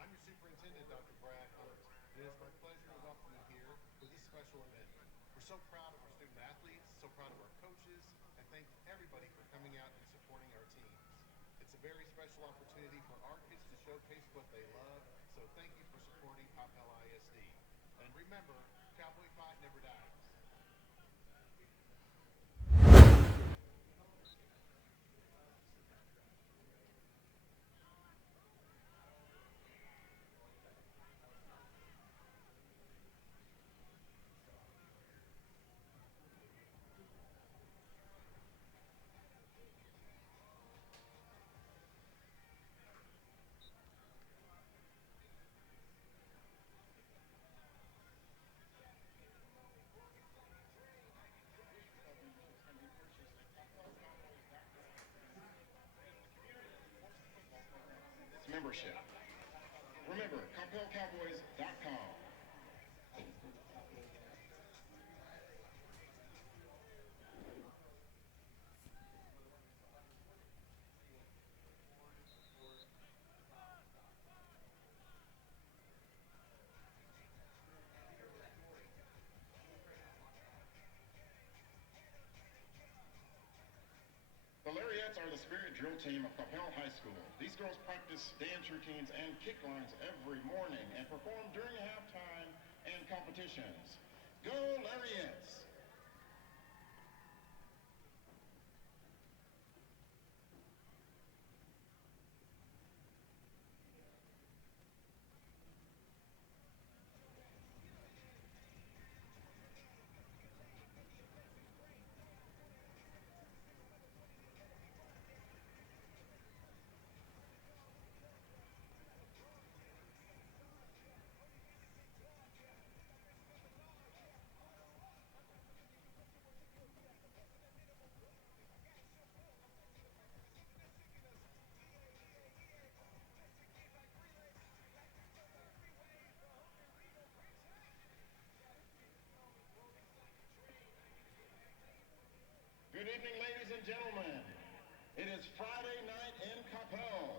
I'm your superintendent, Dr. Brad Hunt. It is my pleasure to welcome you here for this special event. We're so proud of our student athletes, so proud of our coaches, and thank everybody for coming out and supporting our teams. It's a very special opportunity for our kids to showcase what they love, so thank you for supporting Coppell ISD. And remember, Cowboy Fight never dies. Membership. Remember, CoppellCowboys.com. The Lariats are the spirit drill team of Coppell High School. These girls practice dance routines and kick lines every morning and perform during halftime and competitions. Go Lariats! Good evening, ladies and gentlemen. It is Friday night in Coppell.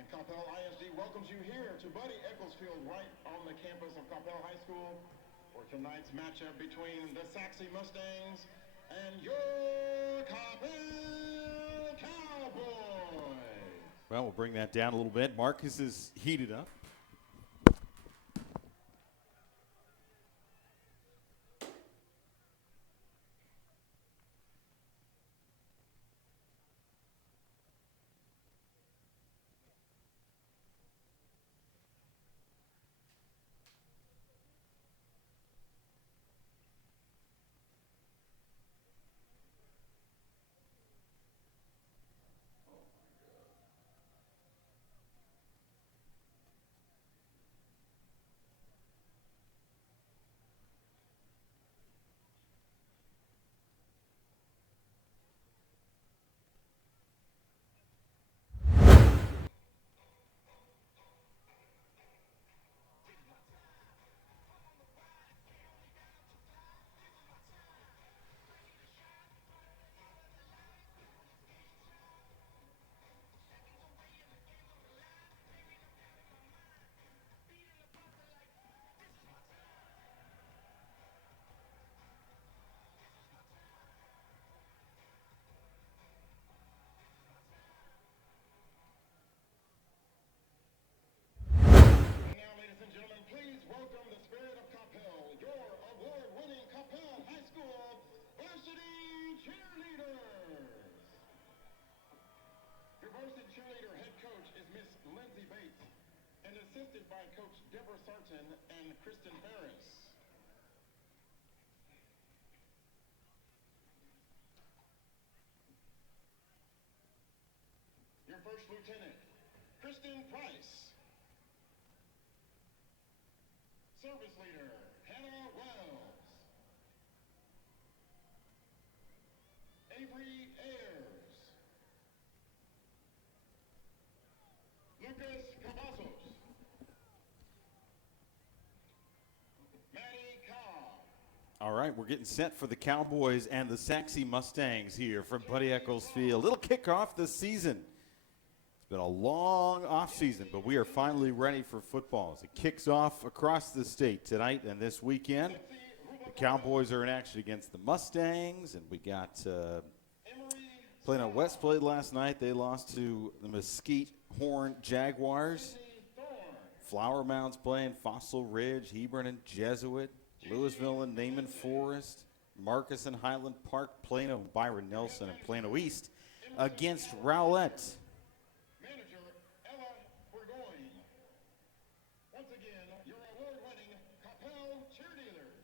And Coppell ISD welcomes you here to Buddy Eccles Field right on the campus of Coppell High School for tonight's matchup between the Saxy Mustangs and your Coppell Cowboys. Well, we'll bring that down a little bit. Marcus is heated up. And now, ladies and gentlemen, please welcome the spirit of Coppell, your award-winning Coppell High School varsity cheerleaders. Your varsity cheerleader head coach is Miss Lindsay Bates and assisted by Coach Deborah Sarton and Kristen Ferris. Your first lieutenant, Kristen Price. Service leader, Hannah Wells. Avery Ayers. Lucas Cavazos. Maddie Cobb. All right, we're getting set for the Cowboys and the Saxy Mustangs here from Buddy Eccles Field. Little kickoff this season. Been a long off season, but we are finally ready for football as it kicks off across the state tonight and this weekend. The Cowboys are in action against the Mustangs, and we got Plano West played last night. They lost to the Mesquite Horn Jaguars. Flower Mound's playing Fossil Ridge, Hebron and Jesuit, Louisville and Naaman Forest, Marcus and Highland Park, Plano, Byron Nelson, and Plano East against Rowlett. Once again, your award-winning Coppell cheerleaders.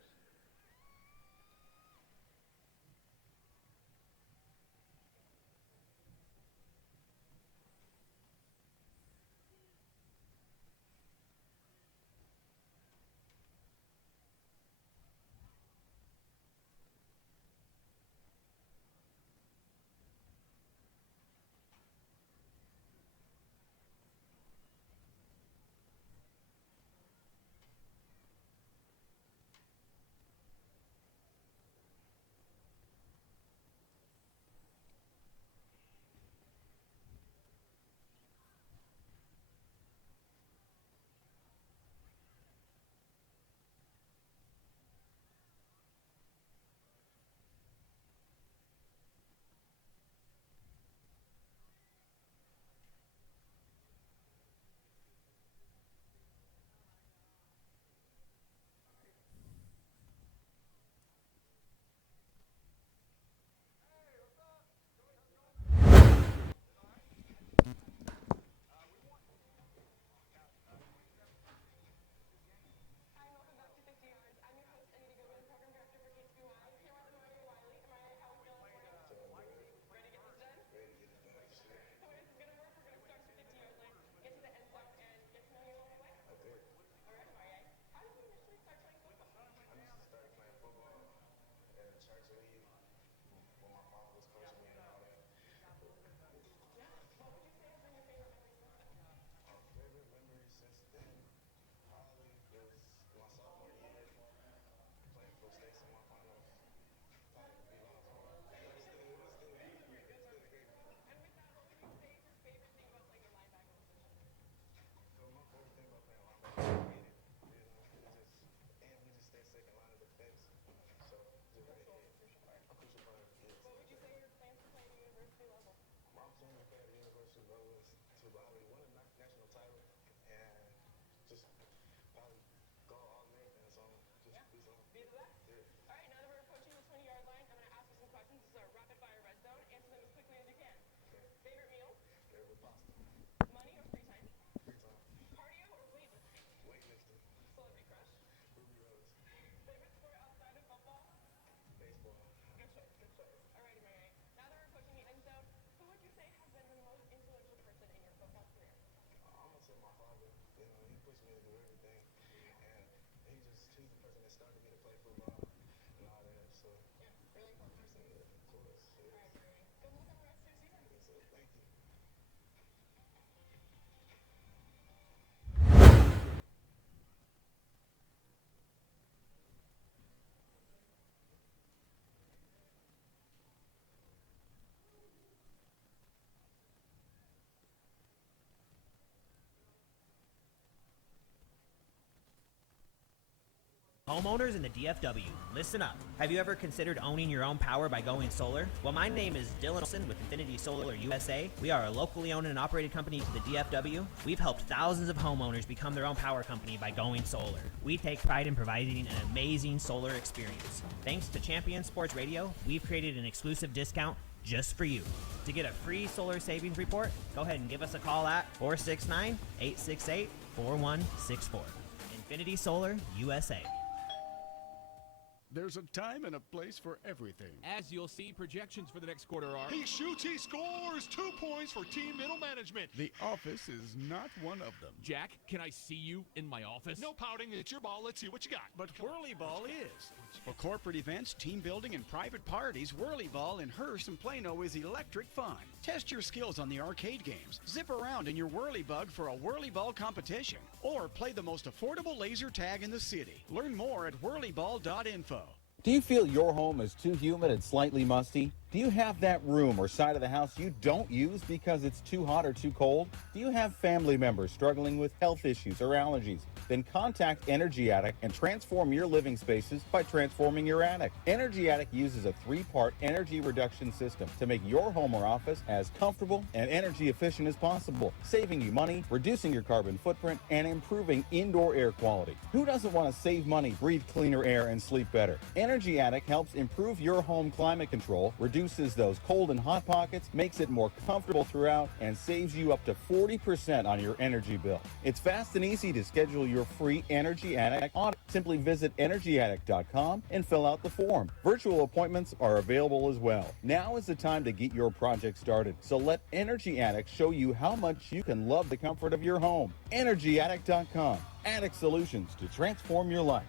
Homeowners in the DFW, listen up. Have you ever considered owning your own power by going solar? Well, my name is Dylan Olson with Infinity Solar USA. We are a locally owned and operated company to the DFW. We've helped thousands of homeowners become their own power company by going solar. We take pride in providing an amazing solar experience. Thanks to Champion Sports Radio, we've created an exclusive discount just for you. To get a free solar savings report, go ahead and give us a call at 469-868-4164. Infinity Solar USA. There's a time and a place for everything. As you'll see, projections for the next quarter are... He shoots, he scores! 2 points for team middle management. The office is not one of them. Jack, can I see you in my office? No pouting, it's your ball. Let's see what you got. But Whirly Ball is. For corporate events, team building, and private parties, Whirly Ball in Hearst and Plano is electric fun. Test your skills on the arcade games. Zip around in your Whirly Bug for a Whirly Ball competition. Or play the most affordable laser tag in the city. Learn more at whirlyball.info. Do you feel your home is too humid and slightly musty? Do you have that room or side of the house you don't use because it's too hot or too cold? Do you have family members struggling with health issues or allergies? Then contact Energy Attic and transform your living spaces by transforming your attic. Energy Attic uses a 3-part energy reduction system to make your home or office as comfortable and energy efficient as possible, saving you money, reducing your carbon footprint, and improving indoor air quality. Who doesn't want to save money, breathe cleaner air, and sleep better? Energy Attic helps improve your home climate control, reduces those cold and hot pockets, makes it more comfortable throughout, and saves you up to 40% on your energy bill. It's fast and easy to schedule your free Energy Attic audit. Simply visit EnergyAttic.com and fill out the form. Virtual appointments are available as well. Now is the time to get your project started. So let Energy Attic show you how much you can love the comfort of your home. EnergyAttic.com. Attic solutions to transform your life.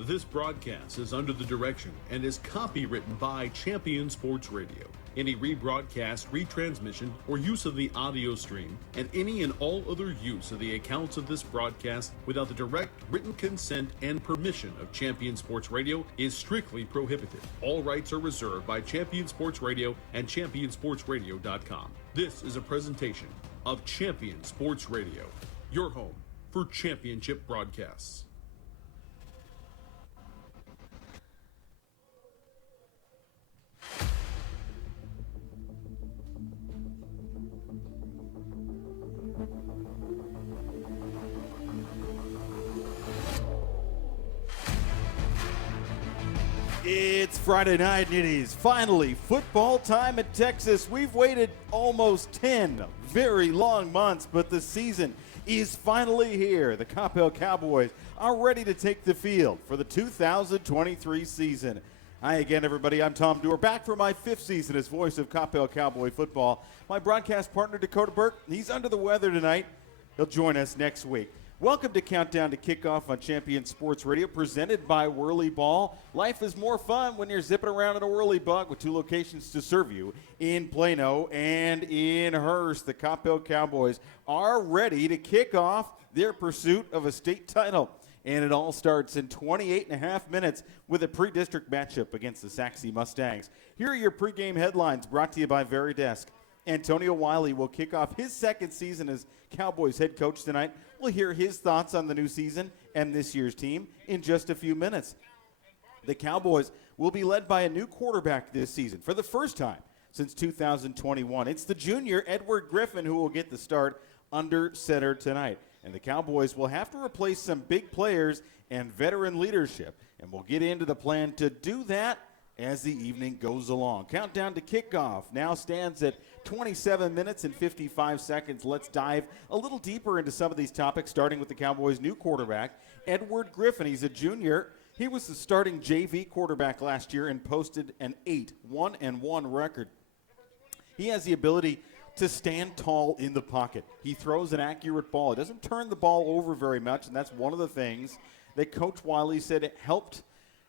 This broadcast is under the direction and is copywritten by Champion Sports Radio. Any rebroadcast, retransmission, or use of the audio stream, and any and all other use of the accounts of this broadcast without the direct written consent and permission of Champion Sports Radio is strictly prohibited. All rights are reserved by Champion Sports Radio and ChampionSportsRadio.com. This is a presentation of Champion Sports Radio, your home for championship broadcasts. It's Friday night, and it is finally football time in Texas. We've waited almost 10 very long months, but the season is finally here. The Coppell Cowboys are ready to take the field for the 2023 season. Hi again, everybody. I'm Tom Dewar, back for my 5th season as voice of Coppell Cowboy football. My broadcast partner, Dakota Burke, he's under the weather tonight. He'll join us next week. Welcome to Countdown to Kickoff on Champion Sports Radio, presented by Whirly Ball. Life is more fun when you're zipping around in a Whirly Bug with 2 locations to serve you in Plano and in Hearst. The Coppell Cowboys are ready to kick off their pursuit of a state title. And it all starts in 28 and a half minutes with a pre-district matchup against the Saxe Mustangs. Here are your pregame headlines brought to you by Veridesk. Antonio Wiley will kick off his 2nd season as Cowboys head coach tonight. We'll hear his thoughts on the new season and this year's team in just a few minutes. The Cowboys will be led by a new quarterback this season for the first time since 2021. It's the junior Edward Griffin who will get the start under center tonight. And the Cowboys will have to replace some big players and veteran leadership. And we'll get into the plan to do that as the evening goes along. Countdown to kickoff now stands at 27 minutes and 55 seconds. Let's dive a little deeper into some of these topics, starting with the Cowboys' new quarterback, Edward Griffin. He's a junior. He was the starting JV quarterback last year and posted an 8-1-1 record. He has the ability to stand tall in the pocket. He throws an accurate ball. He doesn't turn the ball over very much, and that's one of the things that Coach Wiley said it helped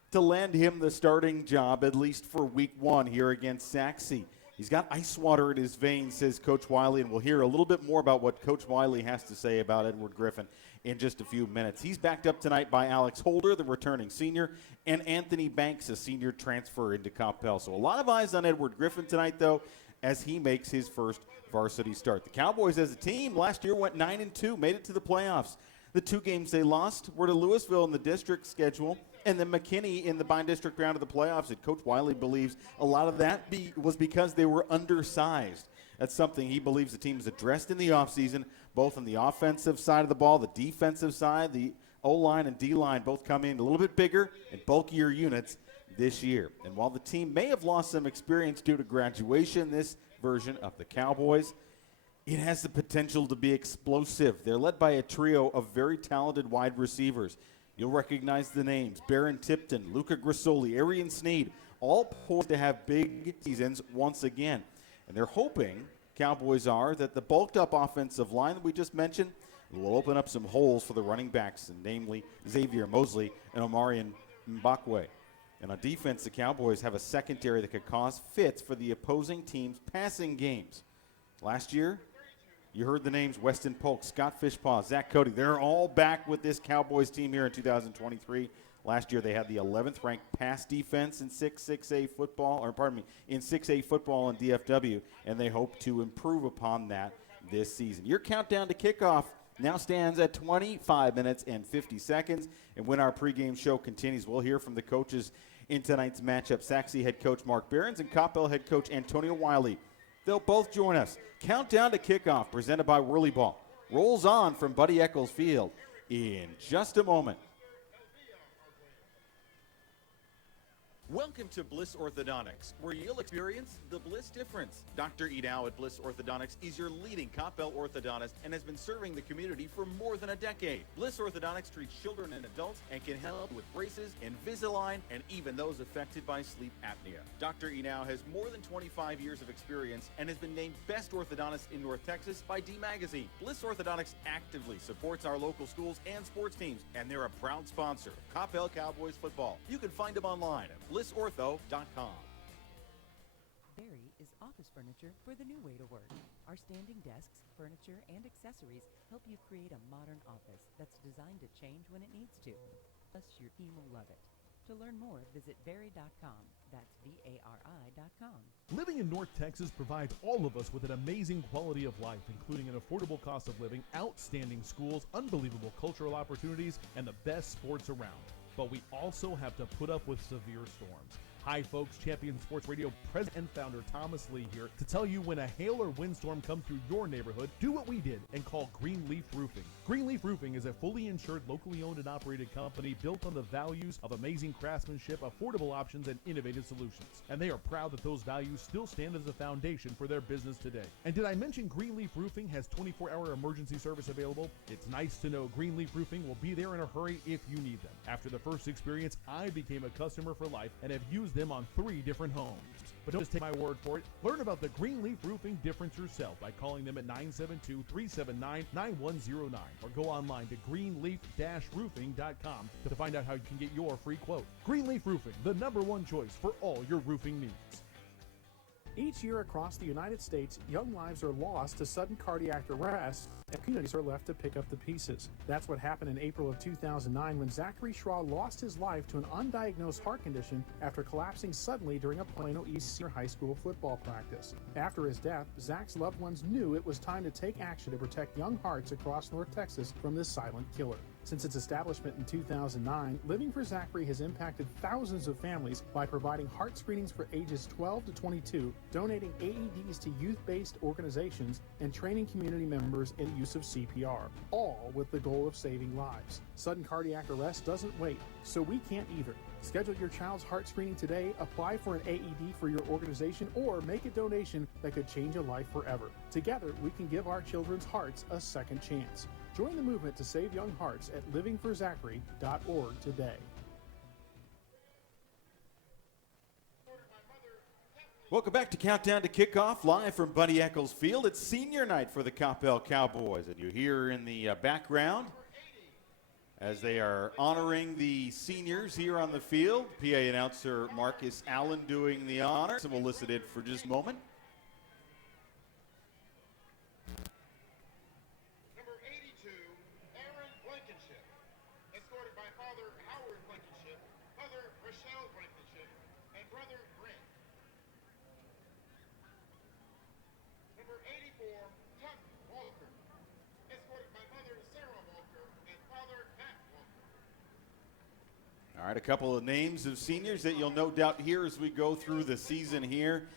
to land him the starting job, at least for week 1 here against Saxe. He's got ice water in his veins, says Coach Wiley, and we'll hear a little bit more about what Coach Wiley has to say about Edward Griffin in just a few minutes. He's backed up tonight by Alex Holder, the returning senior, and Anthony Banks, a senior transfer into Coppell. So a lot of eyes on Edward Griffin tonight, though, as he makes his first varsity start. The Cowboys as a team last year went 9-2, made it to the playoffs. The 2 games they lost were to Louisville in the district schedule and then McKinney in the bi-district round of the playoffs. And Coach Wiley believes a lot of that was because they were undersized. That's something he believes the team has addressed in the offseason, both on the offensive side of the ball, the defensive side. The O-line and D-line both come in a little bit bigger and bulkier units this year. And while the team may have lost some experience due to graduation, this version of the Cowboys, it has the potential to be explosive. They're led by a trio of very talented wide receivers. You'll recognize the names: Barron Tipton, Luca Grisoli, Arian Sneed, all poised to have big seasons once again. And they're hoping, Cowboys are, that the bulked-up offensive line that we just mentioned will open up some holes for the running backs, and namely Xavier Mosley and Omarion Mbakwe. And on defense, the Cowboys have a secondary that could cause fits for the opposing team's passing games. Last year, you heard the names: Weston Polk, Scott Fishpaw, Zach Cody. They're all back with this Cowboys team here in 2023. Last year they had the 11th ranked pass defense in 6A football, in 6A football in DFW, and they hope to improve upon that this season. Your countdown to kickoff now stands at 25 minutes and 50 seconds. And when our pregame show continues, we'll hear from the coaches in tonight's matchup. Saxe head coach Mark Behrens and Coppell head coach Antonio Wiley. They'll both join us. Countdown to kickoff presented by Whirly Ball rolls on from Buddy Eccles Field in just a moment. Welcome to Bliss Orthodontics, where you'll experience the Bliss difference. Dr. Edau at Bliss Orthodontics is your leading Coppell orthodontist and has been serving the community for more than a decade. Bliss Orthodontics treats children and adults and can help with braces, Invisalign, and even those affected by sleep apnea. Dr. Edau has more than 25 years of experience and has been named Best Orthodontist in North Texas by D Magazine. Bliss Orthodontics actively supports our local schools and sports teams, and they're a proud sponsor of Coppell Cowboys football. You can find them online at BlissOrtho.com. Berry is office furniture for the new way to work. Our standing desks, furniture, and accessories help you create a modern office that's designed to change when it needs to. Plus, your team will love it. To learn more, visit Berry.com. That's VARI.com. Living in North Texas provides all of us with an amazing quality of life, including an affordable cost of living, outstanding schools, unbelievable cultural opportunities, and the best sports around. But we also have to put up with severe storms. Hi folks, Champion Sports Radio President and Founder Thomas Lee here to tell you when a hail or windstorm comes through your neighborhood, do what we did and call Greenleaf Roofing. Greenleaf Roofing is a fully insured, locally owned and operated company built on the values of amazing craftsmanship, affordable options, and innovative solutions. And they are proud that those values still stand as a foundation for their business today. And did I mention Greenleaf Roofing has 24-hour emergency service available? It's nice to know Greenleaf Roofing will be there in a hurry if you need them. After the first experience, I became a customer for life and have used them on 3 different homes. But don't just take my word for it. Learn about the Greenleaf Roofing difference yourself by calling them at 972-379-9109 or go online to greenleaf-roofing.com to find out how you can get your free quote. Greenleaf Roofing, the #1 choice for all your roofing needs. Each year across the United States, young lives are lost to sudden cardiac arrest, and communities are left to pick up the pieces. That's what happened in April of 2009 when Zachary Schraw lost his life to an undiagnosed heart condition after collapsing suddenly during a Plano East Senior High School football practice. After his death, Zach's loved ones knew it was time to take action to protect young hearts across North Texas from this silent killer. Since its establishment in 2009, Living for Zachary has impacted thousands of families by providing heart screenings for ages 12 to 22, donating AEDs to youth-based organizations, and training community members in use of CPR, all with the goal of saving lives. Sudden cardiac arrest doesn't wait, so we can't either. Schedule your child's heart screening today, apply for an AED for your organization, or make a donation that could change a life forever. Together, we can give our children's hearts a second chance. Join the movement to save young hearts at livingforzachary.org today. Welcome back to Countdown to Kickoff, live from Buddy Eccles Field. It's senior night for the Coppell Cowboys, and you hear in the background as they are honoring the seniors here on the field. PA announcer Marcus Allen doing the honors, and we'll listen in for just a moment. All right, a couple of names of seniors that you'll no doubt hear as we go through the season here.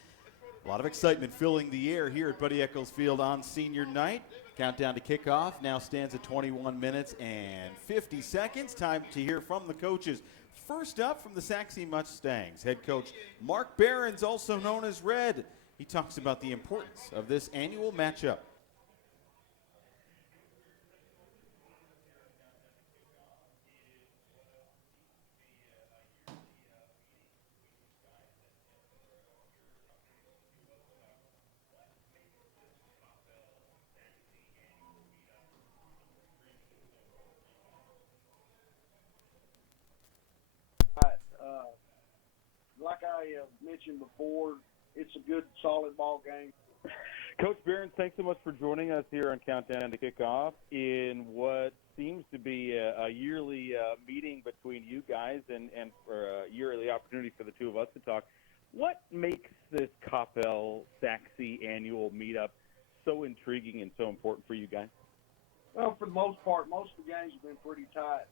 A lot of excitement filling the air here at Buddy Eccles Field on senior night. Countdown to kickoff now stands at 21 minutes and 50 seconds. Time to hear from the coaches. First up from the Saxe Mustangs, head coach Mark Behrens, also known as Red. He talks about the importance of this annual matchup. Like I mentioned before, it's a good, solid ball game. Coach Behrens, thanks so much for joining us here on Countdown to Kickoff in what seems to be a yearly meeting between you guys and for a yearly opportunity for the two of us to talk. What makes this Coppell Saxe annual meetup so intriguing and so important for you guys? Well, for the most part, most of the games have been pretty tight.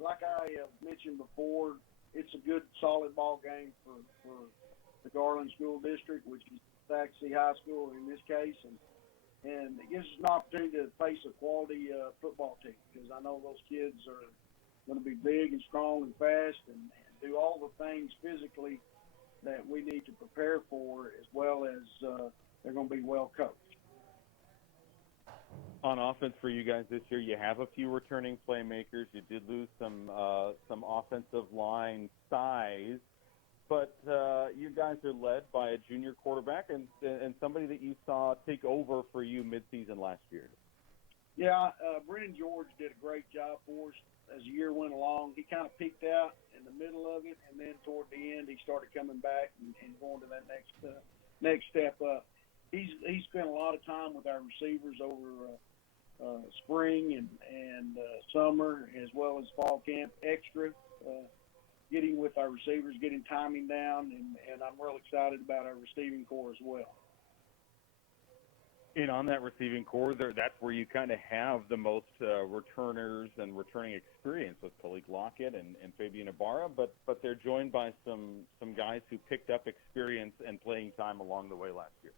Like I mentioned before, it's a good, solid ball game for the Garland School District, which is Saxe High School in this case, and it gives us an opportunity to face a quality football team, because I know those kids are going to be big and strong and fast and do all the things physically that we need to prepare for, as well as they're going to be well coached. On offense for you guys this year, you have a few returning playmakers. You did lose some offensive line size, but you guys are led by a junior quarterback and somebody that you saw take over for you midseason last year. Yeah, Brennan George did a great job for us as the year went along. He kind of peaked out in the middle of it, and then toward the end he started coming back and going to that next step up. He spent a lot of time with our receivers over spring and summer, as well as fall camp extra, getting with our receivers, getting timing down, and I'm real excited about our receiving core as well. And on that receiving core, that's where you kind of have the most returners and returning experience with Khalid Lockett and Fabian Ibarra, but they're joined by some guys who picked up experience and playing time along the way last year.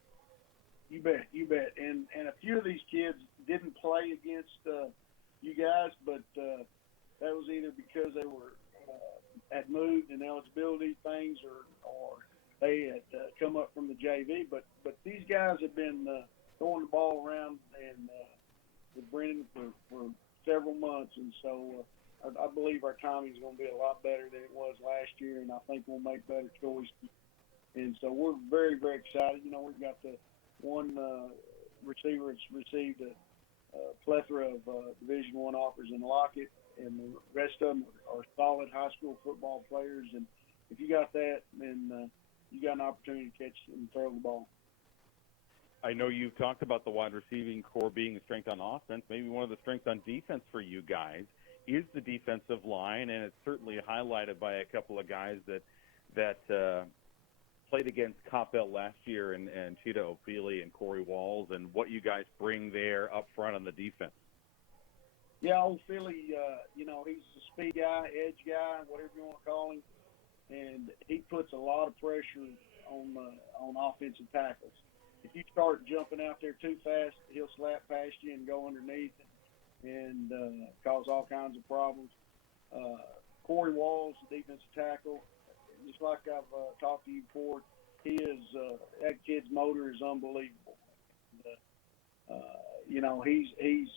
You bet. And a few of these kids didn't play against you guys, but that was either because they were had moved in eligibility things, or they had come up from the JV. But these guys have been throwing the ball around and with Brennan for several months, and so I believe our timing is going to be a lot better than it was last year, and I think we'll make better choices. And so we're very, very excited. You know, we've got the one receiver that's received a plethora of Division I offers in Lockett, and the rest of them are solid high school football players. And if you got that, then you got an opportunity to catch and throw the ball. I know you've talked about the wide receiving core being a strength on offense. Maybe one of the strengths on defense for you guys is the defensive line, and it's certainly highlighted by a couple of guys that played against Coppell last year, and Cheetah O'Feely and Corey Walls, and what you guys bring there up front on the defense. Yeah, O'Feely, he's a speed guy, edge guy, whatever you want to call him, and he puts a lot of pressure on offensive tackles. If you start jumping out there too fast, he'll slap past you and go underneath and cause all kinds of problems. Corey Walls, defensive tackle, just like I've talked to you before, that kid's motor is unbelievable. He's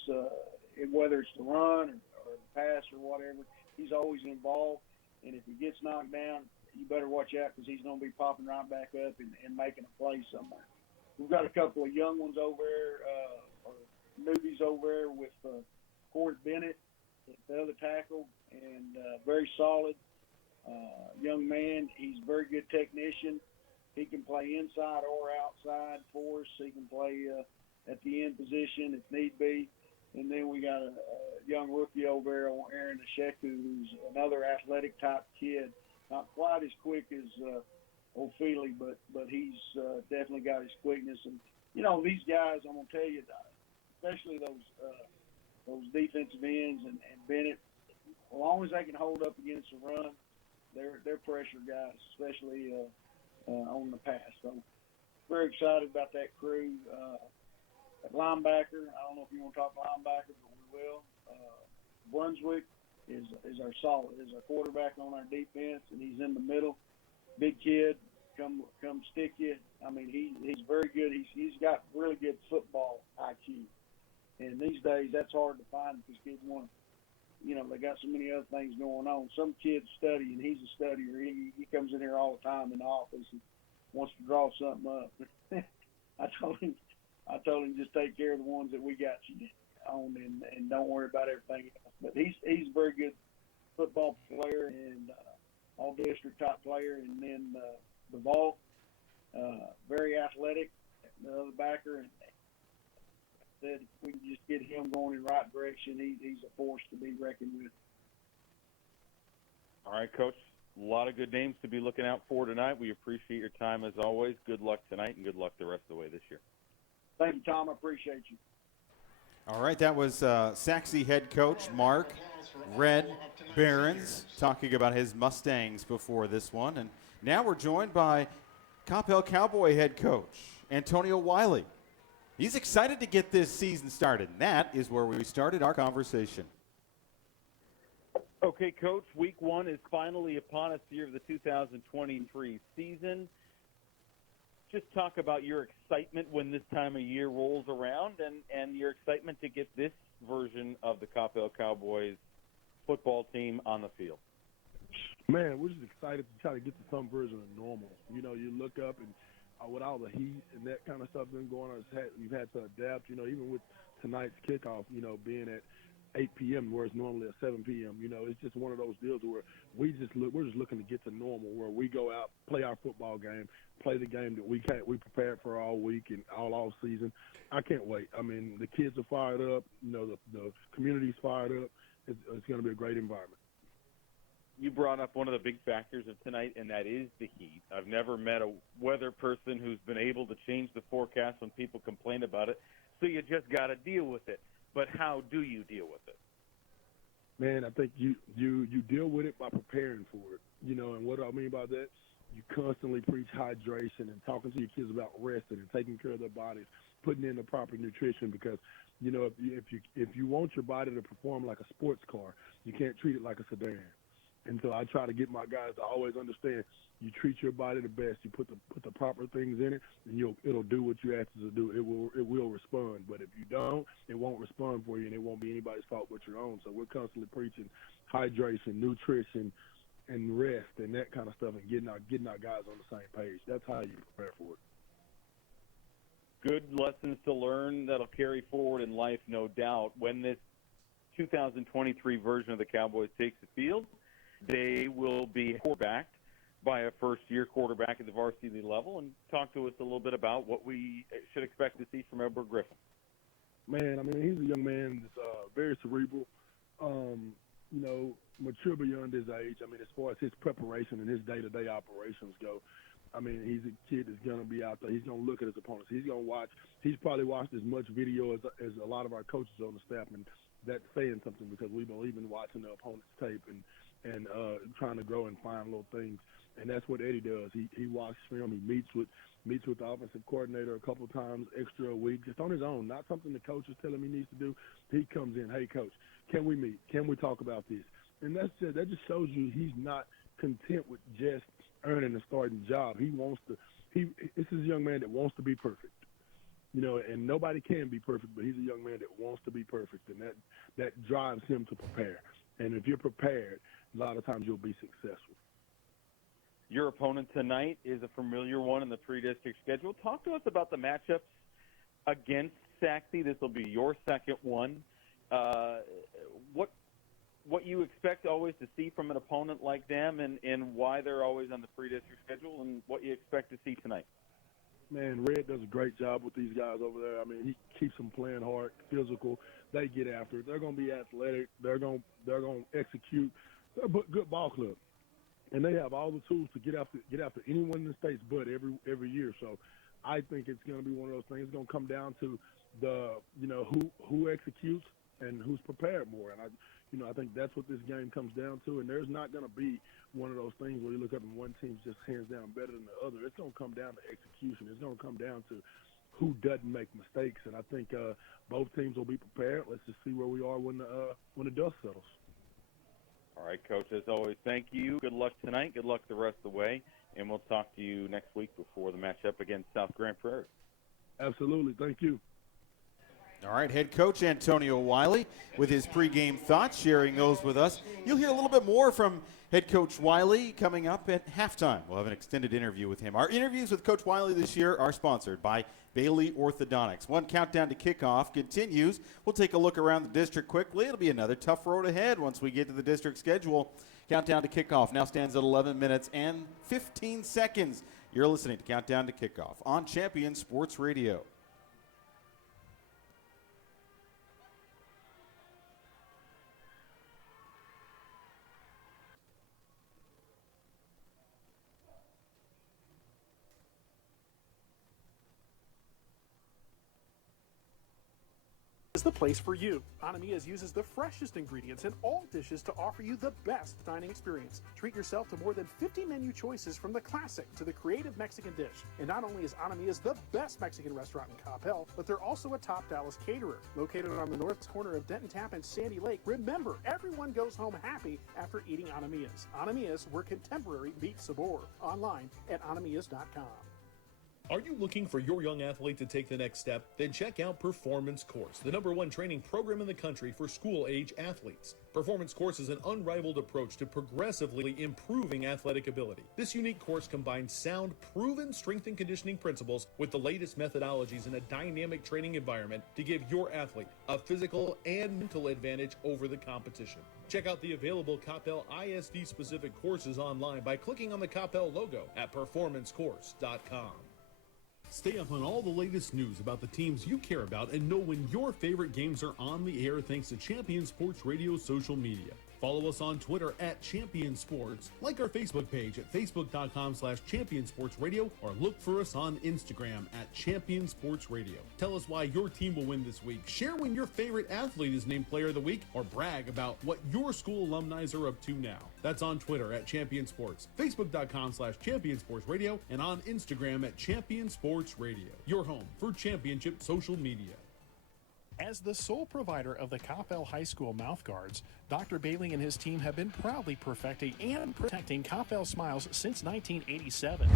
whether it's the run or the pass or whatever, he's always involved. And if he gets knocked down, you better watch out, because he's going to be popping right back up and making a play somewhere. We've got a couple of young ones over there, or newbies over there with Corey Bennett, the other tackle, and very solid young man. He's a very good technician. He can play inside or outside for us. He can play at the end position if need be. And then we got a young rookie over there, Aaron Asheku, who's another athletic type kid. Not quite as quick as O'Feely, but he's definitely got his quickness. And these guys, I'm gonna tell you, especially those defensive ends and Bennett, as long as they can hold up against the run, they're pressure guys, especially on the pass. So very excited about that crew. At linebacker, I don't know if you want to talk linebacker, but we will. Brunswick is our quarterback on our defense, and he's in the middle. Big kid, come stick you. I mean, he's very good. He's got really good football IQ. And these days, that's hard to find, because kids want, they got so many other things going on. Some kids study, and he's a studier. He comes in here all the time in the office and wants to draw something up. I told him just take care of the ones that we got you on, and don't worry about everything else. But he's a very good football player and all-district top player. And then the vault, very athletic, the other backer, and said if we can just get him going in the right direction, he's a force to be reckoned with. All right, Coach. A lot of good names to be looking out for tonight. We appreciate your time as always. Good luck tonight, and good luck the rest of the way this year. Thank you, Tom. I appreciate you. All right, that was Saxe head coach Mark Red Barons talking about his Mustangs before this one. And now we're joined by Coppell Cowboy head coach Antonio Wiley. He's excited to get this season started, and that is where we started our conversation. Okay, Coach, week one is finally upon us here of the 2023 season. Just talk about your excitement when this time of year rolls around and your excitement to get this version of the Coppell Cowboys football team on the field. Man, we're just excited to try to get to some version of normal. You know, you look up and with all the heat and that kind of stuff been going on, we've had to adapt, you know, even with tonight's kickoff, you know, being at 8 p.m. where it's normally at 7 p.m. You know, it's just one of those deals where we're just looking to get to normal, where we go out, play our football game, play the game that we prepared for all week and all off season. I can't wait. I mean, the kids are fired up. You know, the community's fired up. It's going to be a great environment. You brought up one of the big factors of tonight, and that is the heat. I've never met a weather person who's been able to change the forecast when people complain about it, so you just got to deal with it. But how do you deal with it? Man, I think you deal with it by preparing for it. You know, and what I mean by that, you constantly preach hydration and talking to your kids about resting and taking care of their bodies, putting in the proper nutrition, because, you know, if you want your body to perform like a sports car, you can't treat it like a sedan. And so I try to get my guys to always understand, you treat your body the best, you put the proper things in it, and it'll do what you ask it to do. It will respond. But if you don't, it won't respond for you, and it won't be anybody's fault but your own. So we're constantly preaching hydration, nutrition, and rest, and that kind of stuff, and getting our guys on the same page. That's how you prepare for it. Good lessons to learn that'll carry forward in life, no doubt. When this 2023 version of the Cowboys takes the field, they will be quarterbacked by a first-year quarterback at the varsity level. And talk to us a little bit about what we should expect to see from Edward Griffin. Man, I mean, he's a young man that's very cerebral, you know, mature beyond his age. I mean, as far as his preparation and his day-to-day operations go, I mean, he's a kid that's going to be out there. He's going to look at his opponents. He's going to watch. He's probably watched as much video as a lot of our coaches on the staff, and that's saying something because we've been watching the opponent's tape and trying to grow and find little things. And that's what Eddie does. He watches film. He meets with the offensive coordinator a couple times extra a week, just on his own, not something the coach is telling him he needs to do. He comes in, hey, coach, can we meet? Can we talk about this? And that just shows you he's not content with just earning a starting job. This is a young man that wants to be perfect. You know, and nobody can be perfect, but he's a young man that wants to be perfect, and that drives him to prepare. And if you're prepared, a lot of times you'll be successful. Your opponent tonight is a familiar one in the three-district schedule. Talk to us about the matchups against Saxe. This will be your second one. What you expect always to see from an opponent like them, and why they're always on the three-district schedule, and what you expect to see tonight. Man, Red does a great job with these guys over there. I mean, he keeps them playing hard, physical. They get after it. They're going to be athletic. They're going to execute. They're a good ball club, and they have all the tools to get after anyone in the state's butt every year. So I think it's going to be one of those things. It's going to come down to who executes and who's prepared more. And I think that's what this game comes down to. And there's not going to be one of those things where you look up and one team's just hands down better than the other. It's going to come down to execution. It's going to come down to who doesn't make mistakes. And I think both teams will be prepared. Let's just see where we are when the dust settles. All right, Coach, as always, thank you. Good luck tonight. Good luck the rest of the way. And we'll talk to you next week before the matchup against South Grand Prairie. Absolutely. Thank you. All right, head coach Antonio Wiley with his pregame thoughts, sharing those with us. You'll hear a little bit more from head coach Wiley coming up at halftime. We'll have an extended interview with him. Our interviews with Coach Wiley this year are sponsored by Bailey Orthodontics. One countdown to kickoff continues. We'll take a look around the district quickly. It'll be another tough road ahead once we get to the district schedule. Countdown to kickoff now stands at 11 minutes and 15 seconds. You're listening to Countdown to Kickoff on Champion Sports Radio. Is the place for you. Anamia's uses the freshest ingredients in all dishes to offer you the best dining experience. Treat yourself to more than 50 menu choices from the classic to the creative Mexican dish. And not only is Anamia's the best Mexican restaurant in Coppell, but they're also a top Dallas caterer. Located on the north corner of Denton Tap and Sandy Lake, remember, everyone goes home happy after eating Anamia's. Anamia's, where contemporary meets sabor. Online at anamias.com. Are you looking for your young athlete to take the next step? Then check out Performance Course, the #1 training program in the country for school-age athletes. Performance Course is an unrivaled approach to progressively improving athletic ability. This unique course combines sound, proven strength and conditioning principles with the latest methodologies in a dynamic training environment to give your athlete a physical and mental advantage over the competition. Check out the available Coppell ISD-specific courses online by clicking on the Coppell logo at performancecourse.com. Stay up on all the latest news about the teams you care about and know when your favorite games are on the air thanks to Champion Sports Radio social media. Follow us on Twitter at Champion Sports, like our Facebook page at facebook.com/championsportsradio, or look for us on Instagram at Champion Sports Radio. Tell us why your team will win this week. Share when your favorite athlete is named Player of the Week, or brag about what your school alumni are up to now. That's on Twitter at Champion Sports, facebook.com/Champion Sports Radio, and on Instagram at Champion Sports Radio. Your home for championship social media. As the sole provider of the Coppell High School mouthguards, Dr. Bailey and his team have been proudly perfecting and protecting Coppell smiles since 1987.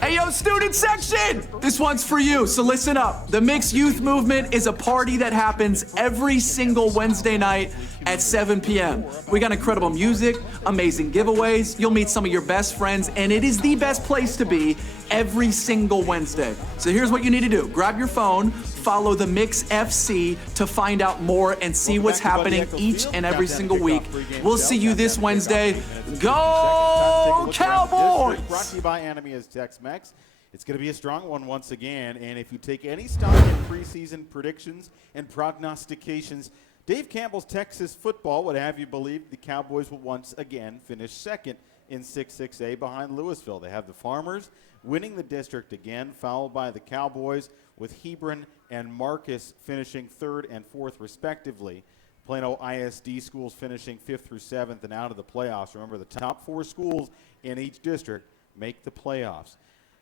Hey, yo, student section! This one's for you, so listen up. The Mixed Youth Movement is a party that happens every single Wednesday night at 7 p.m. We got incredible music, amazing giveaways, you'll meet some of your best friends, and it is the best place to be every single Wednesday. So here's what you need to do. Grab your phone, follow the Mix FC to find out more and see what's happening each and every single week. We'll see you this Wednesday. Go Cowboys! Brought to you by Anamia's Tex-Mex. It's going to be a strong one once again, and if you take any stock in preseason predictions and prognostications, Dave Campbell's Texas football would have you believe the Cowboys will once again finish second in 6-6A behind Louisville. They have the Farmers winning the district again, followed by the Cowboys with Hebron and Marcus finishing third and fourth respectively. Plano ISD schools finishing 5th through 7th and out of the playoffs. Remember, the top 4 schools in each district make the playoffs.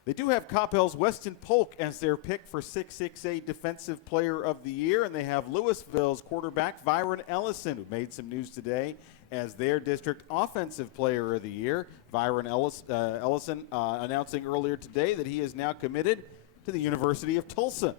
They do have Coppell's Weston Polk as their pick for 6-6A Defensive Player of the Year, and they have Louisville's quarterback Byron Ellison, who made some news today as their district Offensive Player of the Year. Byron Ellison announcing earlier today that he is now committed to the University of Tulsa.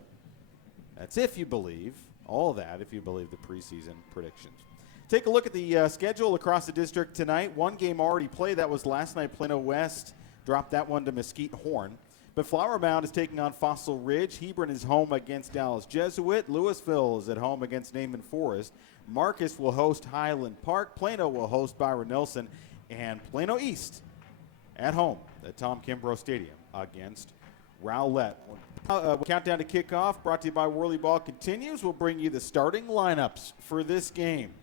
That's if you believe all that, if you believe the preseason predictions. Take a look at the schedule across the district tonight. One game already played. That was last night. Plano West dropped that one to Mesquite Horn. But Flower Mound is taking on Fossil Ridge. Hebron is home against Dallas Jesuit. Louisville is at home against Naaman Forest. Marcus will host Highland Park. Plano will host Byron Nelson. And Plano East at home at Tom Kimbrough Stadium against Rowlett. Countdown to kickoff brought to you by Whirly Ball continues. We'll bring you the starting lineups for this game.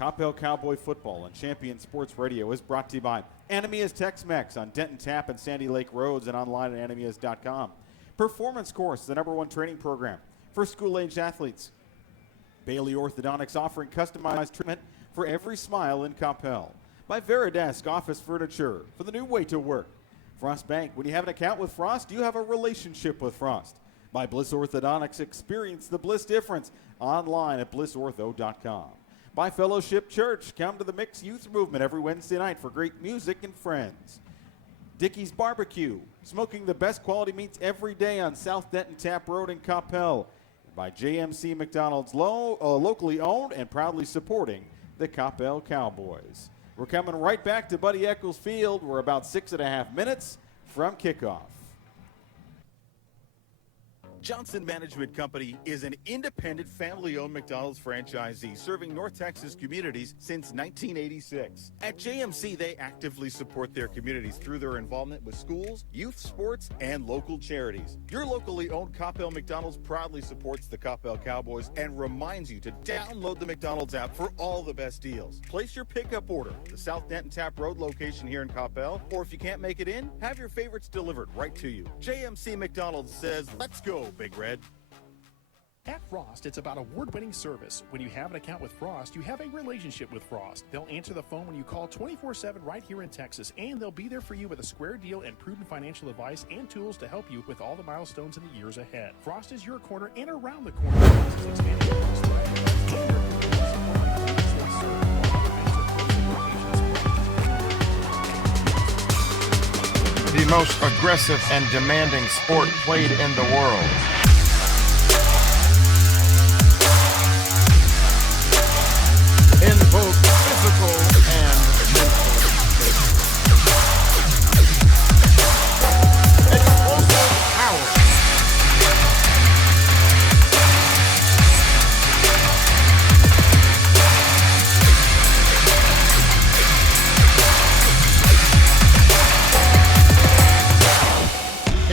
Coppell Cowboy Football on Champion Sports Radio is brought to you by Anamia's Tex-Mex on Denton Tap and Sandy Lake Roads and online at anamias.com. Performance Course, the #1 training program for school-aged athletes. Bailey Orthodontics offering customized treatment for every smile in Coppell. By Veridesk Office Furniture for the new way to work. Frost Bank, when you have an account with Frost, you have a relationship with Frost. By Bliss Orthodontics, experience the Bliss difference online at blissortho.com. By Fellowship Church, come to the Mixed Youth Movement every Wednesday night for great music and friends. Dickey's Barbecue, smoking the best quality meats every day on South Denton Tap Road in Coppell. By JMC McDonald's, locally owned and proudly supporting the Coppell Cowboys. We're coming right back to Buddy Eccles Field. We're about 6.5 minutes from kickoff. Johnson Management Company is an independent, family-owned McDonald's franchisee serving North Texas communities since 1986. At JMC, they actively support their communities through their involvement with schools, youth sports, and local charities. Your locally owned Coppell McDonald's proudly supports the Coppell Cowboys and reminds you to download the McDonald's app for all the best deals. Place your pickup order at the South Denton Tap Road location here in Coppell, or if you can't make it in, have your favorites delivered right to you. JMC McDonald's says, let's go, Big Red. At Frost, it's about award-winning service. When you have an account with Frost, you have a relationship with Frost. They'll answer the phone when you call 24/7 right here in Texas, and they'll be there for you with a square deal and prudent financial advice and tools to help you with all the milestones in the years ahead. Frost is your corner and around the corner. Frost is expanding across the the most aggressive and demanding sport played in the world. In both physical and mental state. Explosive power.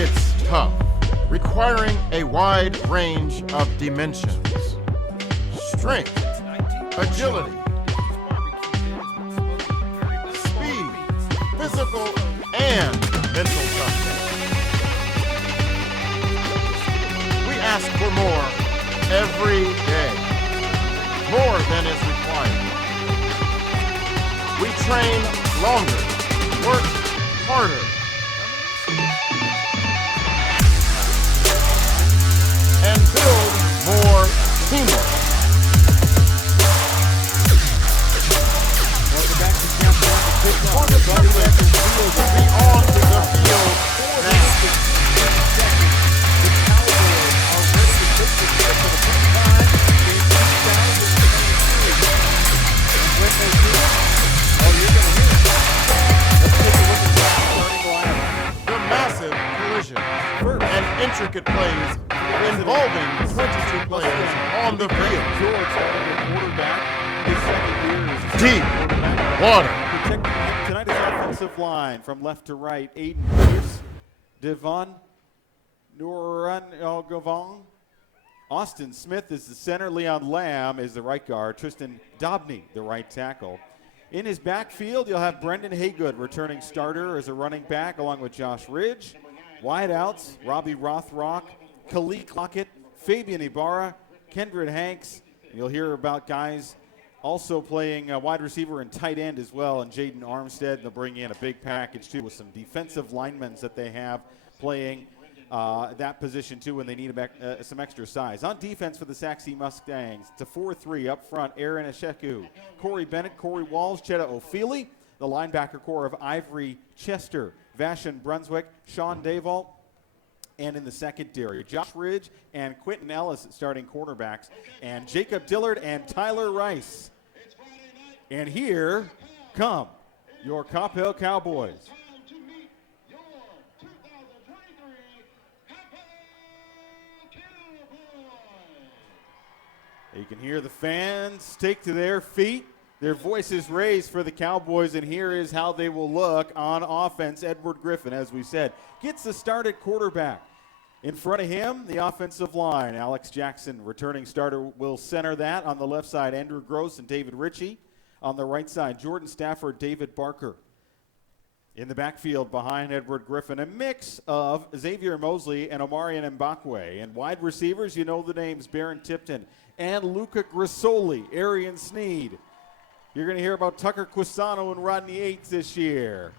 It's tough, requiring a wide range of dimensions. Strength, agility, speed, physical and mental toughness. We ask for more every day, more than is required. We train longer, work harder, and build more teamwork. For the privilege to be on the field now. The massive collision and intricate plays involving 22 players on the field. Deep water. Tonight's offensive line from left to right: Aiden Pierce, Devon Nuran-Govong, Austin Smith is the center, Leon Lamb is the right guard, Tristan Dobney the right tackle. In his backfield, you'll have Brendan Haygood returning starter as a running back along with Josh Ridge. Wideouts: Robbie Rothrock, Khalid Clockett, Fabian Ibarra, Kendrick Hanks. You'll hear about guys also playing wide receiver and tight end as well, and Jaden Armstead. They'll bring in a big package too with some defensive linemen that they have playing that position too when they need some extra size. On defense for the Sac City Mustangs, it's a 4-3 up front: Aaron Esheku, Corey Bennett, Corey Walls, Chetta O'Feely. The linebacker core of Ivory Chester, Vashon Brunswick, Sean Davalt. And in the secondary, Josh Ridge and Quentin Ellis starting quarterbacks, and Jacob Dillard and Tyler Rice. And here come your Coppell Cowboys. You can hear the fans take to their feet, their voices raised for the Cowboys, and here is how they will look on offense. Edward Griffin, as we said, gets the start at quarterback. In front of him, the offensive line. Alex Jackson, returning starter, will center that. On the left side, Andrew Gross and David Ritchie. On the right side, Jordan Stafford, David Barker. In the backfield behind Edward Griffin, a mix of Xavier Mosley and Omarion Mbakwe. And wide receivers, you know the names, Barron Tipton and Luca Grisoli, Arian Sneed. You're going to hear about Tucker Quisano and Rodney Yates this year.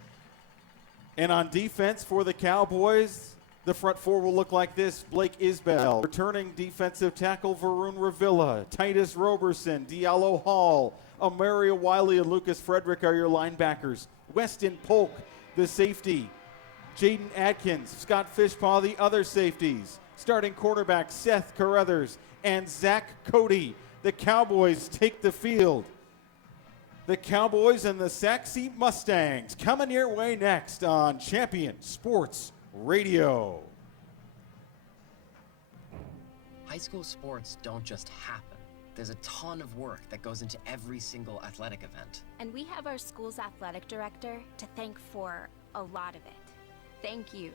And on defense for the Cowboys, the front four will look like this: Blake Isbell, returning defensive tackle Varun Ravilla, Titus Roberson, Diallo Hall, Amaria Wiley and Lucas Frederick are your linebackers. Weston Polk, the safety. Jaden Atkins, Scott Fishpaw, the other safeties. Starting quarterbacks Seth Carruthers and Zach Cody. The Cowboys take the field. The Cowboys and the Sac City Mustangs coming your way next on Champion Sports Radio. High school sports don't just happen. There's a ton of work that goes into every single athletic event. And we have our school's athletic director to thank for a lot of it. Thank you.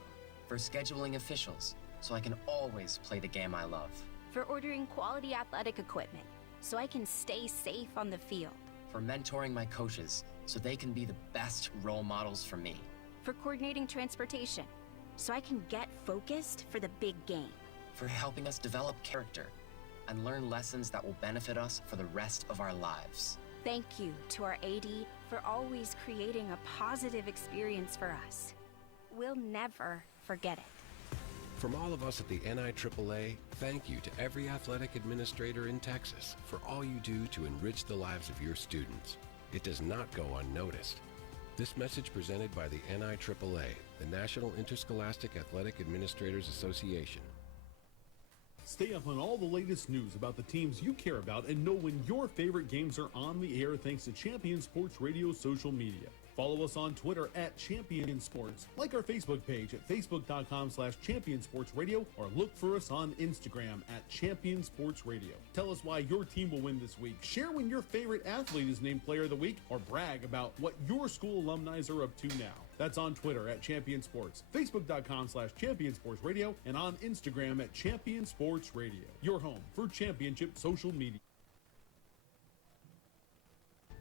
For scheduling officials, so I can always play the game I love. For ordering quality athletic equipment, so I can stay safe on the field. For mentoring my coaches, so they can be the best role models for me. For coordinating transportation, so I can get focused for the big game. For helping us develop character and learn lessons that will benefit us for the rest of our lives. Thank you to our AD for always creating a positive experience for us. We'll never forget it. From all of us at the NIAAA, thank you to every athletic administrator in Texas for all you do to enrich the lives of your students. It does not go unnoticed. This message presented by the NIAAA, the National Interscholastic Athletic Administrators Association. Stay up on all the latest news about the teams you care about and know when your favorite games are on the air thanks to Champion Sports Radio social media. Follow us on Twitter at Champion Sports, like our Facebook page at facebook.com/ChampionSportsRadio, or look for us on Instagram at Champion Sports Radio. Tell us why your team will win this week. Share when your favorite athlete is named Player of the Week, or brag about what your school alumni are up to now. That's on Twitter at Champion Sports, Facebook.com/ChampionSportsRadio, and on Instagram at Champion Sports Radio. Your home for championship social media.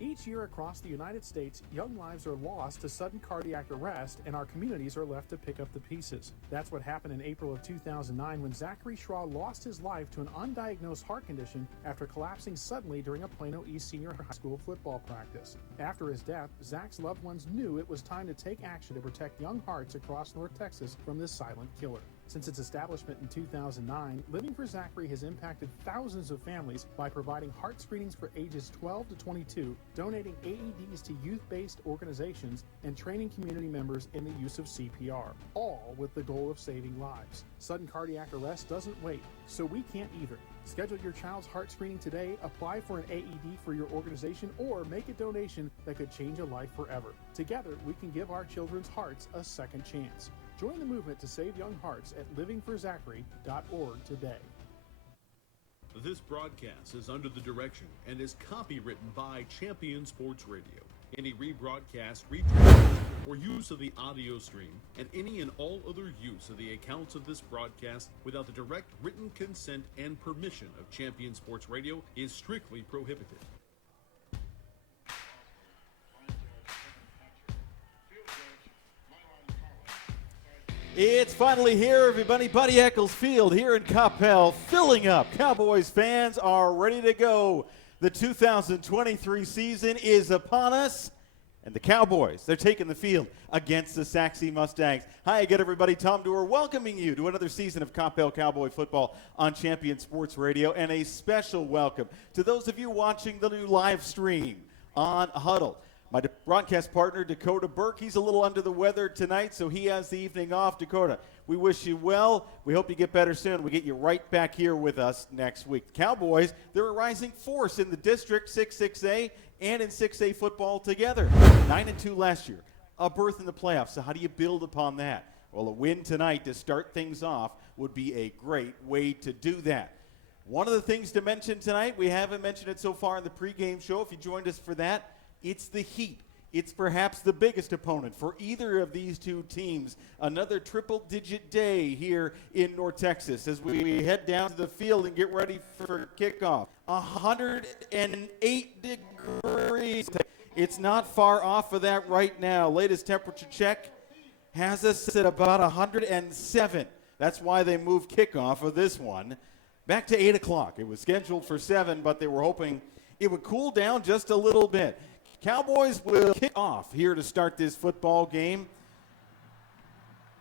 Each year across the United States, young lives are lost to sudden cardiac arrest, and our communities are left to pick up the pieces. That's what happened in April of 2009 when Zachary Schraw lost his life to an undiagnosed heart condition after collapsing suddenly during a Plano East Senior High School football practice. After his death, Zach's loved ones knew it was time to take action to protect young hearts across North Texas from this silent killer. Since its establishment in 2009, Living for Zachary has impacted thousands of families by providing heart screenings for ages 12 to 22, donating AEDs to youth-based organizations, and training community members in the use of CPR, all with the goal of saving lives. Sudden cardiac arrest doesn't wait, so we can't either. Schedule your child's heart screening today, apply for an AED for your organization, or make a donation that could change a life forever. Together, we can give our children's hearts a second chance. Join the movement to save young hearts at livingforzachary.org today. This broadcast is under the direction and is copywritten by Champion Sports Radio. Any rebroadcast, retransmission, or use of the audio stream, and any and all other use of the accounts of this broadcast without the direct written consent and permission of Champion Sports Radio is strictly prohibited. It's finally here, everybody. Buddy Eccles Field here in Coppell, filling up. Cowboys fans are ready to go. The 2023 season is upon us, and the Cowboys, they're taking the field against the Saxe Mustangs. Hi again, everybody. Tom Dewar welcoming you to another season of Coppell Cowboy football on Champion Sports Radio, and a special welcome to those of you watching the new live stream on Huddle. My broadcast partner, Dakota Burke, he's a little under the weather tonight, so he has the evening off. Dakota, we wish you well. We hope you get better soon. We get you right back here with us next week. The Cowboys, they're a rising force in the district, 6A, and in 6A football together. 9-2 last year, a berth in the playoffs. So how do you build upon that? Well, a win tonight to start things off would be a great way to do that. One of the things to mention tonight, we haven't mentioned it so far in the pregame show. If you joined us for that, it's the Heat. It's perhaps the biggest opponent for either of these two teams. Another triple-digit day here in North Texas as we head down to the field and get ready for kickoff. 108 degrees. It's not far off of that right now. Latest temperature check has us at about 107. That's why they moved kickoff of this one back to 8 o'clock. It was scheduled for 7, but they were hoping it would cool down just a little bit. Cowboys will kick off here to start this football game.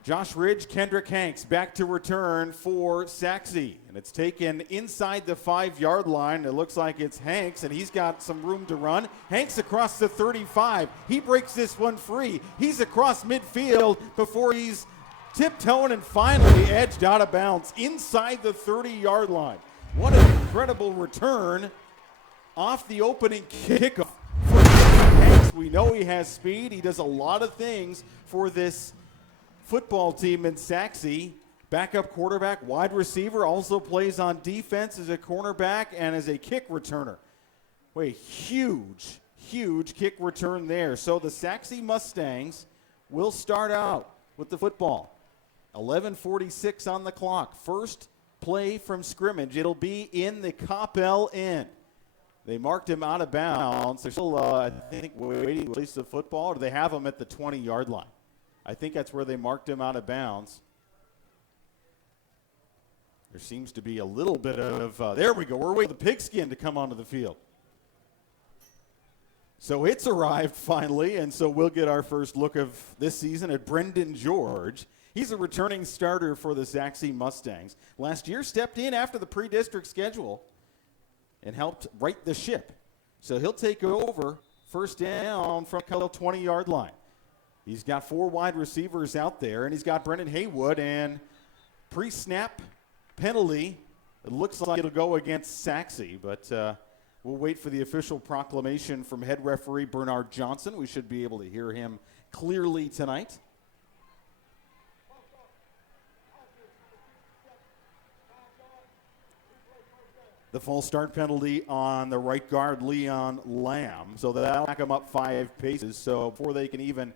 Josh Ridge, Kendrick Hanks back to return for Saxe. And it's taken inside the 5-yard line. It looks like it's Hanks, and he's got some room to run. Hanks across the 35. He breaks this one free. He's across midfield before he's tiptoeing and finally edged out of bounds inside the 30-yard line. What an incredible return off the opening kickoff. We know he has speed. He does a lot of things for this football team in Saxe. backup quarterback, wide receiver, also plays on defense as a cornerback and as a kick returner. Wait, huge kick return there. So the Saxe Mustangs will start out with the football. 11:46 on the clock. First play from scrimmage. It'll be in the Coppell end. They marked him out of bounds. They're still, I think, waiting to release the football, or do they have him at the 20-yard line? I think that's where they marked him out of bounds. There seems to be a little bit of, there we go. We're waiting for the pigskin to come onto the field. So it's arrived finally, and so we'll get our first look of this season at Brendan George. He's a returning starter for the Saxe Mustangs. Last year stepped in after the pre-district schedule and helped right the ship. So he'll take over first down from the 20-yard line. He's got 4 wide receivers out there, and he's got Brendan Haywood, and pre-snap penalty. It looks like it'll go against Saxe, but we'll wait for the official proclamation from head referee Bernard Johnson. We should be able to hear him clearly tonight. The false start penalty on the right guard, Leon Lamb. So that'll back them up 5 paces. So before they can even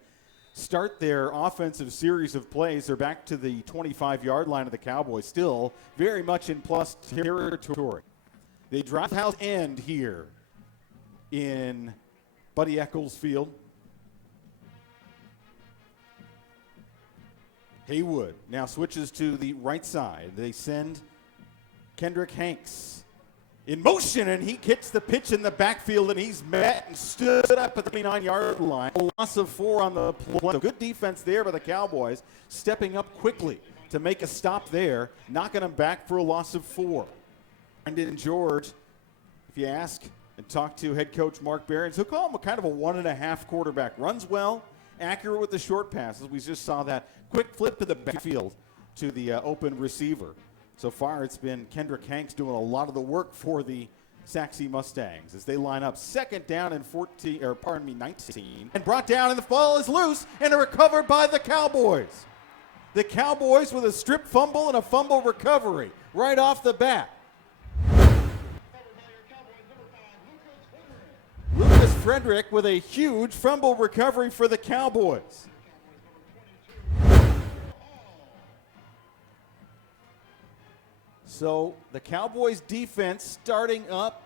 start their offensive series of plays, they're back to the 25-yard line of the Cowboys, still very much in plus territory. They drive house end here in Buddy Eccles Field. Haywood now switches to the right side. They send Kendrick Hanks in motion, and he gets the pitch in the backfield, and he's met and stood up at the 29-yard line. A loss of 4 on the play. So good defense there by the Cowboys, stepping up quickly to make a stop there, knocking them back for a loss of 4. Brendan George, if you ask and talk to head coach Mark Behrens, he'll call him a kind of a 1.5 quarterback. Runs well, accurate with the short passes. We just saw that quick flip to the backfield to the open receiver. So far, it's been Kendrick Hanks doing a lot of the work for the Saxe Mustangs as they line up second down and 19, and brought down, and the ball is loose and recovered by the Cowboys. The Cowboys with a strip fumble and a fumble recovery right off the bat. Lucas Frederick with a huge fumble recovery for the Cowboys. So the Cowboys defense starting up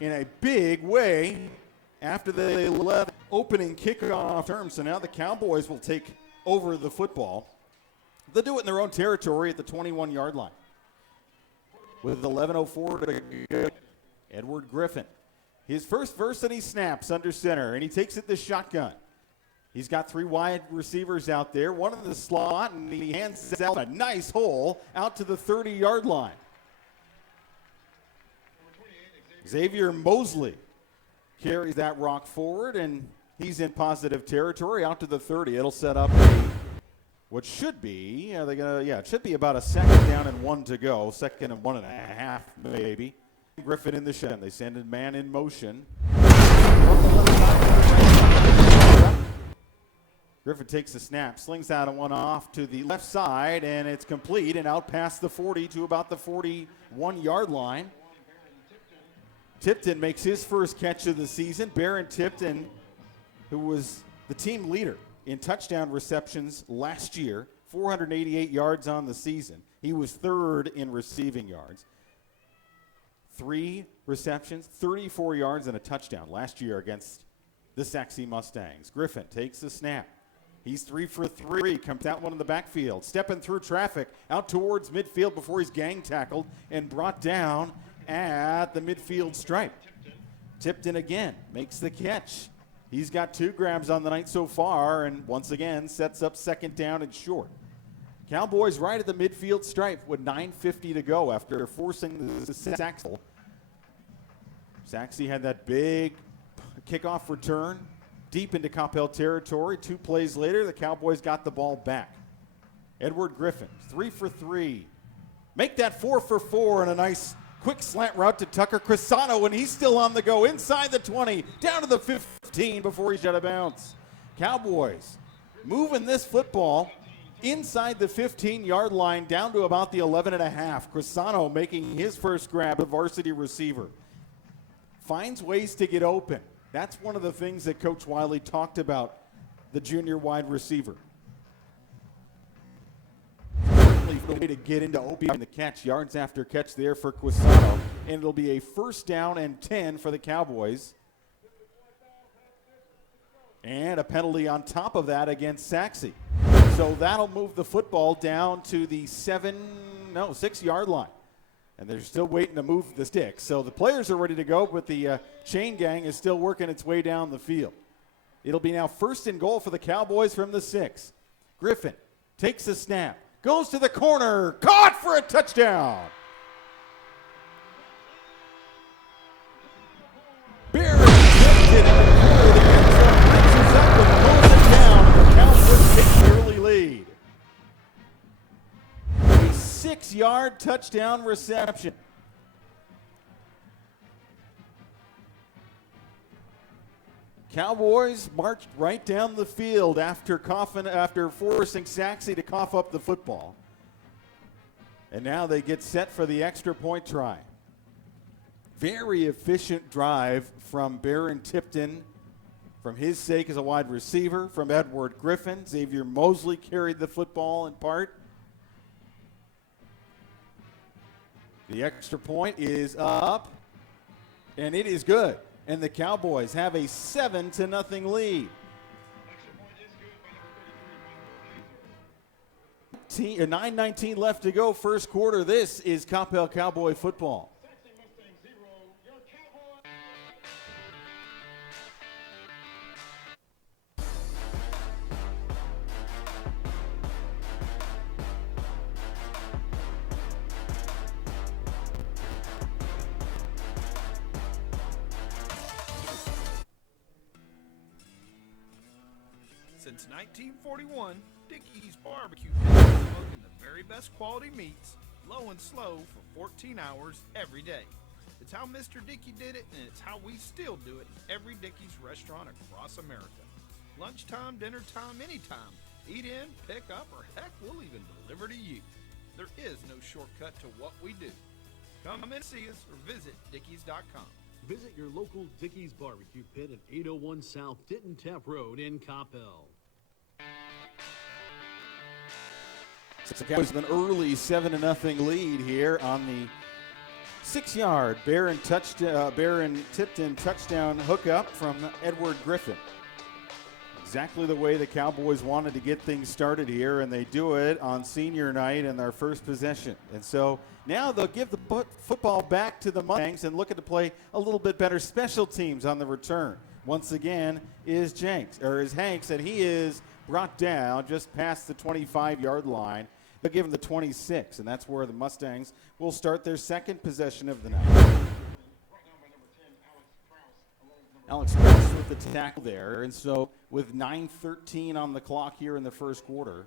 in a big way after they left opening kickoff terms. So now the Cowboys will take over the football. They'll do it in their own territory at the 21-yard line. With 11:04 to go, Edward Griffin. His first varsity snaps under center, and he takes it the shotgun. He's got 3 wide receivers out there, one in the slot, and he hands out a nice hole out to the 30-yard line. Xavier Mosley carries that rock forward, and he's in positive territory out to the 30. It'll set up what should be, it should be about a second down and 1 to go, second and 1.5 maybe. Griffin in the shed. They send a man in motion. Griffin takes the snap, slings that one off to the left side, and it's complete and out past the 40 to about the 41-yard line. Tipton makes his first catch of the season. Barron Tipton, who was the team leader in touchdown receptions last year, 488 yards on the season. He was 3rd in receiving yards. 3 receptions, 34 yards, and a touchdown last year against the Saxe Mustangs. Griffin takes the snap. He's 3 for 3, comes out one in the backfield, stepping through traffic out towards midfield before he's gang tackled and brought down at the midfield stripe. Tipton again makes the catch. He's got 2 grabs on the night so far, and once again sets up second down and short. Cowboys right at the midfield stripe with 9:50 to go after forcing the Saxe. Saxe had that big kickoff return deep into Coppell territory. 2 plays later, the Cowboys got the ball back. Edward Griffin, 3 for 3. Make that 4 for 4 and a nice quick slant route to Tucker Crisano, and he's still on the go inside the 20, down to the 15 before he's out of bounds. Cowboys moving this football inside the 15-yard line down to about the 11.5. Crisano making his first grab, the varsity receiver. Finds ways to get open. That's one of the things that Coach Wiley talked about, the junior wide receiver. Certainly the way to get into open the catch, yards after catch there for Crisano. And it'll be a 1st down and 10 for the Cowboys. And a penalty on top of that against Saxe. So that'll move the football down to the 6-yard line. And they're still waiting to move the sticks. So the players are ready to go, but the chain gang is still working its way down the field. It'll be now 1st and goal for the Cowboys from the 6. Griffin takes a snap, goes to the corner, caught for a touchdown. Barry tipped it in the corner of the end zone, reaches up and pulls it down, and the Cowboys take the early lead. 6-yard touchdown reception. Cowboys marched right down the field after forcing Saxe to cough up the football. And now they get set for the extra point try. Very efficient drive from Baron Tipton, from his sake as a wide receiver, from Edward Griffin. Xavier Mosley carried the football in part. The extra point is up, and it is good. And the Cowboys have a 7-0 lead. 9:19 left to go, first quarter. This is Coppell Cowboy football. Since 1941, Dickey's Barbecue has been smoking the very best quality meats, low and slow, for 14 hours every day. It's how Mr. Dickey did it, and it's how we still do it in every Dickey's restaurant across America. Lunchtime, dinner time, anytime. Eat in, pick up, or heck, we'll even deliver to you. There is no shortcut to what we do. Come in and see us or visit Dickeys.com. Visit your local Dickey's Barbecue Pit at 801 South Denton Tap Road in Coppell. So the Cowboys have an early 7-0 lead here on the 6-yard Baron Tipton touchdown hookup from Edward Griffin. Exactly the way the Cowboys wanted to get things started here, and they do it on senior night in their first possession. And so now they'll give the football back to the Mustangs and look at to play a little bit better special teams on the return. Once again is Hanks, and he is brought down just past the 25-yard line. They'll give him the 26, and that's where the Mustangs will start their second possession of the night. Alex Krause with the tackle there, and so with 9:13 on the clock here in the first quarter,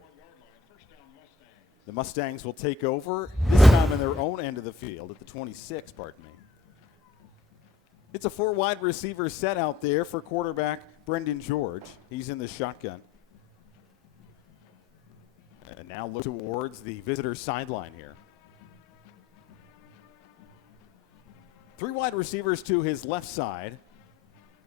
the Mustangs will take over, this time in their own end of the field at the 26, pardon me. It's a 4-wide receiver set out there for quarterback Brendan George. He's in the shotgun. And now look towards the visitor sideline here. 3 wide receivers to his left side,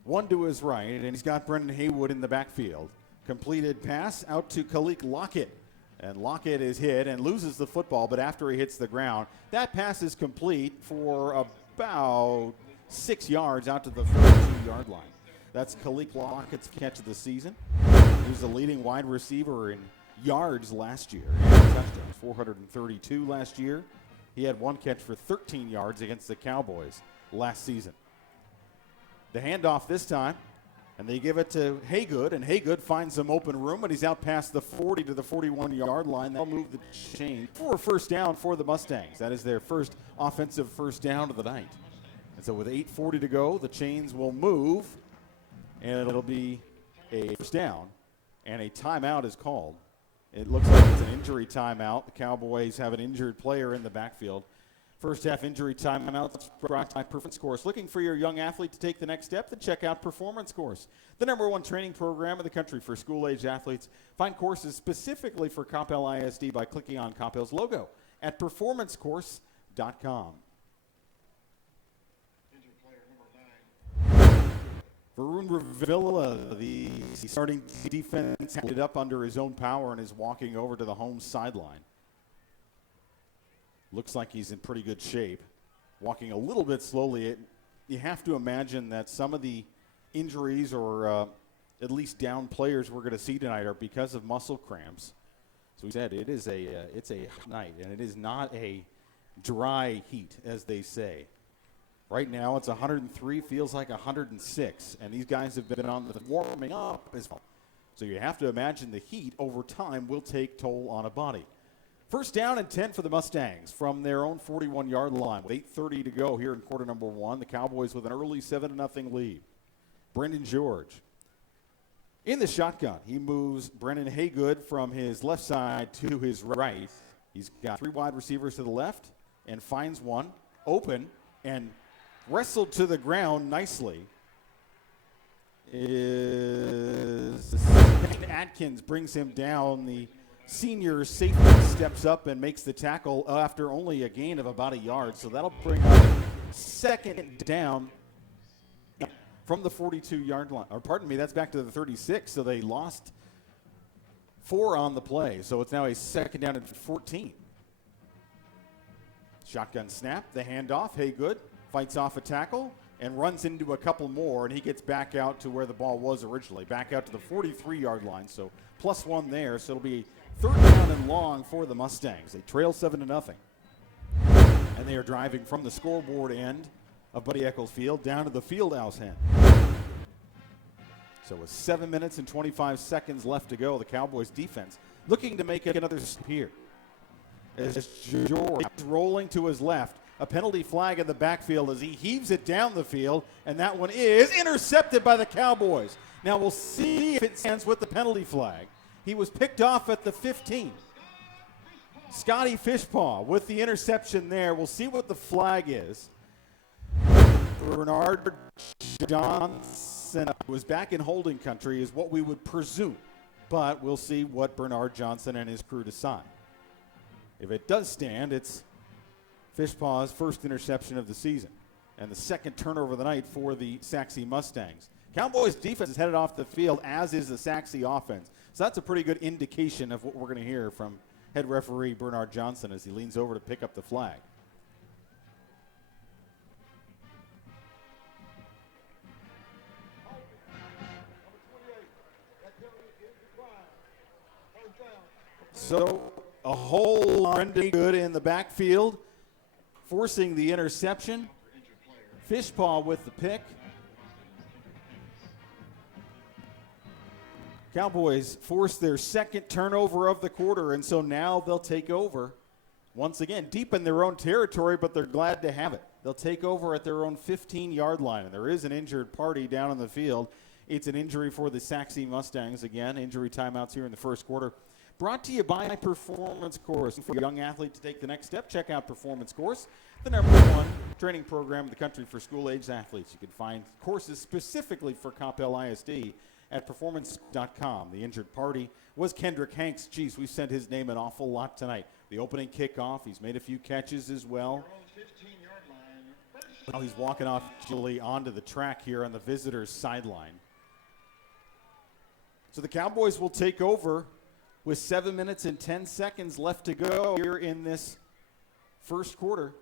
1 to his right, and he's got Brendan Haywood in the backfield. Completed pass out to Khalik Lockett. And Lockett is hit and loses the football, but after he hits the ground, that pass is complete for about 6 yards out to the 32-yard line. That's Khalik Lockett's catch of the season. He was the leading wide receiver in yards last year. Touchdowns, 432 last year. He had 1 catch for 13 yards against the Cowboys last season. The handoff this time, and they give it to Haygood, and Haygood finds some open room, and he's out past the 40 to the 41-yard line. They'll move the chain for a first down for the Mustangs. That is their first offensive first down of the night. And so with 8:40 to go, the chains will move, and it'll be a first down, and a timeout is called. It looks like it's an injury timeout. The Cowboys have an injured player in the backfield. First half injury timeouts brought by Performance Course. Looking for your young athlete to take the next step? Then check out Performance Course, the #1 training program in the country for school-age athletes. Find courses specifically for Coppell ISD by clicking on Coppell's logo at performancecourse.com. Varun Ravilla, the starting defense, had it up under his own power and is walking over to the home sideline. Looks like he's in pretty good shape. Walking a little bit slowly. You have to imagine that some of the injuries or at least down players we're going to see tonight are because of muscle cramps. So he said it's a hot night, and it is not a dry heat, as they say. Right now it's 103, feels like 106, and these guys have been on the warming up as well. So you have to imagine the heat over time will take toll on a body. First down and 10 for the Mustangs from their own 41-yard line with 8:30 to go here in quarter number 1. The Cowboys with an early 7-0 lead. Brendan George in the shotgun. He moves Brennan Haygood from his left side to his right. He's got 3 wide receivers to the left and finds one open and wrestled to the ground nicely. Atkins brings him down. The senior safety steps up and makes the tackle after only a gain of about a yard. So that'll bring up second down from the 42-yard line. Or pardon me, that's back to the 36. So they lost 4 on the play. So it's now a second down and 14. Shotgun snap, the handoff. Haygood fights off a tackle and runs into a couple more, and he gets back out to where the ball was originally, back out to the 43-yard line. So +1 there. So it'll be third down and long for the Mustangs. They trail 7-0. And they are driving from the scoreboard end of Buddy Eccles Field down to the Fieldhouse end. So with 7 minutes and 25 seconds left to go, the Cowboys defense looking to make another step here. As George is rolling to his left, a penalty flag in the backfield as he heaves it down the field, and that one is intercepted by the Cowboys. Now we'll see if it stands with the penalty flag. He was picked off at the 15. Scotty Fishpaw with the interception there. We'll see what the flag is. Bernard Johnson was back in holding country is what we would presume, but we'll see what Bernard Johnson and his crew decide. If it does stand, it's Fishpaw's first interception of the season and the second turnover of the night for the Saxe Mustangs. Cowboys defense is headed off the field, as is the Saxe offense. So that's a pretty good indication of what we're going to hear from head referee Bernard Johnson as he leans over to pick up the flag. So a whole Brendan Good in the backfield, forcing the interception. Fishpaw with the pick. Cowboys force their second turnover of the quarter, and so now they'll take over once again, deep in their own territory, but they're glad to have it. They'll take over at their own 15-yard line, and there is an injured party down on the field. It's an injury for the Saxe Mustangs again. Injury timeouts here in the first quarter. Brought to you by Performance Course. For a young athlete to take the next step, check out Performance Course, the #1 training program in the country for school-age athletes. You can find courses specifically for Coppell ISD at performance.com. The injured party was Kendrick Hanks. Geez, we've said his name an awful lot tonight. The opening kickoff, he's made a few catches as well. Now he's walking off onto the track here on the visitors' sideline. So the Cowboys will take over with 7 minutes and 10 seconds left to go here in this first quarter.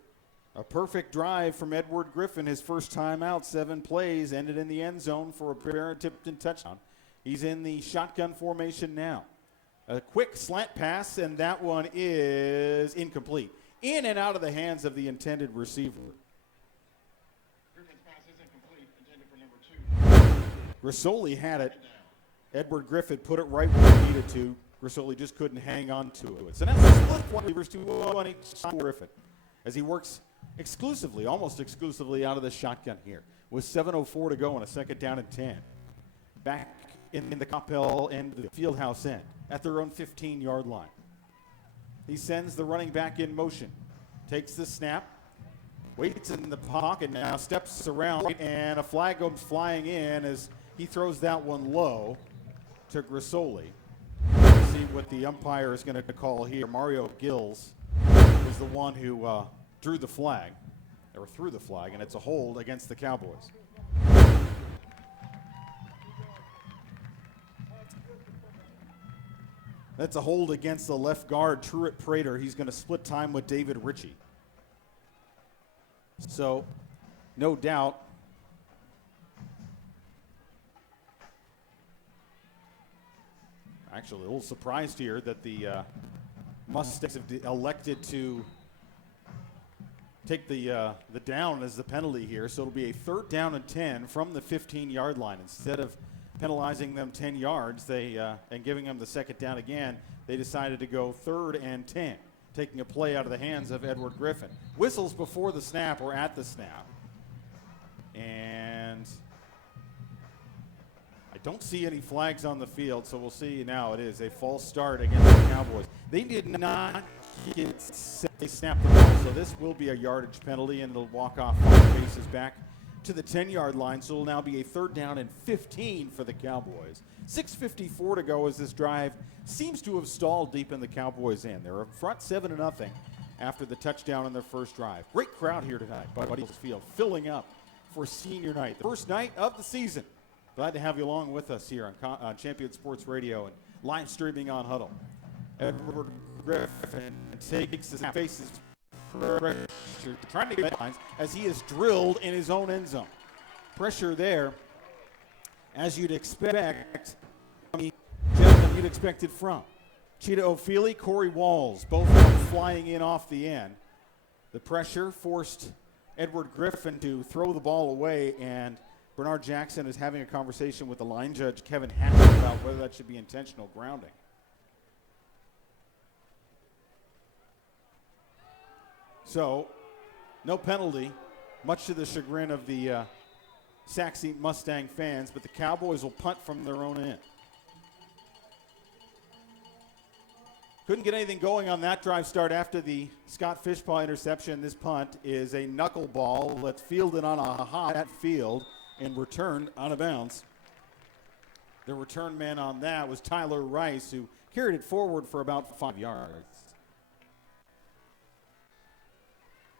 A perfect drive from Edward Griffin, his first time out, 7 plays, ended in the end zone for a Barrett-Tipton touchdown. He's in the shotgun formation now. A quick slant pass, and that one is incomplete. In and out of the hands of the intended receiver. Griffin's pass is incomplete, intended for number 2. Risoli had it. Edward Griffin put it right where he needed to. Risoli just couldn't hang on to it. So now split receivers to on each side. Griffin as he works exclusively, almost exclusively out of the shotgun here with 7:04 to go on a second down and 10. Back in the Coppell end of the Fieldhouse end at their own 15-yard line. He sends the running back in motion, takes the snap, Waits in the pocket now, steps around, and a flag goes flying in as he throws that one low to Grisoli. Let's see what the umpire is going to call here. Mario Gills was the one who drew the flag, or threw the flag, and it's a hold against the Cowboys. That's a hold against the left guard, Truett Prater. He's going to split time with David Ritchie. So, no doubt, actually a little surprised here that the Mustangs have elected to take the down as the penalty here. So it'll be a 3rd down and 10 from the 15-yard line. Instead of penalizing them 10 yards and giving them the 2nd down again, they decided to go 3rd and 10, taking a play out of the hands of Edward Griffin. Whistles before the snap or at the snap. And I don't see any flags on the field, so we'll see now. It is a false start against the Cowboys. They did not snap the ball, so this will be a yardage penalty, and it'll walk off 5 bases back to the 10-yard line, so it'll now be a 3rd down and 15 for the Cowboys. 6:54 to go as this drive seems to have stalled deep in the Cowboys' end. They're up front 7-0 after the touchdown in their first drive. Great crowd here tonight, Buddy Field filling up for senior night, the first night of the season. Glad to have you along with us here on Champion Sports Radio and live streaming on Huddle. Edward Griffin takes his faces pressure, trying to get lines as he is drilled in his own end zone. Pressure there, as you'd expect. Gentlemen, you'd expect it from Cheetah O'Feely, Corey Walls, both flying in off the end. The pressure forced Edward Griffin to throw the ball away, and Bernard Jackson is having a conversation with the line judge, Kevin Hackett, about whether that should be intentional grounding. So, no penalty, much to the chagrin of the Sac Seat Mustang fans, but the Cowboys will punt from their own end. Couldn't get anything going on that drive start after the Scott Fishpaw interception. This punt is a knuckleball that's fielded on a hot field and returned out of bounds. The return man on that was Tyler Rice, who carried it forward for about 5 yards.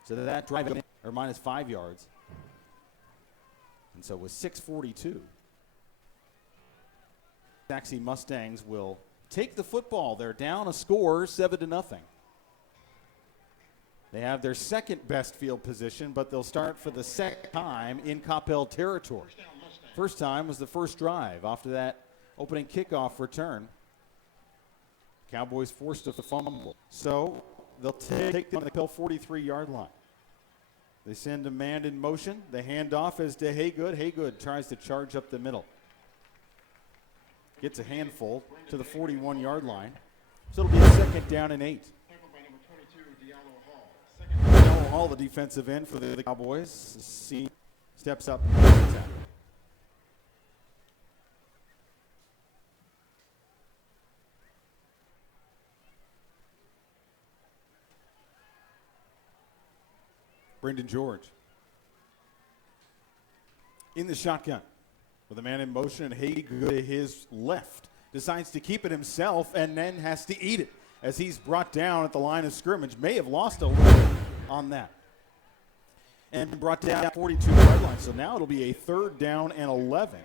So that drive, or minus 5 yards. And so with 6:42, Sac Seat Mustangs will take the football. They're down a score, 7-0. They have their second best field position, but they'll start for the second time in Coppell territory. First time was the first drive. After that opening kickoff return, Cowboys forced a fumble. So they'll take the Coppell 43-yard line. They send a man in motion. They hand off as to Haygood. Haygood tries to charge up the middle. Gets a handful to the 41-yard line. So it'll be a 2nd down and 8. Diallo Hall, the defensive end for the Cowboys, steps up. Brendan George in the shotgun with a man in motion, and Haygood to his left decides to keep it himself and then has to eat it as he's brought down at the line of scrimmage. May have lost a little bit on that and brought down 42-yard line. So now it'll be a 3rd down and 11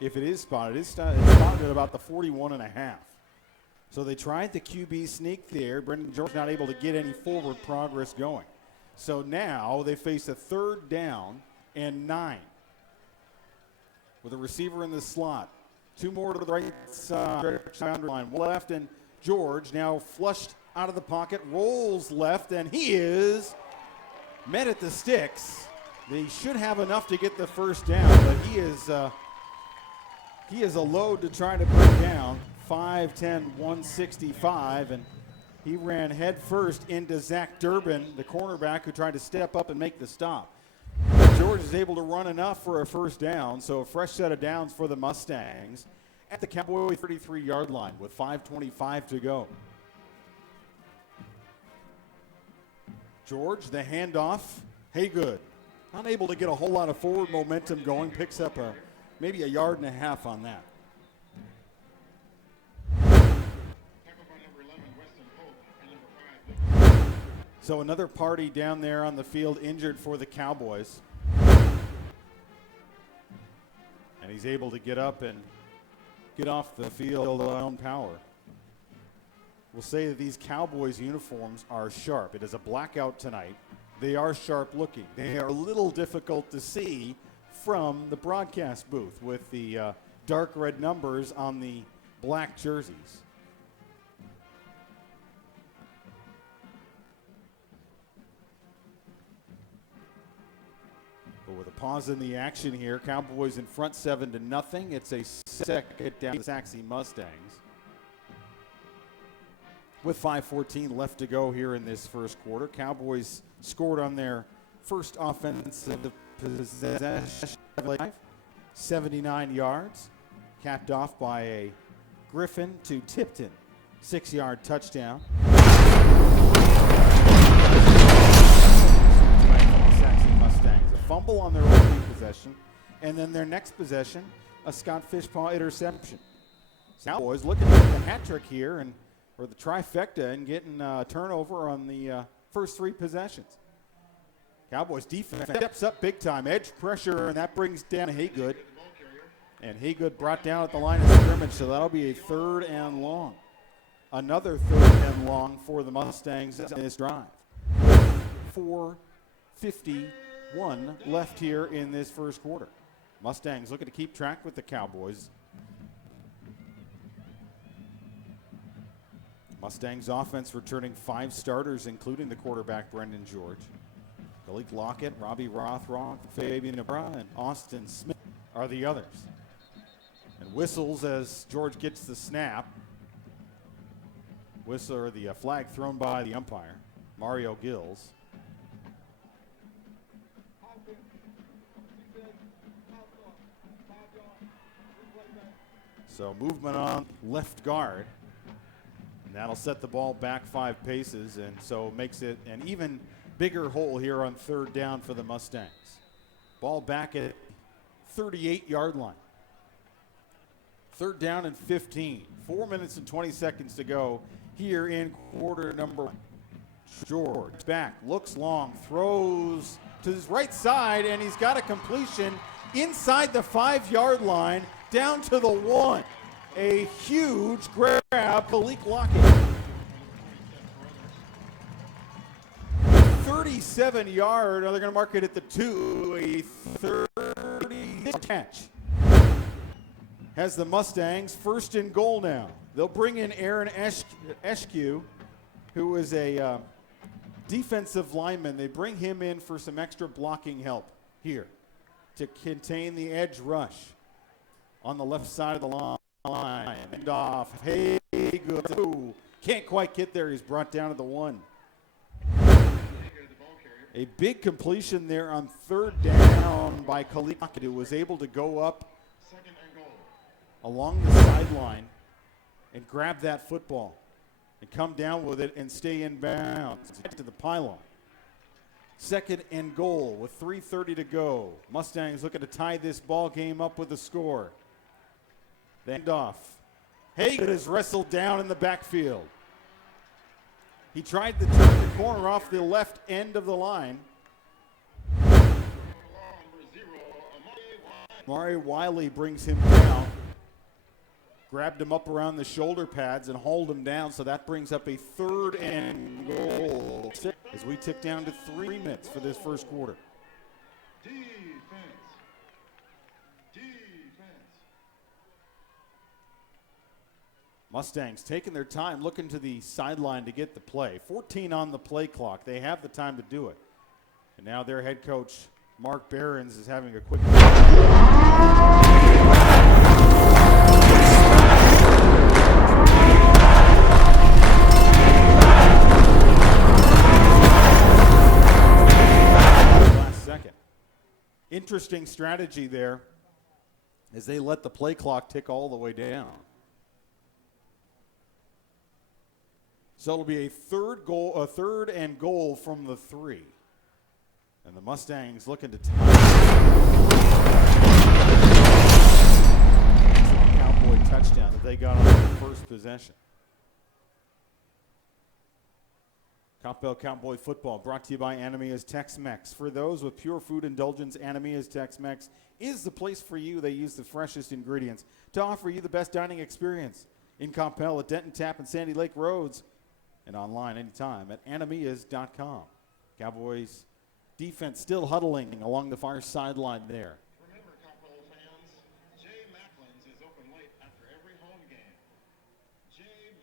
if it is spotted. It's spotted at about the 41.5. So they tried the QB sneak there. Brendan George not able to get any forward progress going. So now they face a 3rd down and 9 with a receiver in the slot. 2 more to the right side, line. 1 left, and George now flushed out of the pocket, rolls left, and he is met at the sticks. They should have enough to get the first down, but he is a load to try to bring down. 5'10", 165, and he ran head first into Zach Durbin, the cornerback, who tried to step up and make the stop. George is able to run enough for a first down, so a fresh set of downs for the Mustangs at the Cowboy 33-yard line with 5:25 to go. George, the handoff Haygood, unable to get a whole lot of forward momentum going, picks up maybe a yard and a half on that. So another party down there on the field injured for the Cowboys. And he's able to get up and get off the field on own power. We'll say that these Cowboys uniforms are sharp. It is a blackout tonight. They are sharp looking. They are a little difficult to see from the broadcast booth with the dark red numbers on the black jerseys. But with a pause in the action here, Cowboys in front 7-0. It's a second down to the Saxe Mustangs. With 5:14 left to go here in this first quarter, Cowboys scored on their first offensive possession, 79 yards, capped off by a Griffin to Tipton 6-yard touchdown. Saxe Mustangs, a fumble on their opening possession, and then their next possession, a Scott Fishpaw interception. Cowboys looking to get the hat trick here or the trifecta and getting a turnover on the first three possessions. Cowboys defense steps up big time, edge pressure, and that brings down Haygood. And Haygood brought down at the line of scrimmage, so that'll be a 3rd and long. Another 3rd and long for the Mustangs in this drive. 4:51 left here in this first quarter. Mustangs looking to keep track with the Cowboys. Mustangs offense returning 5 starters, including the quarterback Brendan George. Malik Lockett, Robbie Rothrock, Fabian Abra, and Austin Smith are the others. And whistles as George gets the snap. Whistle or the flag thrown by the umpire, Mario Gills. So movement on left guard. And that'll set the ball back 5 paces, and so makes it an even bigger hole here on 3rd down for the Mustangs. Ball back at 38-yard line. 3rd down and 15. 4 minutes and 20 seconds to go here in quarter number 1. George back, looks long, throws to his right side, and he's got a completion inside the 5-yard line down to the 1. A huge grab, Malik Lockett. 37-yard, they're going to mark it at the 2, a 30 catch. Has the Mustangs 1st and goal now. They'll bring in Aaron Eshkew, who is a defensive lineman. They bring him in for some extra blocking help here to contain the edge rush on the left side of the line. And off. Hey, good. Ooh, can't quite get there. He's brought down to the 1. A big completion there on 3rd down by Khalid, who was able to go up along the sideline and grab that football and come down with it and stay in bounds to the pylon. 2nd and goal with 3:30 to go. Mustangs looking to tie this ball game up with a score. End off. Haygood is wrestled down in the backfield. He tried to turn the corner off the left end of the line. Mari Wiley brings him down. Grabbed him up around the shoulder pads and hauled him down, so that brings up a 3rd and goal as we tick down to 3 minutes for this first quarter. Mustangs taking their time, looking to the sideline to get the play. 14 on the play clock. They have the time to do it. And now their head coach, Mark Behrens, is having a quick... last second. Interesting strategy there as they let the play clock tick all the way down. So it'll be a 3rd and goal from the 3. And the Mustangs looking to tie. Cowboy touchdown that they got on their first possession. Coppell Cowboy football brought to you by Animia's Tex-Mex. For those with pure food indulgence, Animia's Tex-Mex is the place for you. They use the freshest ingredients to offer you the best dining experience in Coppell at Denton Tap and Sandy Lake Roads, and online anytime at animias.com. Cowboys defense still huddling along the far sideline there. Remember, Coppell fans, Jay Macklin's is open late after every home game.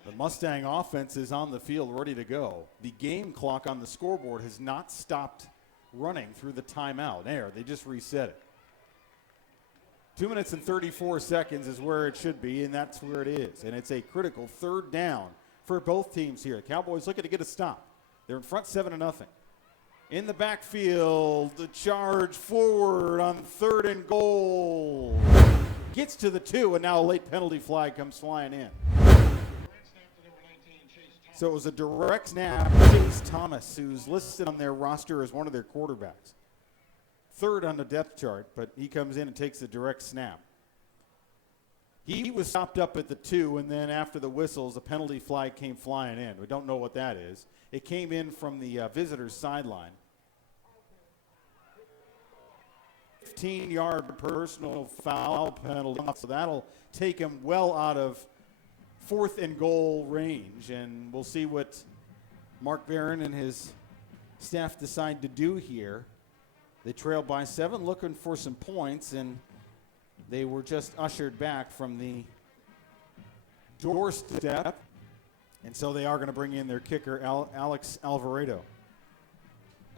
The Mustang offense is on the field ready to go. The game clock on the scoreboard has not stopped running through the timeout. There, they just reset it. 2 minutes and 34 seconds is where it should be, and that's where it is. And it's a critical third down for both teams here. The Cowboys looking to get a stop. They're in front 7-0. In the backfield, the charge forward on 3rd and goal. Gets to the 2, and now a late penalty flag comes flying in. So it was a direct snap. Chase Thomas, who's listed on their roster as one of their quarterbacks. 3rd on the depth chart, but he comes in and takes a direct snap. He was stopped up at the 2, and then after the whistles, a penalty flag came flying in. We don't know what that is. It came in from the visitor's sideline. 15-yard personal foul penalty, so that'll take him well out of 4th and goal range, and we'll see what Mark Barron and his staff decide to do here. They trail by 7, looking for some points, and they were just ushered back from the doorstep, and so they are going to bring in their kicker, Alex Alvarado.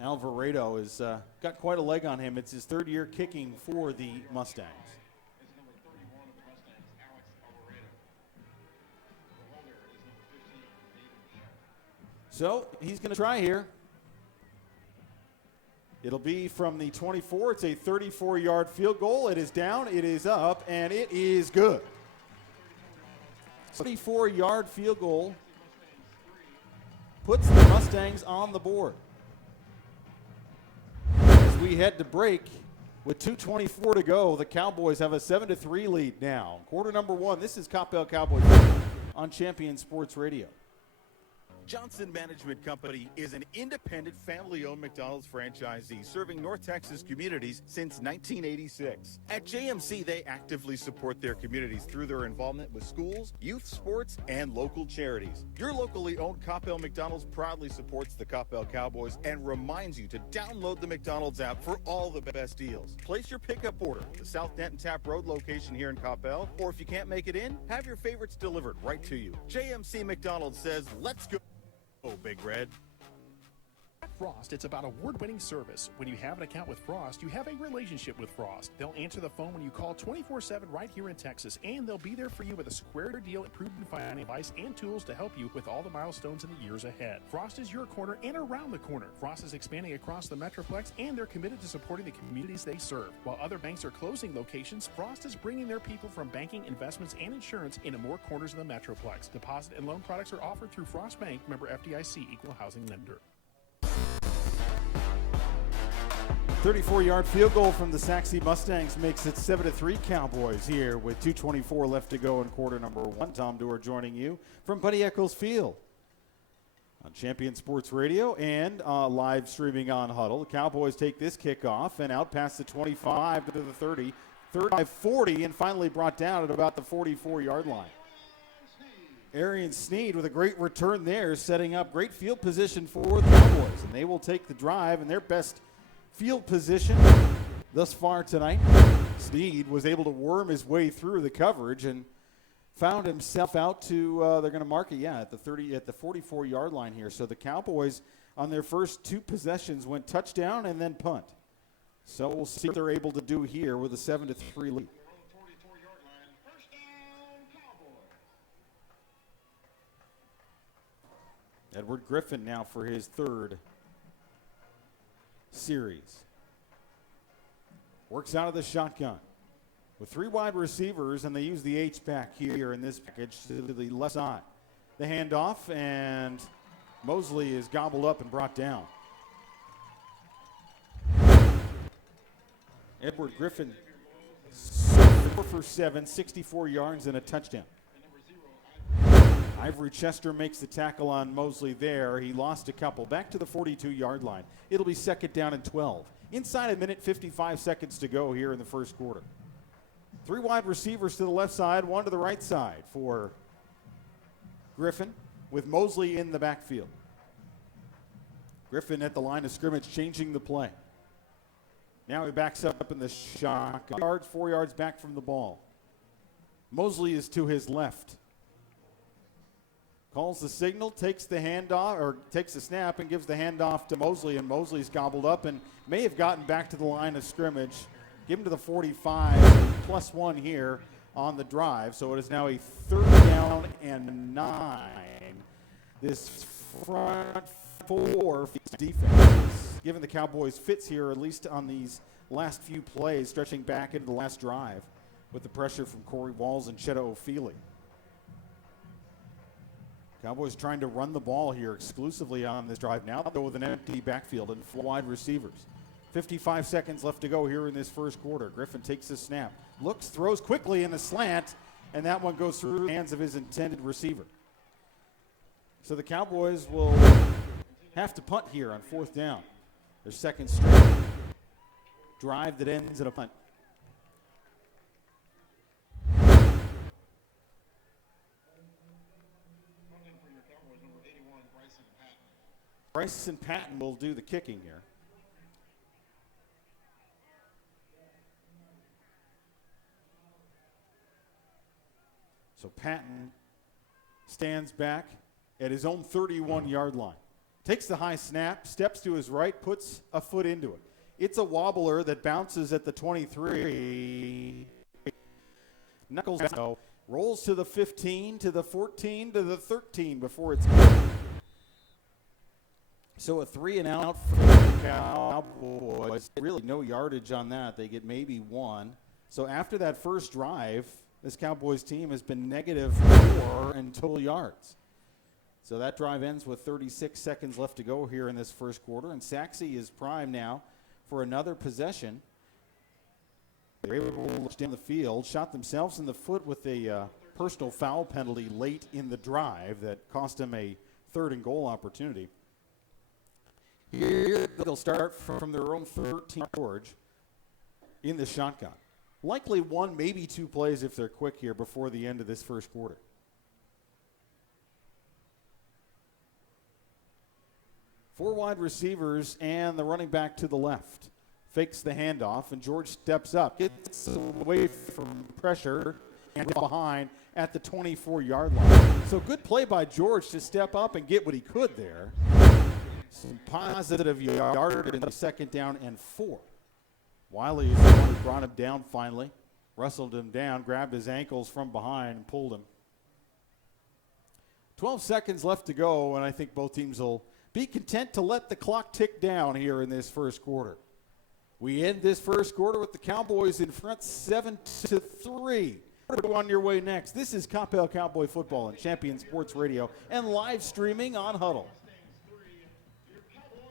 Alvarado has got quite a leg on him. It's his 3rd year kicking for the Mustangs. Is number 31 of the Mustangs, Alex Alvarado. The holder is number 15, David Sharp. So he's going to try here. It'll be from the 24. It's a 34-yard field goal. It is down, it is up, and it is good. 34-yard field goal puts the Mustangs on the board. As we head to break with 2:24 to go, the Cowboys have a 7-3 lead now. Quarter number 1. This is Coppell Cowboys on Champion Sports Radio. Johnson Management Company is an independent, family-owned McDonald's franchisee serving North Texas communities since 1986. At JMC, they actively support their communities through their involvement with schools, youth sports, and local charities. Your locally owned Coppell McDonald's proudly supports the Coppell Cowboys and reminds you to download the McDonald's app for all the best deals. Place your pickup order at the South Denton Tap Road location here in Coppell, or if you can't make it in, have your favorites delivered right to you. JMC McDonald's says, let's go. Oh, Big Red. At Frost, it's about award-winning service. When you have an account with Frost, you have a relationship with Frost. They'll answer the phone when you call 24/7 right here in Texas, and they'll be there for you with a square deal, proven finance advice, and tools to help you with all the milestones in the years ahead. Frost is your corner and around the corner. Frost is expanding across the Metroplex, and they're committed to supporting the communities they serve. While other banks are closing locations, Frost is bringing their people from banking, investments, and insurance into more corners of the Metroplex. Deposit and loan products are offered through Frost Bank, member FDIC, equal housing lender. 34-yard field goal from the Saxe Mustangs makes it 7-3 Cowboys here with 2:24 left to go in quarter number 1. Tom Doerr joining you from Buddy Eccles Field on Champion Sports Radio and live streaming on Huddle. The Cowboys take this kickoff and out past the 25 to the 30, 35-40, and finally brought down at about the 44-yard line. Arian Sneed with a great return there, setting up great field position for the Cowboys, and they will take the drive in their best field position thus far tonight. Sneed was able to worm his way through the coverage and found himself out to, they're going to mark it, at the 44-yard line here. So the Cowboys on their first 2 possessions went touchdown and then punt. So we'll see what they're able to do here with a 7-3 lead. Edward Griffin now for his 3rd series. Works out of the shotgun with 3 wide receivers, and they use the H-back here in this package to the left side. The handoff, and Mosley is gobbled up and brought down. Edward Griffin, 4 for 7, 64 yards and a touchdown. Ivory Chester makes the tackle on Mosley there. He lost a couple. Back to the 42-yard line. It'll be second down and 12. Inside a minute, 55 seconds to go here in the first quarter. 3 wide receivers to the left side, 1 to the right side for Griffin with Mosley in the backfield. Griffin at the line of scrimmage changing the play. Now he backs up in the shotgun. 4 yards back from the ball. Mosley is to his left. Calls the signal, takes the handoff, or takes the snap and gives the handoff to Mosley, and Mosley's gobbled up and may have gotten back to the line of scrimmage. Give him to the 45, +1 here on the drive. So it is now a 3rd down and 9. This front 4 defense, giving the Cowboys fits here, at least on these last few plays, stretching back into the last drive with the pressure from Corey Walls and Chetta Ofili. Cowboys trying to run the ball here exclusively on this drive now, though with an empty backfield and 4 wide receivers. 55 seconds left to go here in this first quarter. Griffin takes the snap, looks, throws quickly in a slant, and that one goes through the hands of his intended receiver. So the Cowboys will have to punt here on 4th down. Their second straight drive that ends in a punt. Bryson Patton will do the kicking here. So Patton stands back at his own 31-yard line. Takes the high snap, steps to his right, puts a foot into it. It's a wobbler that bounces at the 23. Knuckles down, rolls to the 15, to the 14, to the 13 before it's good. So a 3 and out for the Cowboys. Really no yardage on that. They get maybe 1. So after that first drive, this Cowboys team has been -4 in total yards. So that drive ends with 36 seconds left to go here in this first quarter. And Saxe is primed now for another possession. They were able to launch down the field, shot themselves in the foot with a personal foul penalty late in the drive that cost them a 3rd and goal opportunity. Here they'll start from their own 13 George in the shotgun. Likely 1, maybe 2 plays if they're quick here before the end of this first quarter. Four wide receivers and the running back to the left. Fakes the handoff, and George steps up. Gets away from pressure and behind at the 24-yard line. So good play by George to step up and get what he could there. Some positive yardage in the 2nd down and 4. Wiley is the one who brought him down finally. Wrestled him down, grabbed his ankles from behind, and pulled him. 12 seconds left to go, and I think both teams will be content to let the clock tick down here in this first quarter. We end this first quarter with the Cowboys in front 7-3. On your way next. This is Coppell Cowboy Football on Champion Sports Radio and live streaming on Huddle.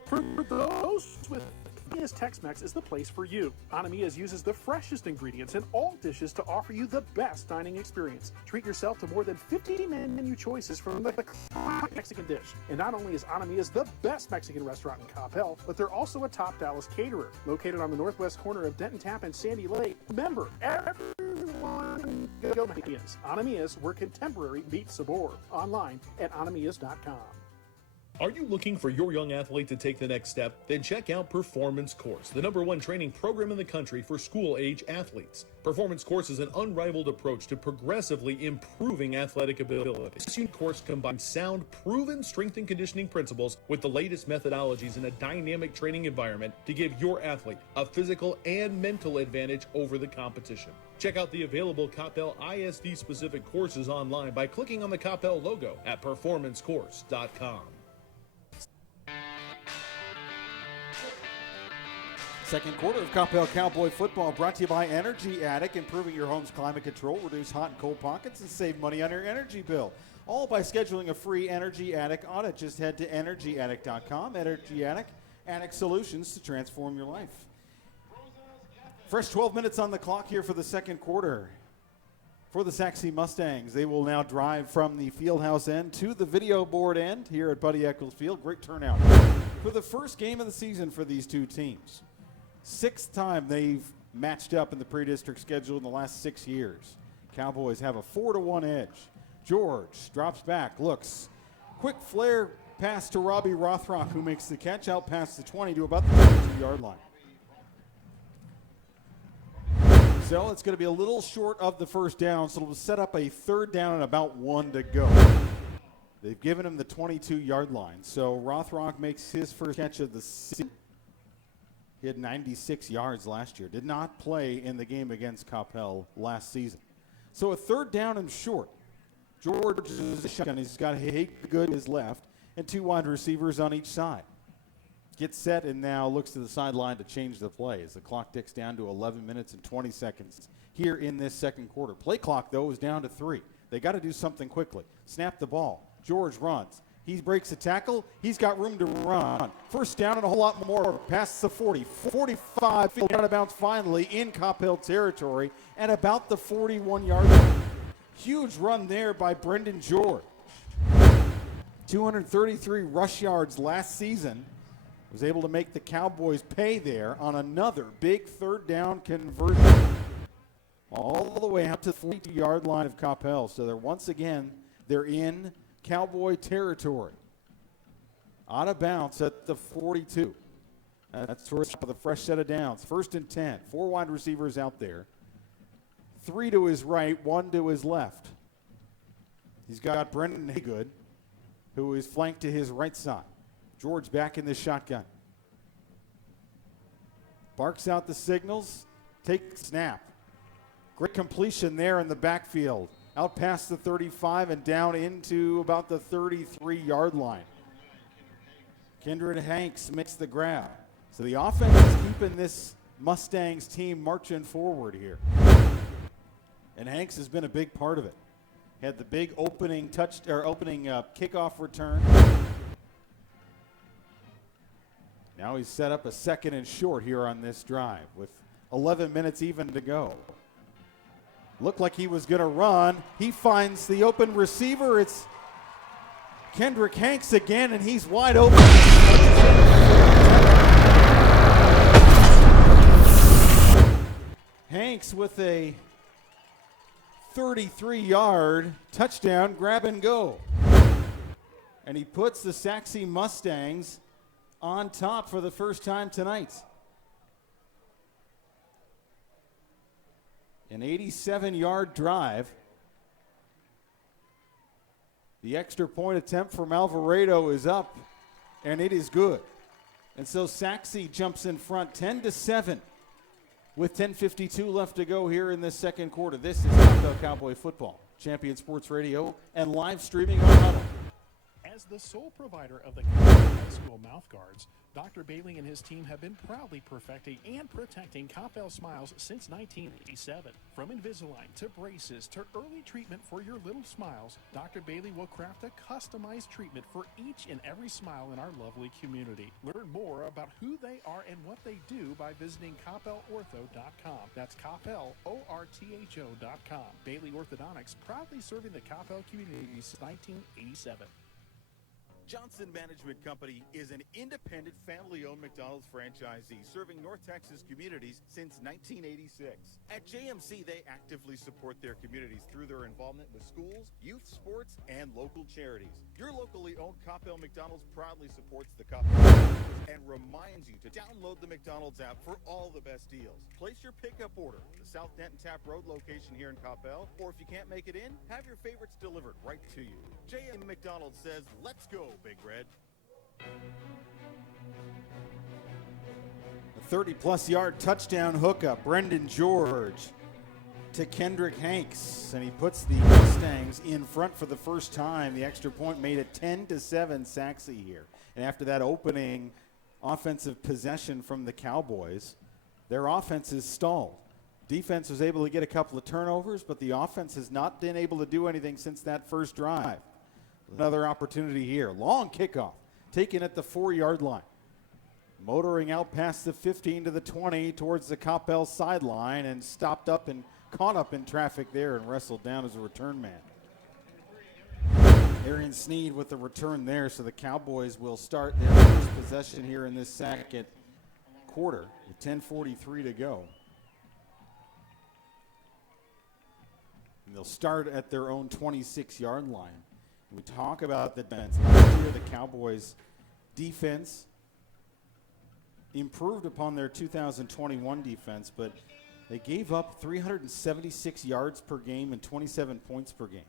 For those with Anamia's Tex-Mex is the place for you. Anamia's uses the freshest ingredients in all dishes to offer you the best dining experience. Treat yourself to more than 50 menu choices from the classic Mexican dish. And not only is Anamia's the best Mexican restaurant in Coppell, but they're also a top Dallas caterer. Located on the northwest corner of Denton Tap and Sandy Lake. Remember, everyone go to Anamia's. Anamia's, where contemporary meets sabor. Online at anamias.com. Are you looking for your young athlete to take the next step? Then check out Performance Course, the #1 training program in the country for school-age athletes. Performance Course is an unrivaled approach to progressively improving athletic ability. This course combines sound, proven strength and conditioning principles with the latest methodologies in a dynamic training environment to give your athlete a physical and mental advantage over the competition. Check out the available Coppell ISD-specific courses online by clicking on the Coppell logo at performancecourse.com. Second quarter of Coppell Cowboy Football brought to you by Energy Attic, improving your home's climate control, reduce hot and cold pockets, and save money on your energy bill. All by scheduling a free Energy Attic audit. Just head to energyattic.com. Energy Attic, attic solutions to transform your life. Fresh 12 minutes on the clock here for the second quarter. For the Saxe Mustangs, they will now drive from the fieldhouse end to the video board end here at Buddy Eccles Field. Great turnout for the first game of the season for these two teams. Sixth time they've matched up in the pre-district schedule in the last 6 years. Cowboys have a 4-1 edge. George drops back, looks. Quick flare pass to Robbie Rothrock, who makes the catch out past the 20 to about the 22-yard line. So it's going to be a little short of the first down, so it'll set up a third down and about 1 to go. They've given him the 22-yard line. So Rothrock makes his first catch of the season. He had 96 yards last year. Did not play in the game against Coppell last season. So a third down and short. George is a shotgun. He's got Haygood his left and 2 wide receivers on each side. Gets set and now looks to the sideline to change the play as the clock ticks down to 11 minutes and 20 seconds here in this second quarter. Play clock, though, is down to 3. They got to do something quickly. Snap the ball. George runs. He breaks a tackle. He's got room to run. First down and a whole lot more. Past the 40, 45, out of bounds finally in Coppell territory and about the 41-yard line. Huge run there by Brendan George. 233 rush yards last season. Was able to make the Cowboys pay there on another big third down conversion. All the way out to the 42-yard line of Coppell. So they're in Cowboy territory. Out of bounds at the 42. That's first with a fresh set of downs. 1st and 10. 4 wide receivers out there. 3 to his right, 1 to his left. He's got Brendan Haygood, who is flanked to his right side. George back in the shotgun. Barks out the signals. Take snap. Great completion there in the backfield. Out past the 35 and down into about the 33-yard line. Kendrick Hanks makes the grab. So the offense is keeping this Mustangs team marching forward here. And Hanks has been a big part of it. Had the big opening kickoff return. Now he's set up a 2nd and short here on this drive with 11 minutes even to go. Looked like he was going to run. He finds the open receiver. It's Kendrick Hanks again, and he's wide open. Hanks with a 33-yard touchdown grab and go. And he puts the Saxe Mustangs on top for the first time tonight. An 87-yard drive. The extra point attempt from Alvarado is up, and it is good. And so Saxe jumps in front 10-7 with 10:52 left to go here in this second quarter. This is Coppell Cowboy Football, Champion Sports Radio, and live streaming on Huddle. As the sole provider of the Coppell High School mouthguards, Dr. Bailey and his team have been proudly perfecting and protecting Coppell smiles since 1987. From Invisalign to braces to early treatment for your little smiles, Dr. Bailey will craft a customized treatment for each and every smile in our lovely community. Learn more about who they are and what they do by visiting CoppellOrtho.com. That's CoppellOrtho.com. Bailey Orthodontics, proudly serving the Coppell community since 1987. Johnson Management Company is an independent, family-owned McDonald's franchisee serving North Texas communities since 1986. At JMC, they actively support their communities through their involvement with schools, youth sports, and local charities. Your locally owned Coppell McDonald's proudly supports the Coppell and reminds you to download the McDonald's app for all the best deals. Place your pickup order at the South Denton Tap Road location here in Coppell, or if you can't make it in, have your favorites delivered right to you. JM McDonald's says, let's go, Big Red. A 30-plus yard touchdown hookup. Brendan George to Kendrick Hanks, and he puts the Mustangs in front for the first time. The extra point made it 10-7 Saxe here. And after that opening offensive possession from the Cowboys, their offense is stalled. Defense was able to get a couple of turnovers, but the offense has not been able to do anything since that first drive. Another opportunity here. Long kickoff taken at the 4-yard line. motoring out past the 15 to the 20 towards the Coppell sideline and stopped up and caught up in traffic there and wrestled down as a return man. Arian Sneed with the return there, so the Cowboys will start their first possession here in this second quarter with 10:43 to go. And they'll start at their own 26-yard line. We talk about the defense. Last year, the Cowboys' defense improved upon their 2021 defense, but they gave up 376 yards per game and 27 points per game.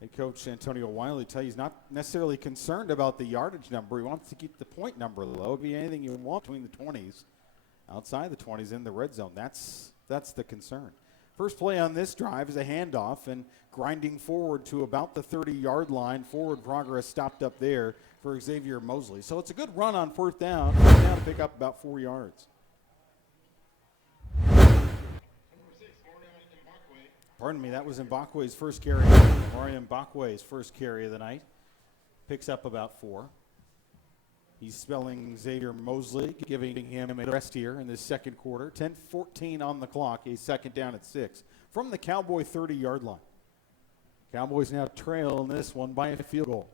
Head coach Antonio Wiley tell you he's not necessarily concerned about the yardage number. He wants to keep the point number low. It'll be anything you want between the 20s, outside the 20s in the red zone. That's the concern. First play on this drive is a handoff and grinding forward to about the 30-yard line. Forward progress stopped up there for Xavier Mosley. So it's a good run on fourth down. Fourth down to pick up about 4 yards. Pardon me, that was Mbakwe's first carry. Mario Mbakwe's first carry of the night. Picks up about 4. He's spelling Xavier Mosley, giving him a rest here in this second quarter. 10:14 on the clock, a second down at 6. From the Cowboy 30-yard line. Cowboys now trail in this one by a field goal.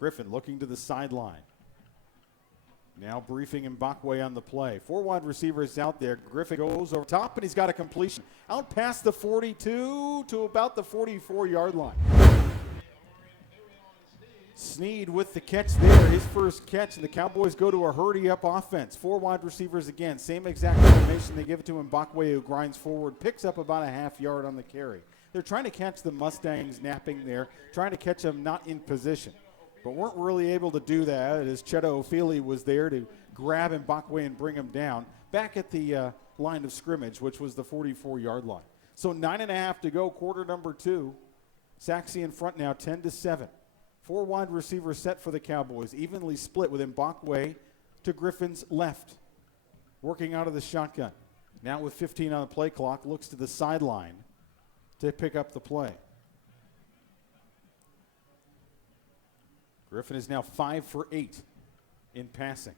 Griffin looking to the sideline. Now briefing Mbakwe on the play. 4 wide receivers out there. Griffin goes over top, and he's got a completion. Out past the 42 to about the 44-yard line. Sneed with the catch there, his first catch, and the Cowboys go to a hurry-up offense. 4 wide receivers again. Same exact formation. They give it to Mbakwe, who grinds forward, picks up about a half yard on the carry. They're trying to catch the Mustangs napping there, trying to catch them not in position, but weren't really able to do that as Cheto Ofili was there to grab Mbakwe and bring him down back at the line of scrimmage, which was the 44-yard line. So 9.5 to go, quarter number 2. Saxe in front now, 10-7. 4 wide receivers set for the Cowboys, evenly split with Mbakwe to Griffin's left, working out of the shotgun. Now with 15 on the play clock, looks to the sideline to pick up the play. Griffin is now 5 for 8 in passing.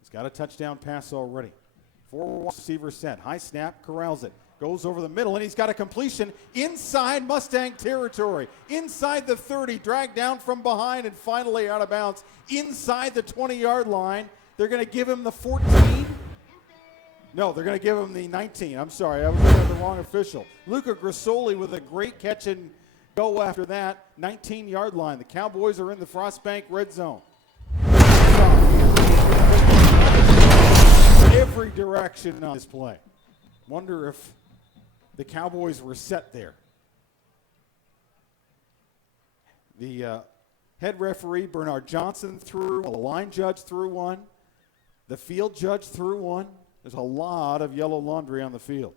He's got a touchdown pass already. 4 receivers set. High snap, corrals it. Goes over the middle, and he's got a completion inside Mustang territory. Inside the 30, dragged down from behind, and finally out of bounds. Inside the 20-yard line. They're going to give him the 14. No, they're going to give him the 19. I'm sorry, I was looking at the wrong official. Luca Grissoli with a great catch and go after that. 19-yard line. The Cowboys are in the Frostbank red zone. Every direction on this play. Wonder if the Cowboys were set there. The head referee, Bernard Johnson, threw. The line judge threw one. The field judge threw one. There's a lot of yellow laundry on the field.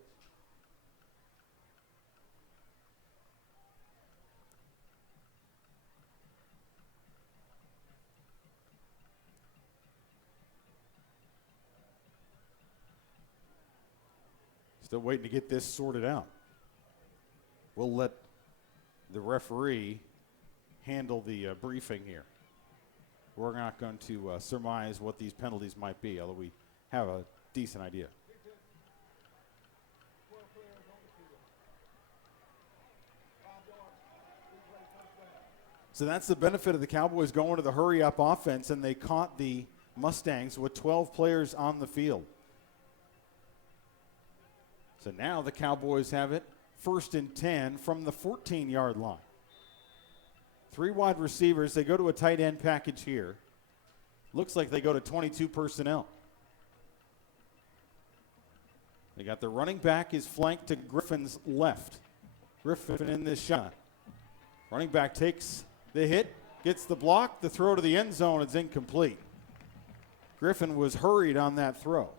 Still waiting to get this sorted out. We'll let the referee handle the briefing here. We're not going to surmise what these penalties might be, although we have a decent idea. So that's the benefit of the Cowboys going to the hurry-up offense, and they caught the Mustangs with 12 players on the field. So now the Cowboys have it 1st and 10 from the 14-yard line. 3 wide receivers. They go to a tight end package here. Looks like they go to 22 personnel. They got the running back is flanked to Griffin's left. Griffin in this shot. Running back takes the hit, gets the block. The throw to the end zone is incomplete. Griffin was hurried on that throw.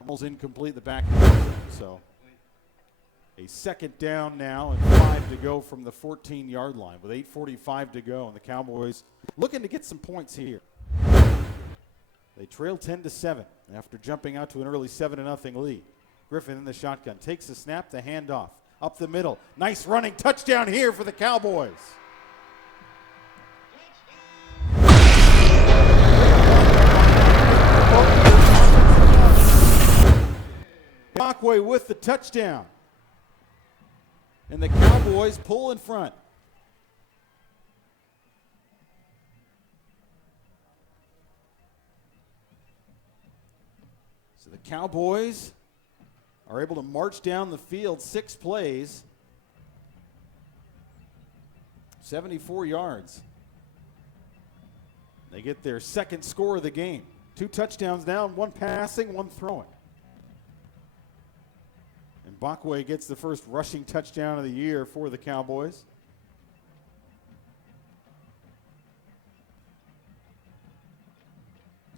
Almost incomplete the back of the end zone. So a second down now and 5 to go from the 14-yard line with 8:45 to go, and the Cowboys looking to get some points here. They trail 10-7 after jumping out to an early 7-0 lead. Griffin in the shotgun takes the snap, the handoff up the middle. Nice running touchdown here for the Cowboys. Mbakwe with the touchdown. And the Cowboys pull in front. So the Cowboys are able to march down the field 6 plays, 74 yards. They get their second score of the game. 2 touchdowns down, 1 passing, 1 throwing. And Mbakwe gets the first rushing touchdown of the year for the Cowboys.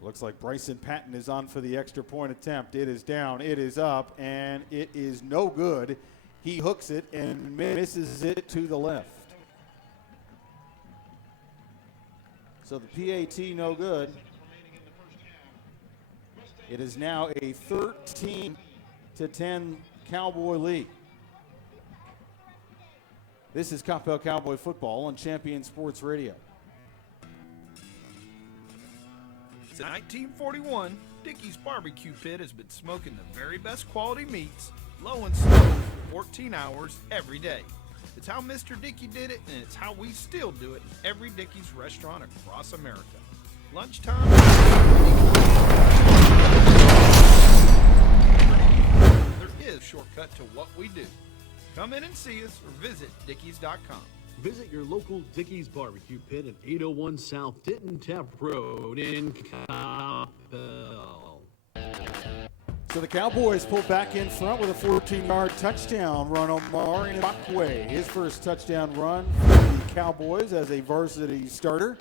Looks like Bryson Patton is on for the extra point attempt. It is down, it is up, and it is no good. He hooks it and misses it to the left. So the PAT no good. It is now a 13-10 Cowboy lead. This is Coppell Cowboy football on Champion Sports Radio. Since 1941, Dickey's Barbecue Pit has been smoking the very best quality meats, low and slow, for 14 hours every day. It's how Mr. Dickey did it, and it's how we still do it in every Dickey's restaurant across America. Lunchtime, there is a shortcut to what we do. Come in and see us or visit dickeys.com. Visit your local Dickey's Barbecue Pit at 801 South Denton Tap Road in Coppell. So the Cowboys pull back in front with a 14-yard touchdown run on Omari Mbakwe. His first touchdown run for the Cowboys as a varsity starter.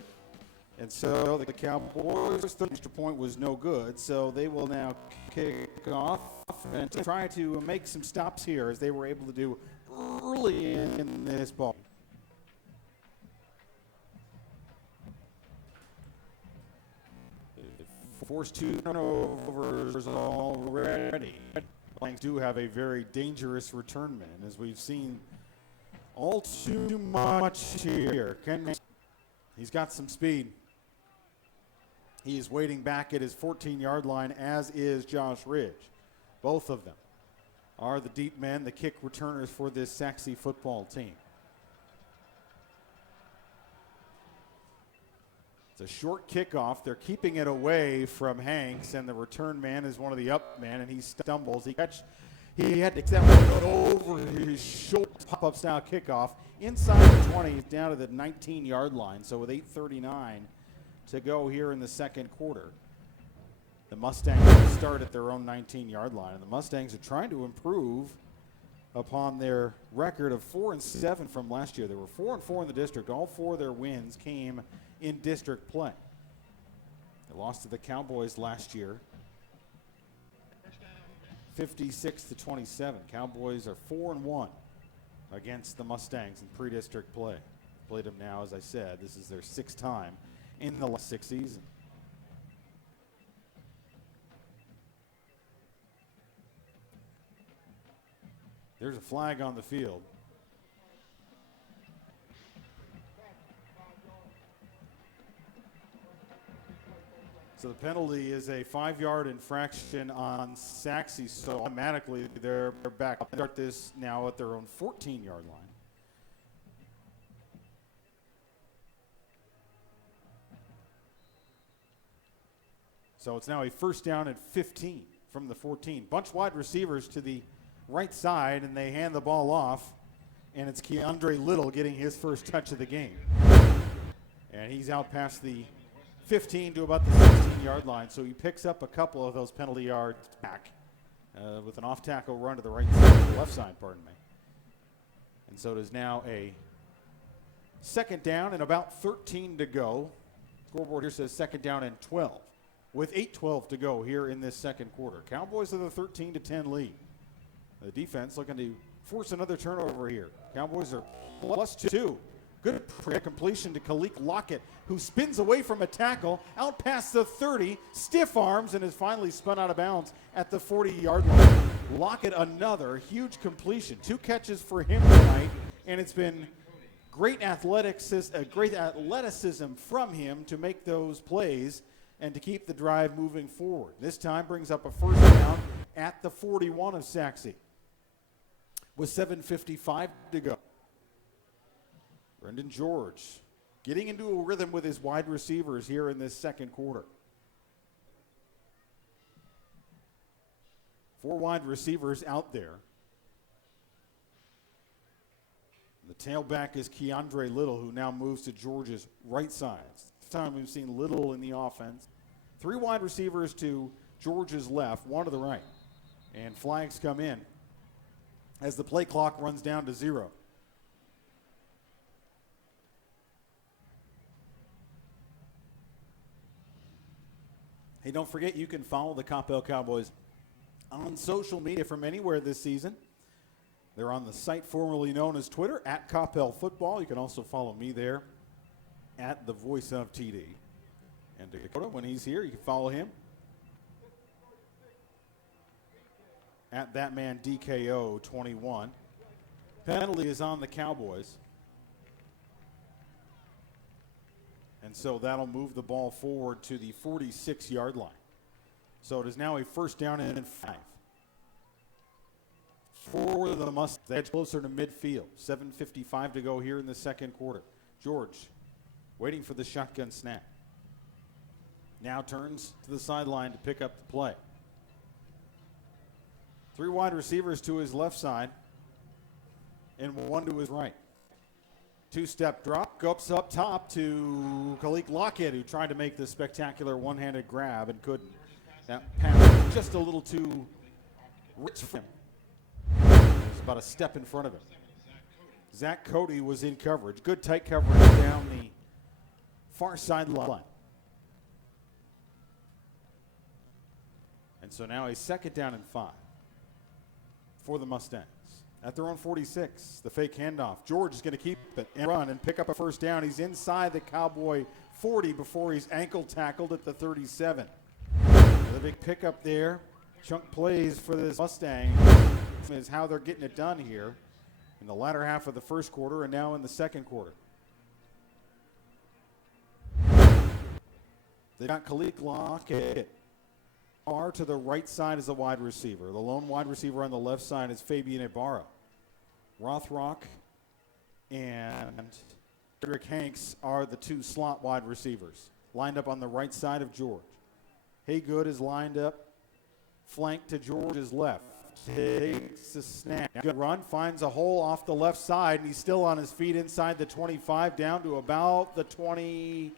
And so the Cowboys' third extra point was no good, so they will now kick off and try to make some stops here as they were able to do early in this ball. Forced 2 turnovers already. Lions do have a very dangerous return man, as we've seen all too much here. He's got some speed. He is waiting back at his 14-yard line, as is Josh Ridge. Both of them are the deep men, the kick returners for this Saxe football team. It's a short kickoff. They're keeping it away from Hanks, and the return man is one of the up men, and he stumbles. He had to get that one over his shoulder, pop-up style kickoff inside the 20, down to the 19-yard line. So with 8:39 to go here in the second quarter, the Mustangs start at their own 19-yard line, and the Mustangs are trying to improve upon their record of 4-7 from last year. They were 4-4 in the district. All 4 of their wins came in district play. They lost to the Cowboys last year, 56-27. Cowboys are 4-1 against the Mustangs in pre-district play. Played them now, as I said. This is their 6th time in the last 6 seasons. There's a flag on the field. So the penalty is a 5-yard infraction on Saxe, so automatically they're back. They start this now at their own 14-yard line. So it's now a first down at 15 from the 14. Bunch wide receivers to the right side, and they hand the ball off, and it's Keandre Little getting his first touch of the game. And he's out past the 15 to about the 16-yard line, so he picks up a couple of those penalty yards back with an off-tackle run to the right side, the left side, pardon me. And so it is now a second down and about 13 to go. Scoreboard here says second down and 12 with 8:12 to go here in this second quarter. Cowboys have a 13-10 lead. The defense looking to force another turnover here. Cowboys are +2. Good completion to Khalik Lockett, who spins away from a tackle, out past the 30, stiff arms, and is finally spun out of bounds at the 40-yard line. Lockett, another huge completion. 2 catches for him tonight, and it's been great athleticism from him to make those plays. and to keep the drive moving forward. This time brings up a first down at the 41 of Saxe with 7:55 to go. Brendan George getting into a rhythm with his wide receivers here in this second quarter. 4 wide receivers out there. The tailback is Keandre Little, who now moves to George's right side. This time we've seen Little in the offense. 3 wide receivers to George's left, 1 to the right. And flags come in as the play clock runs down to 0. Hey, don't forget you can follow the Coppell Cowboys on social media from anywhere this season. They're on the site formerly known as Twitter, at Coppell Football. You can also follow me there, at the Voice of TD. And Dakota, when he's here, you can follow him at that man DKO 21. Penalty is on the Cowboys. And so that'll move the ball forward to the 46-yard line. So it is now a first down and 5. For the Mustangs, edge closer to midfield. 7:55 to go here in the second quarter. George waiting for the shotgun snap. Now turns to the sideline to pick up the play. 3 wide receivers to his left side and 1 to his right. 2-step drop, goes up top to Khalik Lockett, who tried to make the spectacular one-handed grab and couldn't. That pass was just a little too rich for him. It was about a step in front of him. Zach Cody was in coverage. Good tight coverage down the far sideline. And so now a second down and 5 for the Mustangs. At their own 46, the fake handoff. George is going to keep it and run and pick up a first down. He's inside the Cowboy 40 before he's ankle tackled at the 37. The big pickup there. Chunk plays for this Mustang is how they're getting it done here in the latter half of the first quarter and now in the second quarter. They got Khalik Lockett. Far to the right side is a wide receiver. The lone wide receiver on the left side is Fabian Ibarra. Rothrock and Frederick Hanks are the 2 slot wide receivers, lined up on the right side of George. Haygood is lined up, flanked to George's left. Takes a snap. Good run, finds a hole off the left side, and he's still on his feet inside the 25, down to about the 20,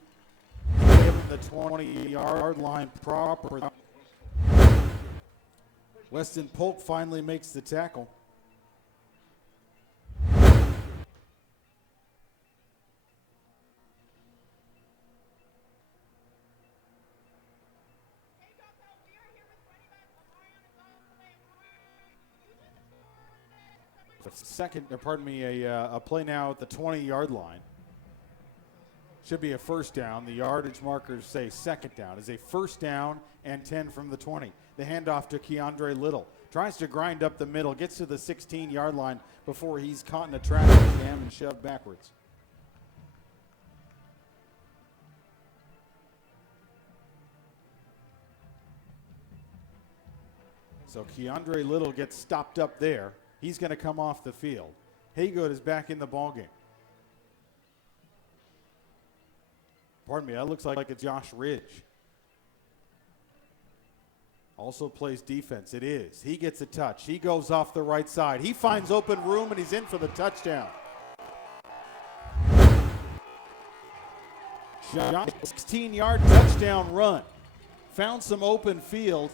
the 20-yard line proper. Weston Polk finally makes the tackle. A play now at the 20-yard line. Should be a first down. The yardage markers say second down. It's a first down and 10 from the 20. The handoff to Keandre Little. Tries to grind up the middle, gets to the 16-yard line before he's caught in a traffic jam and shoved backwards. So Keandre Little gets stopped up there. He's going to come off the field. Haygood is back in the ballgame. Pardon me, that looks like it's Josh Ridge. Also plays defense. It is. He gets a touch. He goes off the right side. He finds open room, and he's in for the touchdown. 16-yard touchdown run. Found some open field,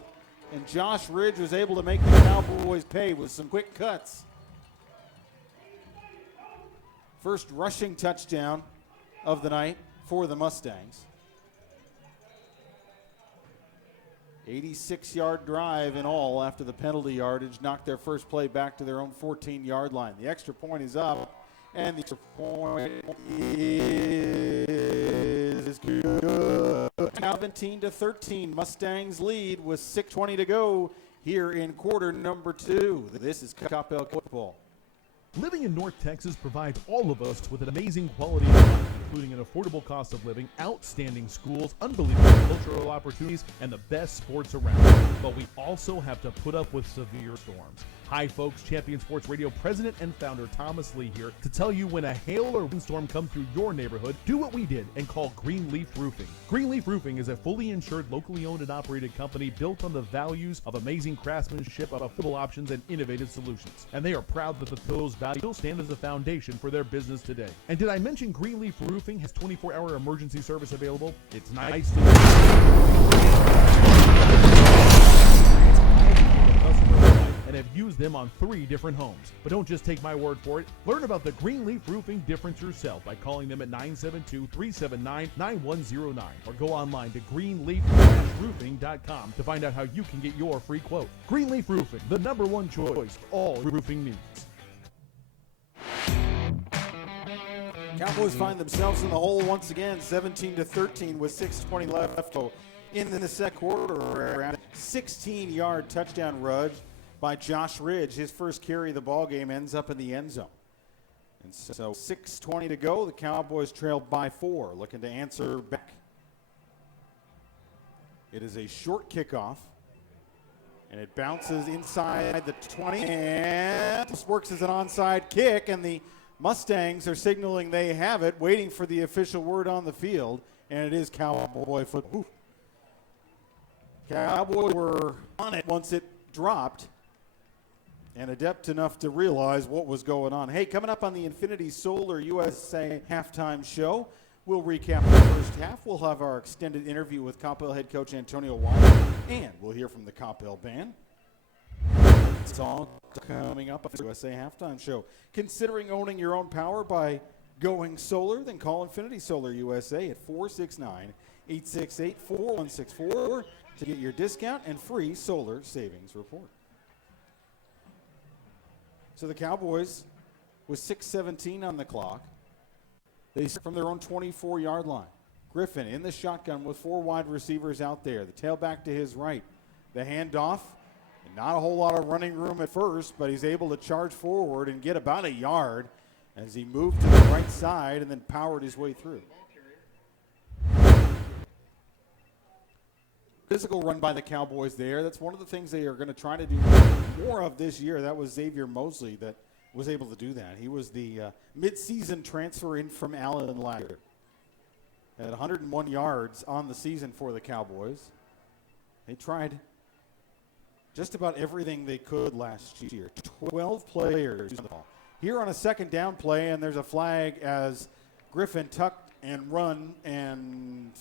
and Josh Ridge was able to make the Cowboys pay with some quick cuts. First rushing touchdown of the night for the Mustangs. 86-yard drive in all after the penalty yardage knocked their first play back to their own 14-yard line. The extra point is up, and the extra point is good. 17-13, Mustangs lead with 6:20 to go here in quarter number 2. This is Coppell Football. Living in North Texas provides all of us with an amazing quality of life, including an affordable cost of living, outstanding schools, unbelievable cultural opportunities, and the best sports around. But we also have to put up with severe storms. Hi folks, Champion Sports Radio President and Founder Thomas Lee here to tell you when a hail or windstorm come through your neighborhood, do what we did and call Greenleaf Roofing. Greenleaf Roofing is a fully insured, locally owned and operated company built on the values of amazing craftsmanship, affordable options, and innovative solutions. And they are proud that those values still stand as a foundation for their business today. And did I mention Greenleaf Roofing has 24-hour emergency service available? It's nice to and have used them on 3 different homes. But don't just take my word for it. Learn about the Greenleaf Roofing difference yourself by calling them at 972-379-9109 or go online to greenleaf-roofing.com to find out how you can get your free quote. Greenleaf Roofing, the #1 choice for all roofing needs. Cowboys find themselves in the hole once again, 17-13 with 6:20 left in the second quarter. Around 16-yard touchdown rush by Josh Ridge. His first carry of the ball game ends up in the end zone. And so 6:20 to go. The Cowboys trail by 4, looking to answer back. It is a short kickoff, and it bounces inside the 20, and this works as an onside kick, and the Mustangs are signaling they have it, waiting for the official word on the field, and it is Cowboy football. Cowboys were on it once it dropped, and adept enough to realize what was going on. Hey, coming up on the Infinity Solar USA halftime show, we'll recap the first half. We'll have our extended interview with Coppell head coach Antonio Wyatt, and we'll hear from the Coppell band. It's all coming up on the USA halftime show. Considering owning your own power by going solar, then call Infinity Solar USA at 469-868-4164 to get your discount and free solar savings report. So the Cowboys, with 6:17 on the clock, they start from their own 24-yard line. Griffin in the shotgun with 4 wide receivers out there. The tailback to his right. The handoff, and not a whole lot of running room at first, but he's able to charge forward and get about a yard as he moved to the right side and then powered his way through. Physical run by the Cowboys there. That's one of the things they are going to try to do more of this year. That was Xavier Mosley that was able to do that. He was the mid-season transfer in from Allen last year. Had 101 yards on the season for the Cowboys. They tried just about everything they could last year. 12 players on the ball. Here on a second down play, and there's a flag as Griffin tucked and run and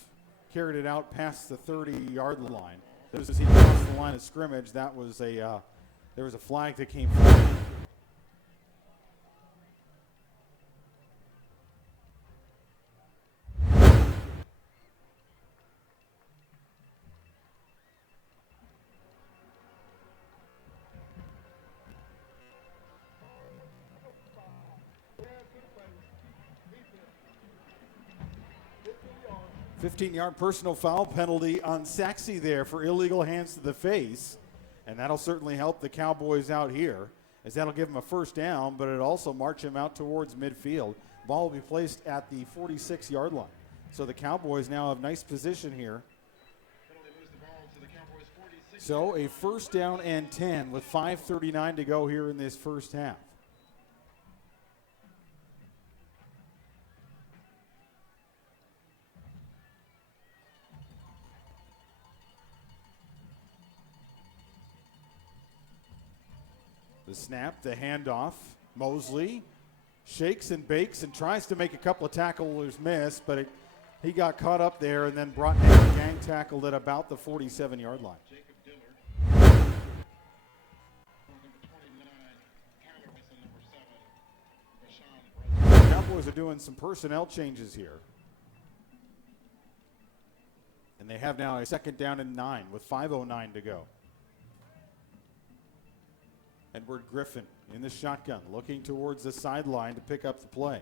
carried it out past the 30-yard line. As he crossed the line of scrimmage, that was there was a flag that came flying. $15-yard personal foul penalty on Saxey there for illegal hands to the face. And that'll certainly help the Cowboys out here, as that'll give them a first down, but it'll also march him out towards midfield. Ball will be placed at the 46-yard line. So the Cowboys now have nice position here. So a first down and 10 with 5:39 to go here in this first half. The snap, the handoff. Mosley shakes and bakes and tries to make a couple of tacklers miss, but he got caught up there and then brought down, gang tackled at about the 47-yard line. The Cowboys are doing some personnel changes here. And they have now a second down and 9 with 5:09 to go. Edward Griffin in the shotgun, looking towards the sideline to pick up the play.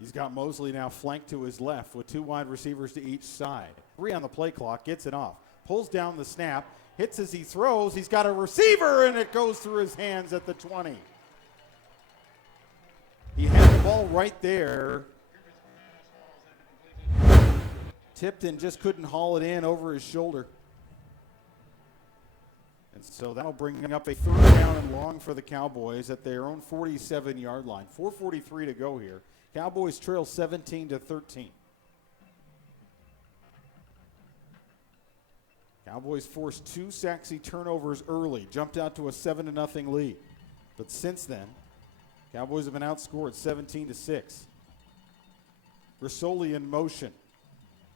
He's got Mosley now flanked to his left with 2 wide receivers to each side. 3 on the play clock, gets it off. Pulls down the snap. Hits as he throws. He's got a receiver, and it goes through his hands at the 20. He had the ball right there. Tipped and just couldn't haul it in over his shoulder. And so that'll bring up a 3rd down and long for the Cowboys at their own 47-yard line. 4:43 to go here. Cowboys trail 17-13. Cowboys forced 2 Saxy turnovers early, jumped out to a 7-0 lead. But since then, Cowboys have been outscored 17-6. Risoli in motion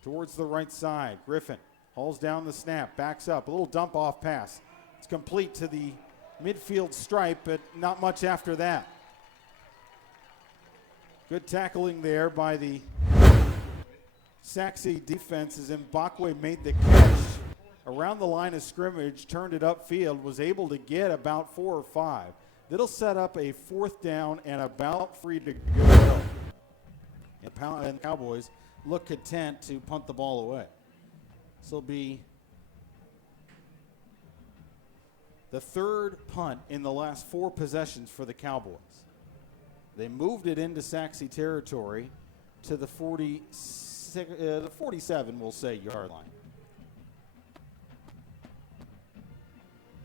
towards the right side. Griffin hauls down the snap, backs up, a little dump off pass. It's complete to the midfield stripe, but not much after that. Good tackling there by the Saxy defense as Mbakwe made the catch around the line of scrimmage, turned it upfield, was able to get about 4 or 5. That'll set up a 4th down and about 3 to go. And Cowboys look content to punt the ball away. This will be the 3rd punt in the last 4 possessions for the Cowboys. They moved it into Saxy territory to the 47, we'll say, yard line.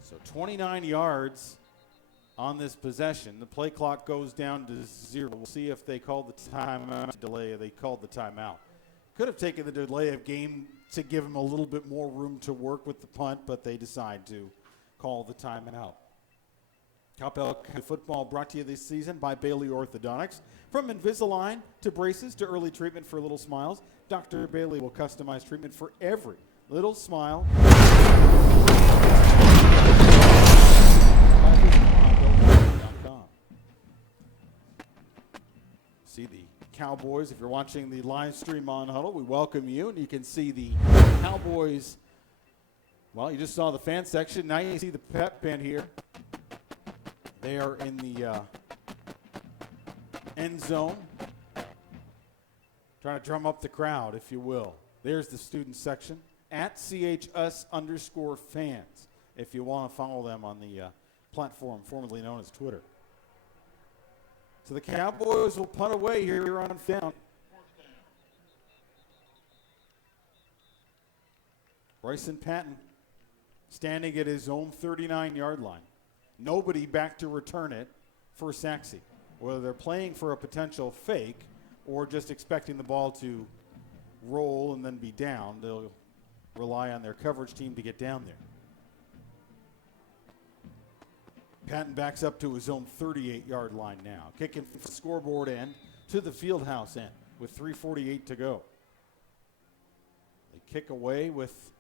So 29 yards on this possession. The play clock goes down to 0. We'll see if they called the timeout delay. They called the timeout. Could have taken the delay of game to give them a little bit more room to work with the punt, but they decide to call the timeout. Coppell football brought to you this season by Bailey Orthodontics. From Invisalign to braces to early treatment for little smiles, Dr. Bailey will customize treatment for every little smile. See the Cowboys. If you're watching the live stream on Huddle, we welcome you, and you can see the Cowboys. Well, you just saw the fan section. Now you see the pep band here. They are in the end zone, trying to drum up the crowd, if you will. There's the student section, at @CHUS_fans, if you want to follow them on the platform formerly known as Twitter. So the Cowboys will punt away here on down. Bryson Patton standing at his own 39-yard line. Nobody back to return it for Saxy. Whether they're playing for a potential fake or just expecting the ball to roll and then be down, they'll rely on their coverage team to get down there. Patton backs up to his own 38-yard line now. Kicking from the scoreboard end to the fieldhouse end with 3:48 to go. They kick away with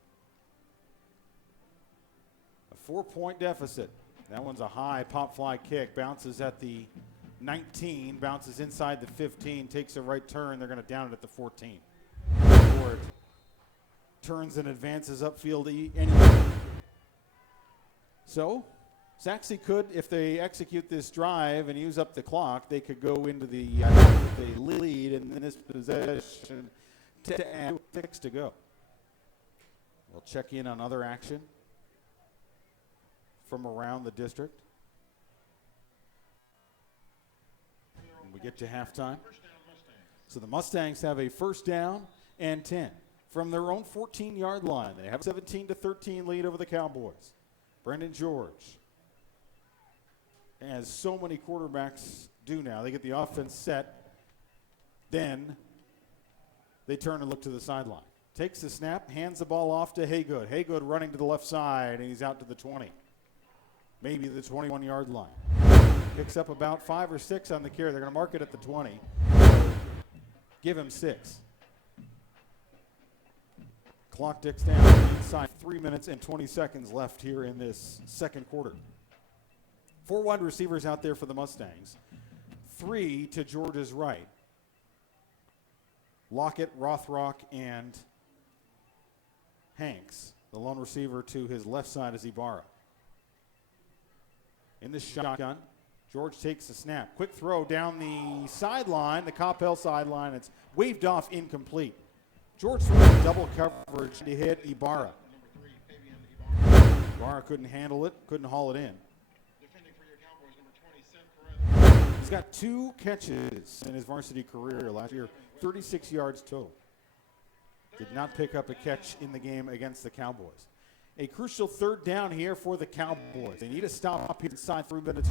a 4-point deficit. That one's a high pop fly kick. Bounces at the 19, bounces inside the 15, takes a right turn. They're going to down it at the 14. Ford turns and advances upfield anyway. So Saxy could, if they execute this drive and use up the clock, they could go into the lead in this possession to add 6 to go. We'll check in on other action from around the district. And we get to halftime. So the Mustangs have a 1st down and 10 from their own 14-yard line. They have a 17-13 lead over the Cowboys. Brendan George, as so many quarterbacks do now, they get the offense set, then they turn and look to the sideline. Takes the snap, hands the ball off to Haygood. Haygood running to the left side, and he's out to the 20. Maybe the 21-yard line. Picks up about 5 or 6 on the carry. They're going to mark it at the 20. So give him 6. Clock ticks down inside 3 minutes and 20 seconds left here in this second quarter. 4 wide receivers out there for the Mustangs. 3 to George's right. Lockett, Rothrock, and Hanks. The lone receiver to his left side is Ibarra. In the shotgun, George takes the snap. Quick throw down the sideline, the Coppell sideline. It's waved off, incomplete. George throws double coverage to hit Ibarra. Guevara couldn't handle it, couldn't haul it in. He's got 2 catches in his varsity career last year, 36 yards total. Did not pick up a catch in the game against the Cowboys. A crucial 3rd down here for the Cowboys. They need to stop up inside 3 minutes.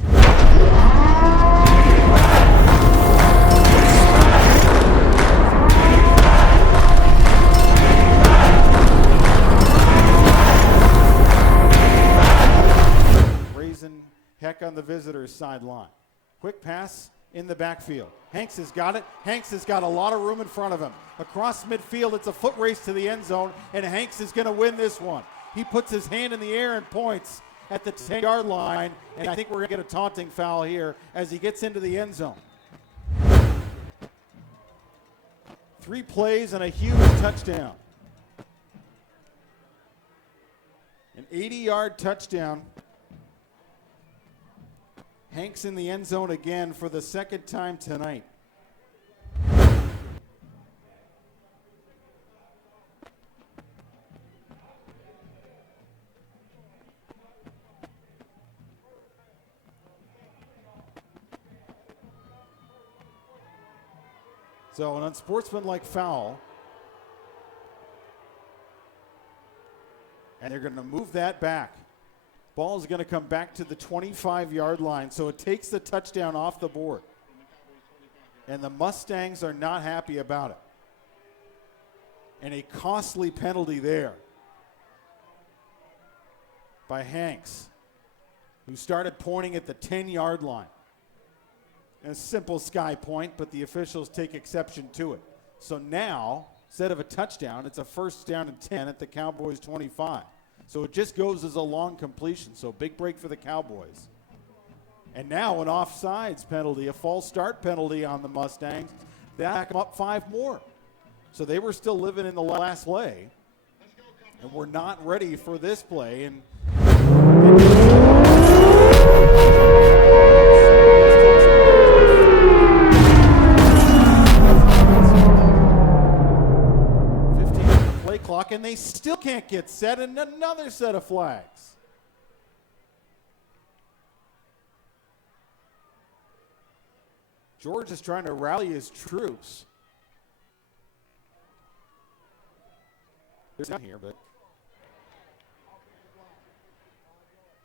Raising heck on the visitor's sideline. Quick pass in the backfield. Hanks has got it. Hanks has got a lot of room in front of him. Across midfield, it's a foot race to the end zone, and Hanks is going to win this one. He puts his hand in the air and points at the 10-yard line, and I think we're going to get a taunting foul here as he gets into the end zone. 3 plays and a huge touchdown. An 80-yard touchdown. Hanks in the end zone again for the 2nd time tonight. So an unsportsmanlike foul. And they're going to move that back. Ball is going to come back to the 25-yard line, so it takes the touchdown off the board. And the Mustangs are not happy about it. And a costly penalty there by Hanks, who started pointing at the 10-yard line. A simple sky point, but the officials take exception to it. So now, instead of a touchdown, it's a 1st down and 10 at the Cowboys' 25. So it just goes as a long completion. So big break for the Cowboys. And now an offsides penalty, a false start penalty on the Mustangs. They back them up 5 more. So they were still living in the last play. And we're not ready for this play. And clock, and they still can't get set, and another set of flags. George is trying to rally his troops. There's not here, but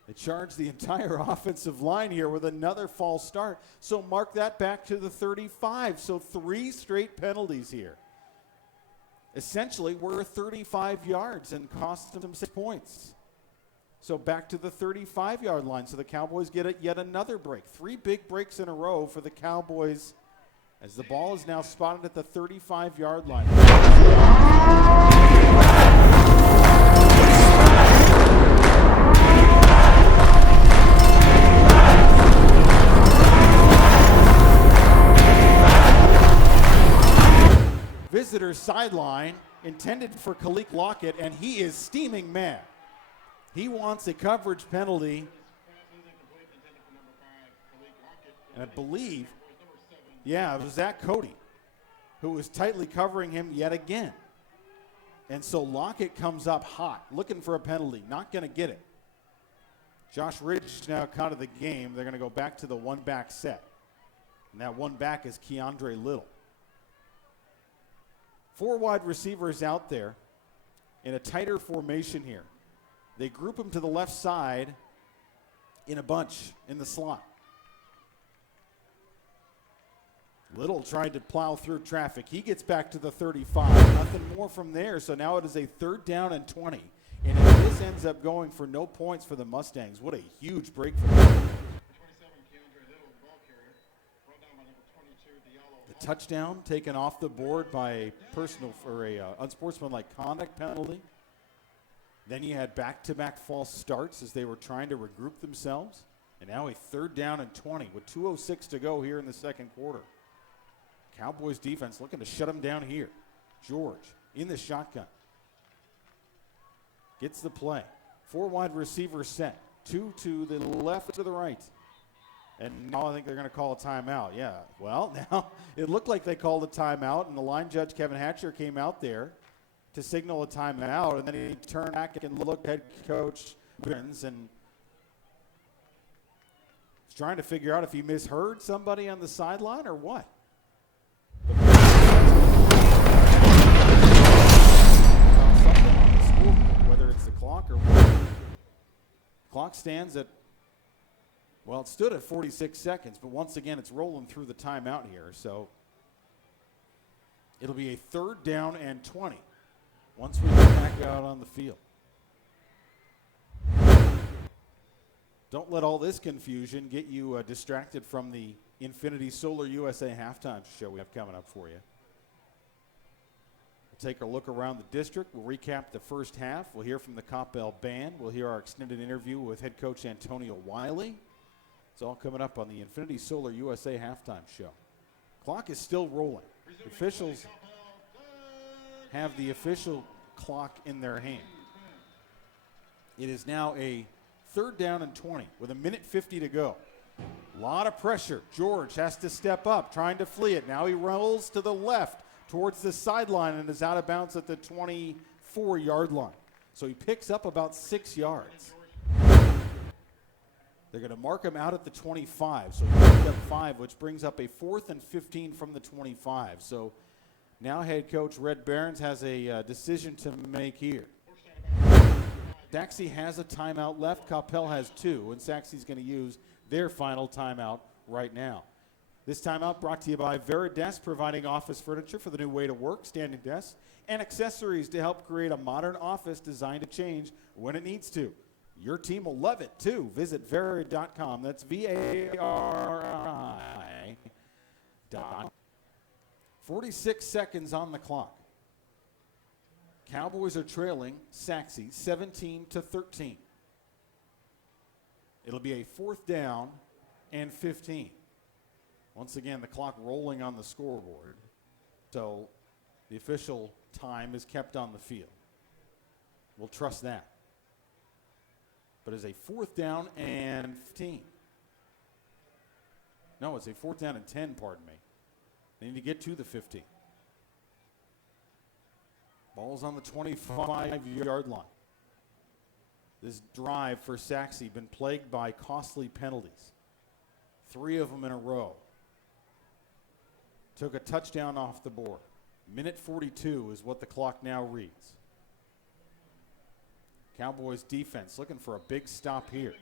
they charge the entire offensive line here with another false start. So mark that back to the 35. So 3 straight penalties here. Essentially, we're 35 yards and cost them 6 points. So back to the 35-yard line. So the Cowboys get yet another break. 3 big breaks in a row for the Cowboys as the ball is now spotted at the 35-yard line. Visitor sideline intended for Kalik Lockett, and he is steaming mad. He wants a coverage penalty. And I believe, it was Zach Cody who was tightly covering him yet again. And so Lockett comes up hot, looking for a penalty, not going to get it. Josh Ridge now out of the game. They're going to go back to the 1-back set. And that 1-back is Keandre Little. 4 wide receivers out there in a tighter formation here. They group them to the left side in a bunch in the slot. Little tried to plow through traffic. He gets back to the 35. Nothing more from there. So now it is a 3rd down and 20. And if this ends up going for no points for the Mustangs, what a huge break for them. The touchdown taken off the board by a unsportsmanlike conduct penalty. Then you had back-to-back false starts as they were trying to regroup themselves. And now a 3rd down and 20 with 2:06 to go here in the 2nd quarter. Cowboys defense looking to shut them down here. George in the shotgun. Gets the play. 4 wide receivers set. 2 to the left, to the right. And now I think they're going to call a timeout. Yeah, well, now it looked like they called a timeout, and the line judge, Kevin Hatcher, came out there to signal a timeout, and then he turned back and looked at head coach Behrens, and he's trying to figure out if he misheard somebody on the sideline or what. Whether it's the clock or what. Clock stands at, well, it stood at 46 seconds, but once again, it's rolling through the timeout here, so it'll be a 3rd down and 20 once we get back out on the field. Don't let all this confusion get you distracted from the Infinity Solar USA halftime show we have coming up for you. We'll take a look around the district. We'll recap the first half. We'll hear from the Coppell band. We'll hear our extended interview with head coach Antonio Wiley. It's all coming up on the Infinity Solar USA halftime show. Clock is still rolling. The officials have the official clock in their hand. It is now a 3rd down and 20 with 1:50 to go. A lot of pressure. George has to step up, trying to flee it. Now he rolls to the left towards the sideline and is out of bounds at the 24-yard line. So he picks up about 6 yards. They're going to mark him out at the 25, so he picked up 5, which brings up a 4th and 15 from the 25. So now head coach Red Behrens has a decision to make here. Saxe has a timeout left. Coppell has 2, and Saxe's going to use their final timeout right now. This timeout brought to you by Veridesk, providing office furniture for the new way to work, standing desks, and accessories to help create a modern office designed to change when it needs to. Your team will love it, too. Visit Vari.com. That's VARI. 46 seconds on the clock. Cowboys are trailing Saxe 17-13. It'll be a 4th down and 15. Once again, the clock rolling on the scoreboard. So the official time is kept on the field. We'll trust that. But it's a 4th down and 15. No, it's a 4th down and 10, pardon me. They need to get to the 15. Ball's on the 25-yard line. This drive for Saxe been plagued by costly penalties. 3 of them in a row. Took a touchdown off the board. 1:42 is what the clock now reads. Cowboys defense looking for a big stop here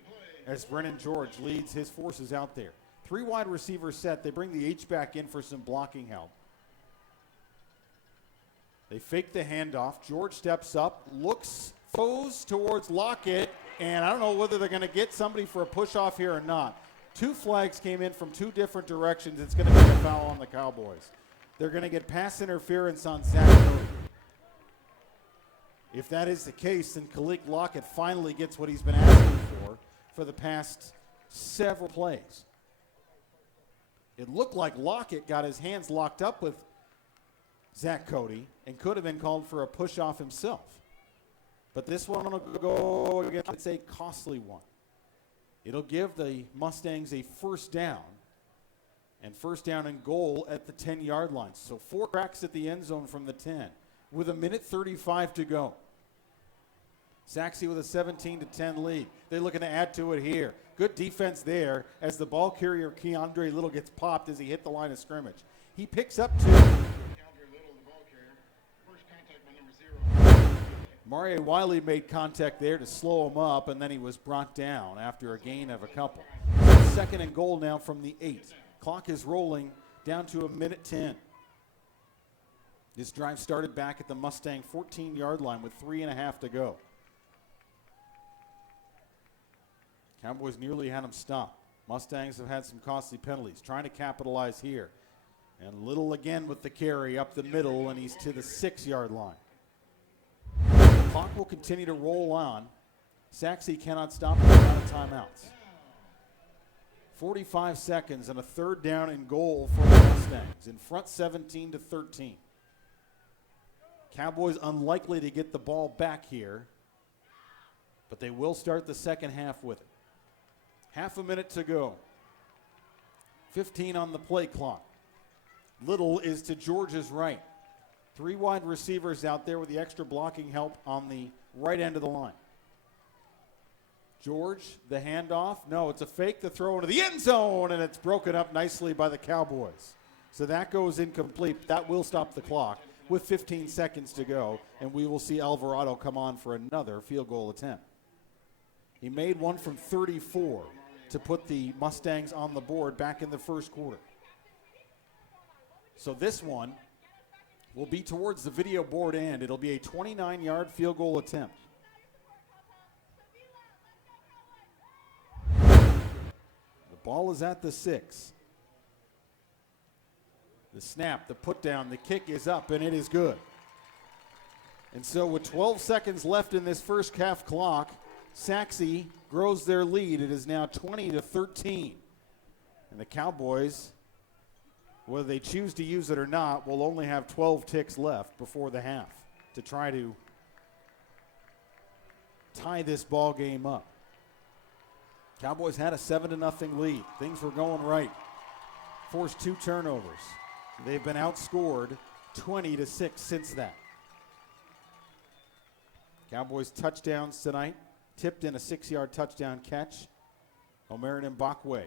as Brennan George leads his forces out there. 3 wide receivers set. They bring the H-back in for some blocking help. They fake the handoff. George steps up, looks, throws towards Lockett, and I don't know whether they're going to get somebody for a push-off here or not. 2 flags came in from 2 different directions. It's going to be a foul on the Cowboys. They're going to get pass interference on Zach Cody. If that is the case, then Khalid Lockett finally gets what he's been asking for the past several plays. It looked like Lockett got his hands locked up with Zach Cody and could have been called for a push-off himself. But this one will go against, it's a costly one. It'll give the Mustangs a 1st down, and 1st down and goal at the 10-yard line. So 4 cracks at the end zone from the 10 with 1:35 to go. Saxe with a 17-10 lead. They're looking to add to it here. Good defense there as the ball carrier Keandre Little gets popped as he hit the line of scrimmage. He picks up 2. Mario Wiley made contact there to slow him up, and then he was brought down after a gain of a couple. 2nd and goal now from the 8. Clock is rolling down to 1:10. This drive started back at the Mustang 14-yard line with 3.5 to go. Cowboys nearly had him stopped. Mustangs have had some costly penalties, trying to capitalize here. And Little again with the carry up the middle, and he's to the 6-yard line. The clock will continue to roll on. Saxe cannot stop the amount of timeouts. 45 seconds and a 3rd down and goal for the Mustangs. In front 17-13. Cowboys unlikely to get the ball back here, but they will start the second half with it. Half a minute to go. 15 on the play clock. Little is to George's right. 3 wide receivers out there with the extra blocking help on the right end of the line. George, the handoff. No, it's a fake. The throw into the end zone, and it's broken up nicely by the Cowboys. So that goes incomplete. That will stop the clock with 15 seconds to go, and we will see Alvarado come on for another field goal attempt. He made one from 34 to put the Mustangs on the board back in the first quarter. So this one will be towards the video board end. It'll be a 29-yard field goal attempt. The ball is at the 6. The snap, the put down, the kick is up, and it is good. And so with 12 seconds left in this first half clock, Saxe grows their lead. It is now 20-13. And the Cowboys, whether they choose to use it or not, will only have 12 ticks left before the half to try to tie this ball game up. Cowboys had a 7-0 lead. Things were going right. Forced 2 turnovers. They've been outscored 20-6 since that. Cowboys touchdowns tonight. Tipped in a 6-yard touchdown catch. Omerin Mbakwe,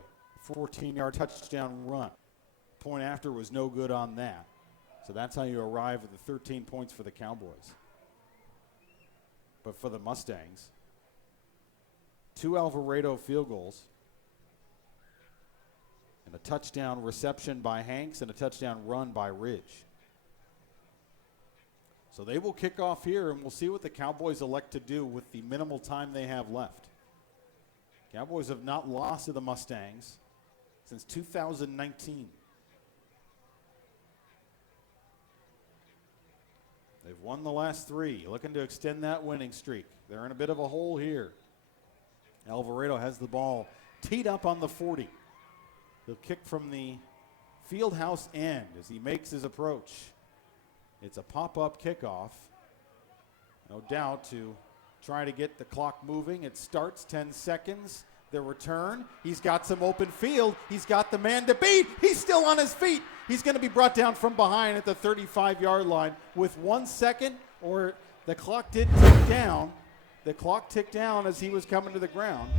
14-yard touchdown run. Point after was no good on that. So that's how you arrive at the 13 points for the Cowboys. But for the Mustangs, 2 Alvarado field goals, and a touchdown reception by Hanks and a touchdown run by Ridge. So they will kick off here, and we'll see what the Cowboys elect to do with the minimal time they have left. Cowboys have not lost to the Mustangs since 2019. They've won the last 3, looking to extend that winning streak. They're in a bit of a hole here. Alvarado has the ball teed up on the 40. He'll kick from the fieldhouse end as he makes his approach. It's a pop-up kickoff, no doubt, to try to get the clock moving. It starts, 10 seconds. The return, he's got some open field. He's got the man to beat. He's still on his feet. He's going to be brought down from behind at the 35-yard line with 1 second, or the clock did tick down. The clock ticked down as he was coming to the ground.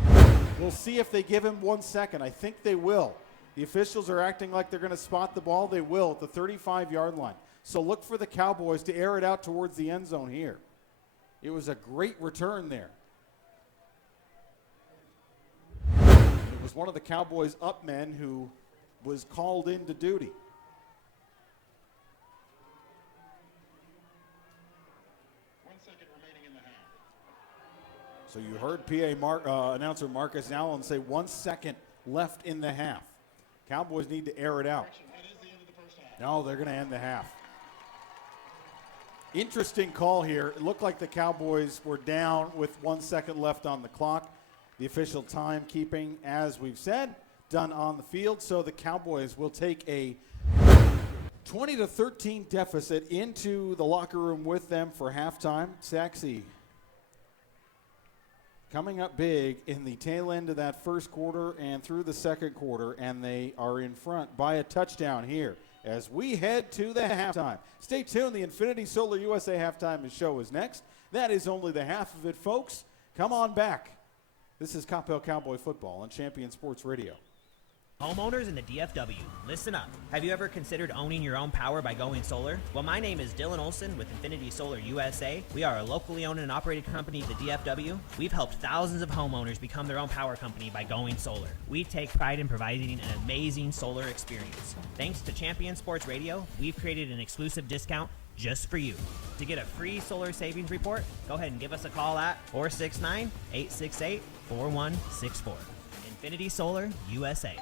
We'll see if they give him 1 second. I think they will. The officials are acting like they're going to spot the ball. They will at the 35-yard line. So look for the Cowboys to air it out towards the end zone here. It was a great return there. It was one of the Cowboys' up men who was called into duty. So you heard PA announcer Marcus Allen say 1 second left in the half. Cowboys need to air it out. No, they're going to end the half. Interesting call here. It looked like the Cowboys were down with 1 second left on the clock. The official timekeeping, as we've said, done on the field. So the Cowboys will take a 20-13 deficit into the locker room with them for halftime. Saxe coming up big in the tail end of that first quarter and through the second quarter, and they are in front by a touchdown here as we head to the halftime. Stay tuned. The Infinity Solar USA halftime show is next. That is only the half of it, folks. Come on back. This is Coppell Cowboy Football on Champion Sports Radio. Homeowners in the DFW, listen up. Have you ever considered owning your own power by going solar? Well, my name is Dylan Olson with Infinity Solar USA. We are a locally owned and operated company in the DFW. We've helped thousands of homeowners become their own power company by going solar. We take pride in providing an amazing solar experience. Thanks to Champion Sports Radio, we've created an exclusive discount just for you. To get a free solar savings report, go ahead and give us a call at 469-868-4164. Infinity Solar USA.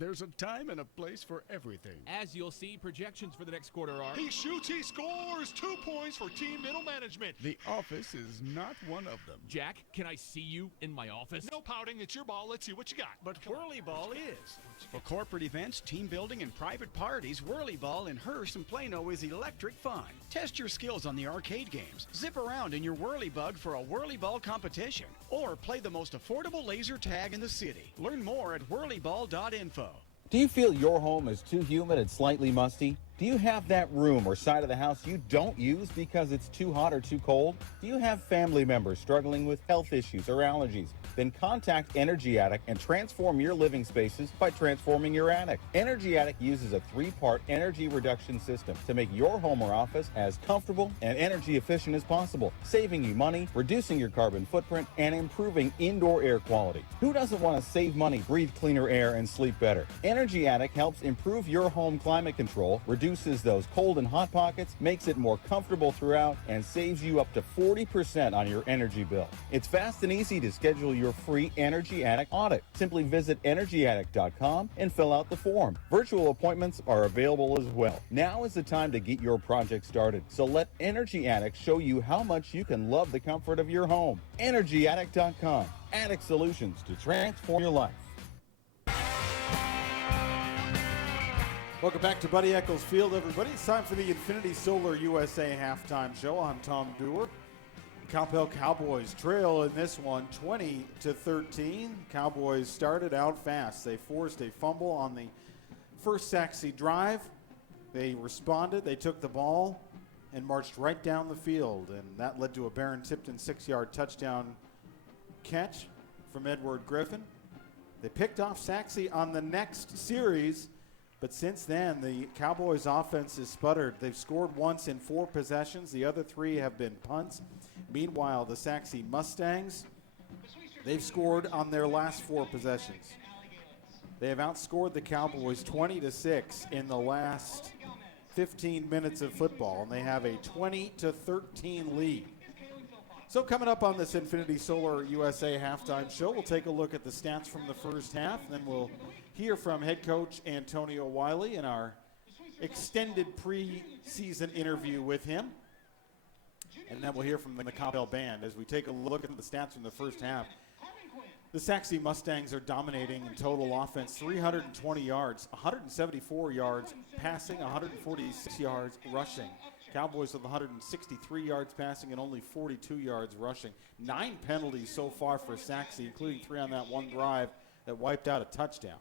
There's a time and a place for everything. As you'll see, projections for the next quarter are... He shoots, he scores! 2 points for team middle management. The office is not one of them. Jack, can I see you in my office? No pouting, it's your ball. Let's see what you got. But Whirly Ball is. For corporate events, team building, and private parties, Whirly Ball in Hearst and Plano is electric fun. Test your skills on the arcade games. Zip around in your Whirly Bug for a Whirly Ball competition. Or play the most affordable laser tag in the city. Learn more at whirlyball.info. Do you feel your home is too humid and slightly musty? Do you have that room or side of the house you don't use because it's too hot or too cold? Do you have family members struggling with health issues or allergies? Then contact Energy Attic and transform your living spaces by transforming your attic. Energy Attic uses a 3-part energy reduction system to make your home or office as comfortable and energy efficient as possible, saving you money, reducing your carbon footprint, and improving indoor air quality. Who doesn't want to save money, breathe cleaner air, and sleep better? Energy Attic helps improve your home climate control, reduces those cold and hot pockets, makes it more comfortable throughout, and saves you up to 40% on your energy bill. It's fast and easy to schedule your free Energy Attic audit. Simply visit EnergyAttic.com and fill out the form. Virtual appointments are available as well. Now is the time to get your project started. So let Energy Attic show you how much you can love the comfort of your home. EnergyAttic.com. Attic Solutions to transform your life. Welcome back to Buddy Eccles Field, everybody. It's time for the Infinity Solar USA halftime show. I'm Tom Dewar. Coppell Cowboys trail in this one 20-13. Cowboys started out fast. They forced a fumble on the first Saxy drive. They responded. They took the ball and marched right down the field, and that led to a Barron Tipton 6-yard touchdown catch from Edward Griffin. They picked off Saxy on the next series, but since then, the Cowboys' offense has sputtered. They've scored once in 4 possessions. The other 3 have been punts. Meanwhile, the Saxy Mustangs, they've scored on their last 4 possessions. They have outscored the Cowboys 20-6 in the last 15 minutes of football, and they have a 20-13 lead. So coming up on this Infinity Solar USA halftime show, we'll take a look at the stats from the first half, and then we'll hear from head coach Antonio Wiley in our extended preseason interview with him. And then we'll hear from the Coppell band as we take a look at the stats from the first half. The Saxy Mustangs are dominating in total offense, 320 yards, 174 yards passing, 146 yards rushing. Cowboys with 163 yards passing and only 42 yards rushing. 9 penalties so far for Saxy, including 3 on that one drive that wiped out a touchdown.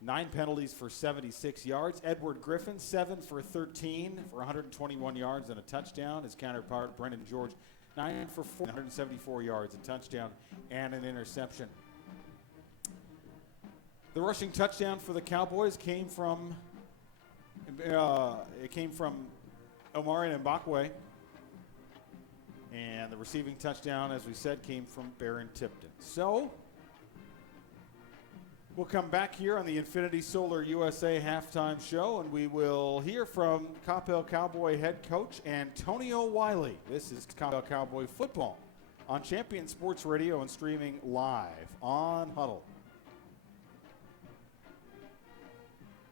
9 penalties for 76 yards. Edward Griffin, 7 for 13 for 121 yards and a touchdown. His counterpart, Brendan George, 9 for 4, 174 yards, a touchdown, and an interception. The rushing touchdown for the Cowboys came from Omari Mbakwe, and the receiving touchdown, as we said, came from Barron Tipton. So we'll come back here on the Infinity Solar USA halftime show, and we will hear from Coppell Cowboy head coach Antonio Wiley. This is Coppell Cowboy football on Champion Sports Radio and streaming live on Huddle.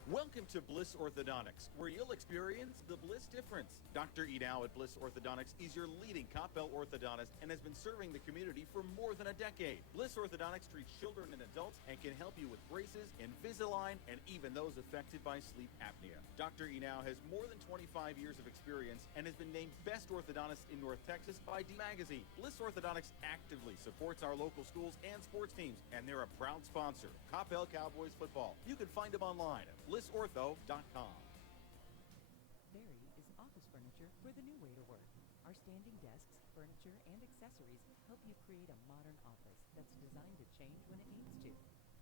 Welcome to Bliss Orthodontics, where you'll experience the Bliss difference. Dr. Edau at Bliss Orthodontics is your leading Coppell orthodontist and has been serving the community for more than a decade. Bliss Orthodontics treats children and adults and can help you with braces, Invisalign, and even those affected by sleep apnea. Dr. Edau has more than 25 years of experience and has been named Best Orthodontist in North Texas by D Magazine. Bliss Orthodontics actively supports our local schools and sports teams, and they're a proud sponsor of Coppell Cowboys football. You can find them online at BlissOrtho.com. Berry is office furniture for the new way to work. Our standing desks, furniture, and accessories help you create a modern office that's designed to change when it needs to.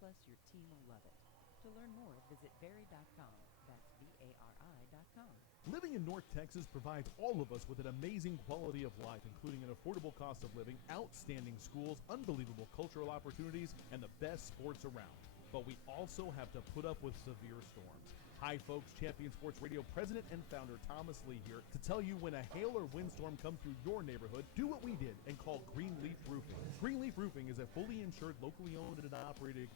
Plus, your team will love it. To learn more, visit Berry.com. That's BARI.com. Living in North Texas provides all of us with an amazing quality of life, including an affordable cost of living, outstanding schools, unbelievable cultural opportunities, and the best sports around. But we also have to put up with severe storms. Hi folks, Champion Sports Radio President and founder Thomas Lee here to tell you when a hail or windstorm comes through your neighborhood, do what we did and call Greenleaf Roofing. Greenleaf Roofing is a fully insured, locally owned and operated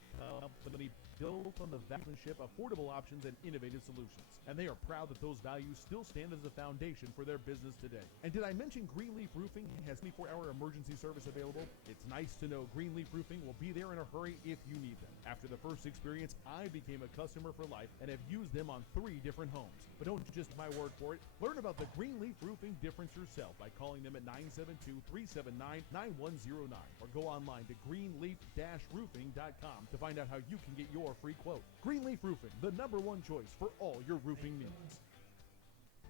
company built on the craftsmanship, affordable options, and innovative solutions. And they are proud that those values still stand as a foundation for their business today. And did I mention Greenleaf Roofing has 24-hour emergency service available? It's nice to know Greenleaf Roofing will be there in a hurry if you need them. After the first experience, I became a customer for life and have used use them on 3 different homes. But don't just my word for it. Learn about the Greenleaf Roofing difference yourself by calling them at 972-379-9109 or go online to greenleaf-roofing.com to find out how you can get your free quote. Greenleaf Roofing, the #1 choice for all your roofing needs.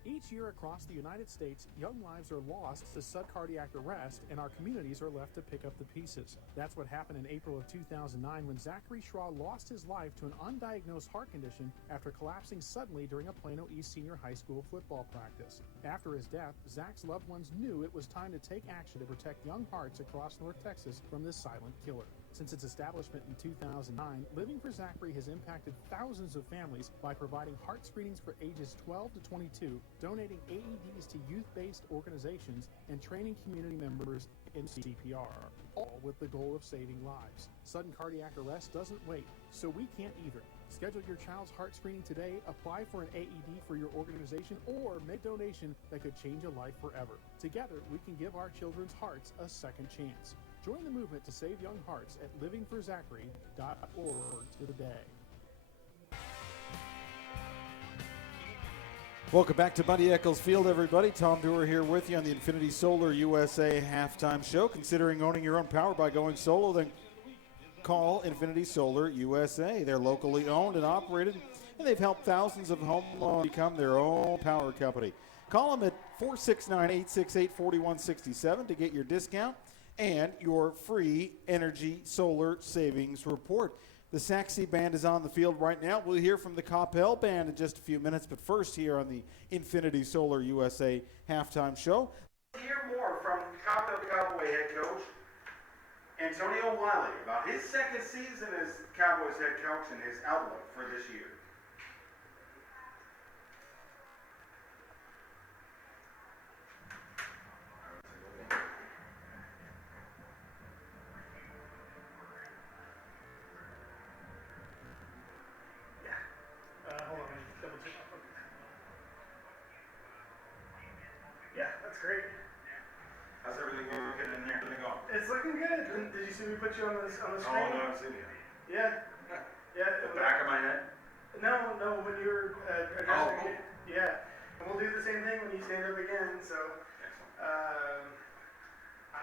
Each year across the United States, young lives are lost to sudden cardiac arrest, and our communities are left to pick up the pieces. That's what happened in April of 2009 when Zachary Schraw lost his life to an undiagnosed heart condition after collapsing suddenly during a Plano East Senior High School football practice. After his death, Zach's loved ones knew it was time to take action to protect young hearts across North Texas from this silent killer. Since its establishment in 2009, Living for Zachary has impacted thousands of families by providing heart screenings for ages 12 to 22, donating AEDs to youth-based organizations, and training community members in CPR, all with the goal of saving lives. Sudden cardiac arrest doesn't wait, so we can't either. Schedule your child's heart screening today, apply for an AED for your organization, or make a donation that could change a life forever. Together, we can give our children's hearts a second chance. Join the movement to save young hearts at livingforzachary.org today. Welcome back to Buddy Eccles Field, everybody. Tom Dewar here with you on the Infinity Solar USA halftime show. Considering owning your own power by going solo, then call Infinity Solar USA. They're locally owned and operated, and they've helped thousands of homeowners become their own power company. Call them at 469-868-4167 to get your discount and your free energy solar savings report. The Saxy Band is on the field right now. We'll hear from the Coppell Band in just a few minutes, but first here on the Infinity Solar USA halftime show. Hear more from Coppell Cowboy head coach Antonio Wiley about his second season as Cowboys head coach and his outlook for this year. Hold on, let me double check. Yeah, that's great. How's everything getting in there? Everything going? It's looking good. Did you see me put you on the screen? Oh, no, I've seen it. Yeah. Yeah. The back of my head? No, when you were addressing cool. Yeah. And we'll do the same thing when you stand up again. So, I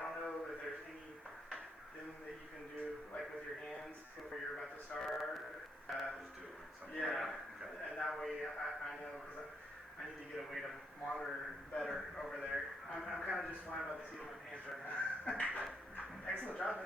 don't know if there's anything that you can do, like with your hands, where you're about to start. Just do it. Something Yeah. like that. Okay. And that way I know, because I need to get a way to monitor better over there. I'm kind of just flying by the seat of my pants right now. Excellent job, man.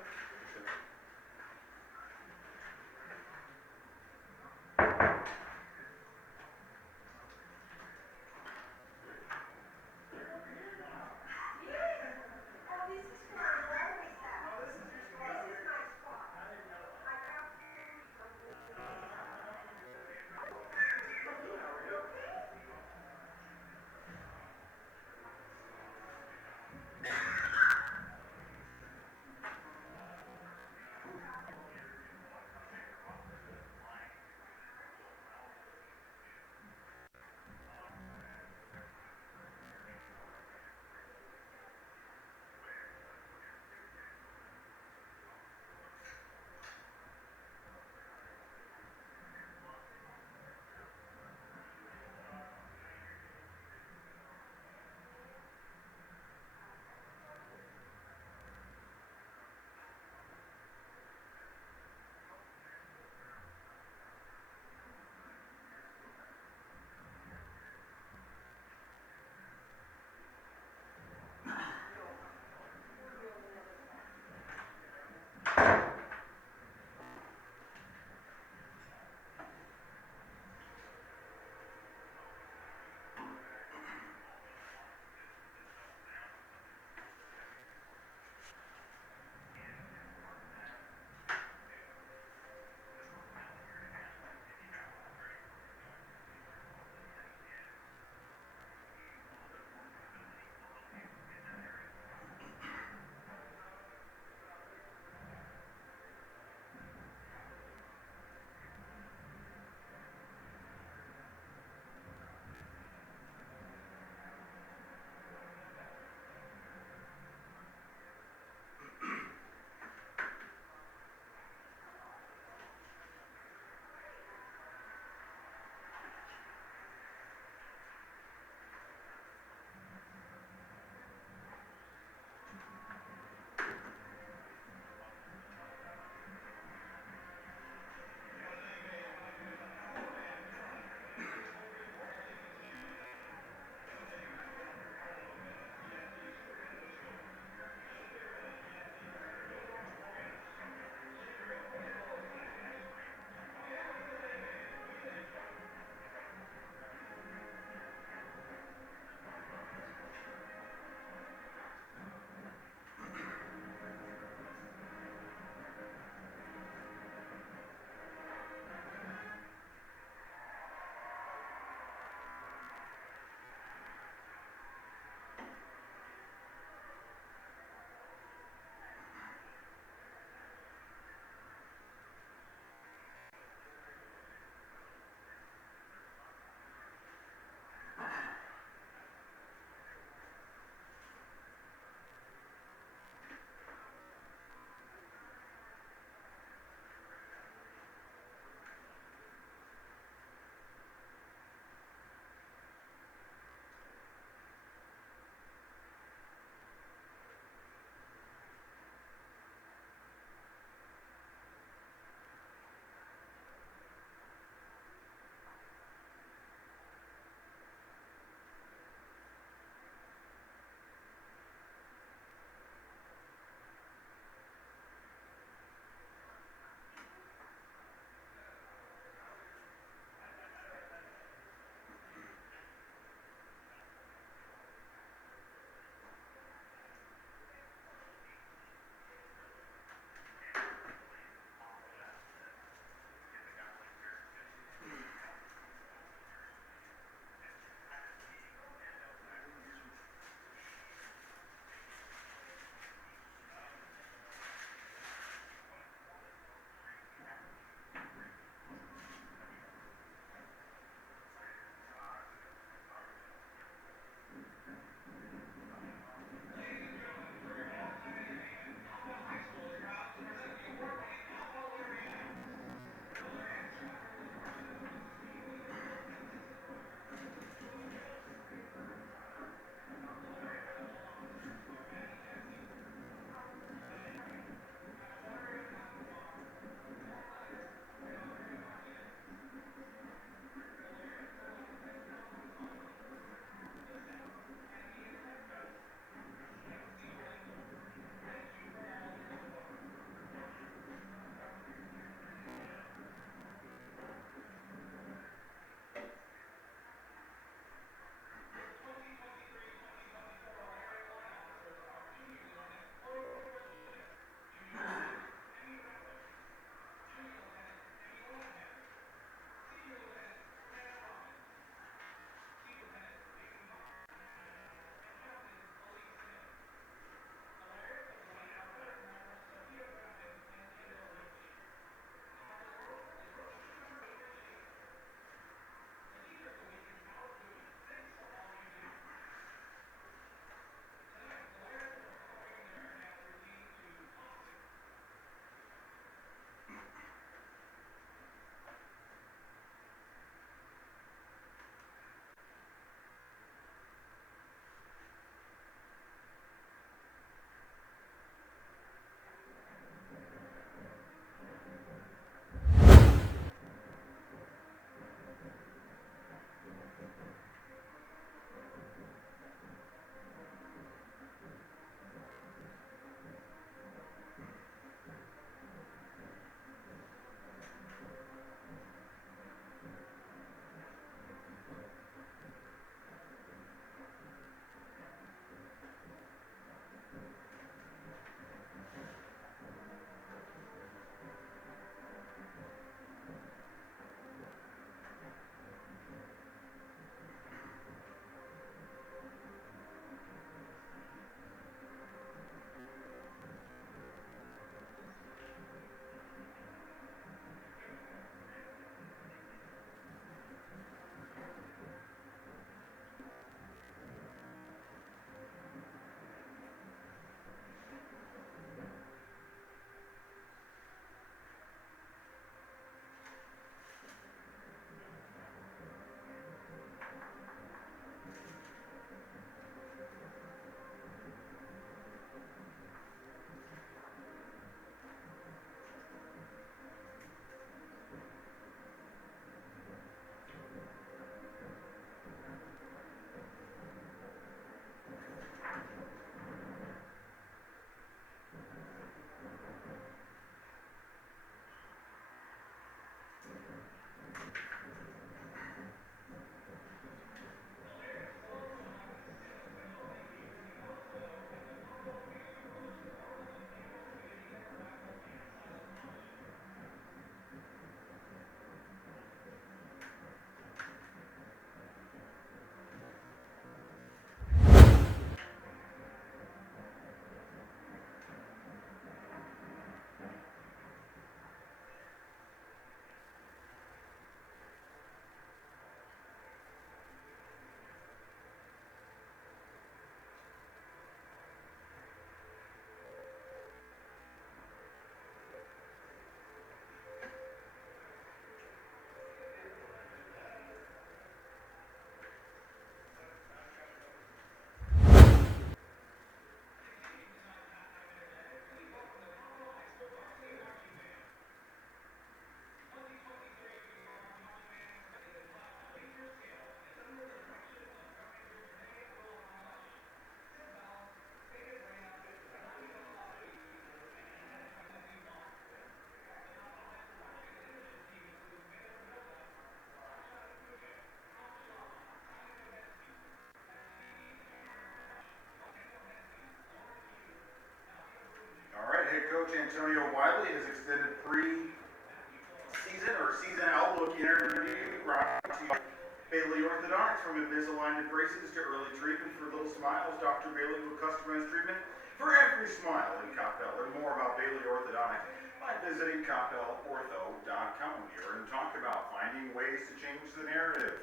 head coach Antonio Wiley has extended pre-season or season outlook interview brought to you by Bailey Orthodontics. From Invisalign braces to early treatment for little smiles, Dr. Bailey will customize treatment for every smile in Coppell. Learn more about Bailey Orthodontics by visiting CoppellOrtho.com. We are going to talk about finding ways to change the narrative,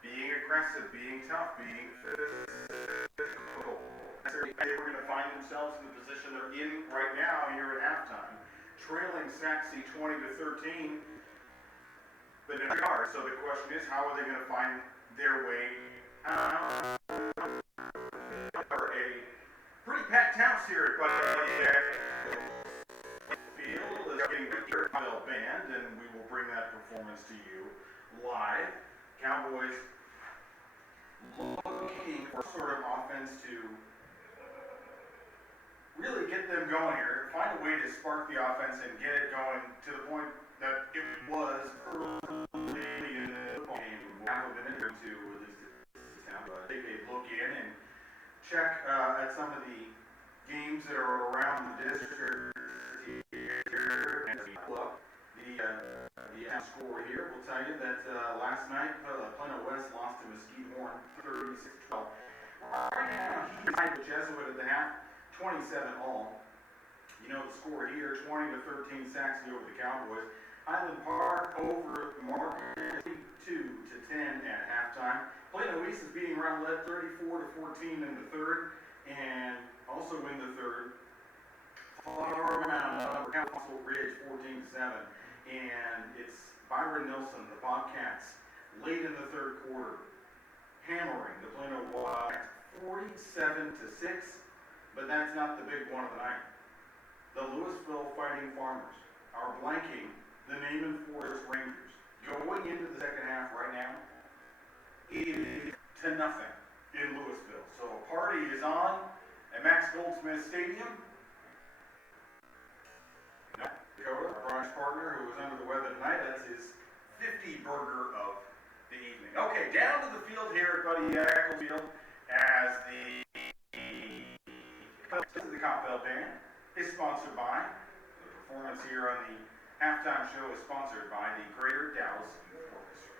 being aggressive, being tough, being physical. We're going to find themselves in the position they're in right now here at halftime, trailing Saxey 20-13. But in regard, so the question is, how are they going to find their way out? Or a pretty packed house here at Buddy Field is getting Victor Coppell Band, and we will bring that performance to you live. Cowboys looking for sort of offense to really get them going here, find a way to spark the offense and get it going to the point that it was early in the football game. Half of an interview to at least take a look in and check at some of the games that are around the district here. And the score here will tell you that last night Plano West lost to Mesquite Horn 36-12. Right now he's tied with Jesuit at the half. 27-all. You know the score here, 20-13 Saxony over the Cowboys. Highland Park over Market 22-10 at halftime. Plano East is beating Round Lead 34-14 in the third, and also in the third. Far around Council Ridge 14-7, and it's Byron Nilsson, the Bobcats, late in the third quarter, hammering the Plano Wildcats 47-6. But that's not the big one of the night. The Louisville Fighting Farmers are blanking the Naaman Forest Rangers. Going into the second half right now, 80-0 in Louisville. So a party is on at Max Goldsmith Stadium. Dakota, our brunch partner who was under the weather tonight, that's his 50 burger of the evening. Okay, down to the field here at Buddy Eccles Field as the Coppell Band is sponsored by, the performance here on the halftime show is sponsored by the Greater Dallas Youth Orchestra.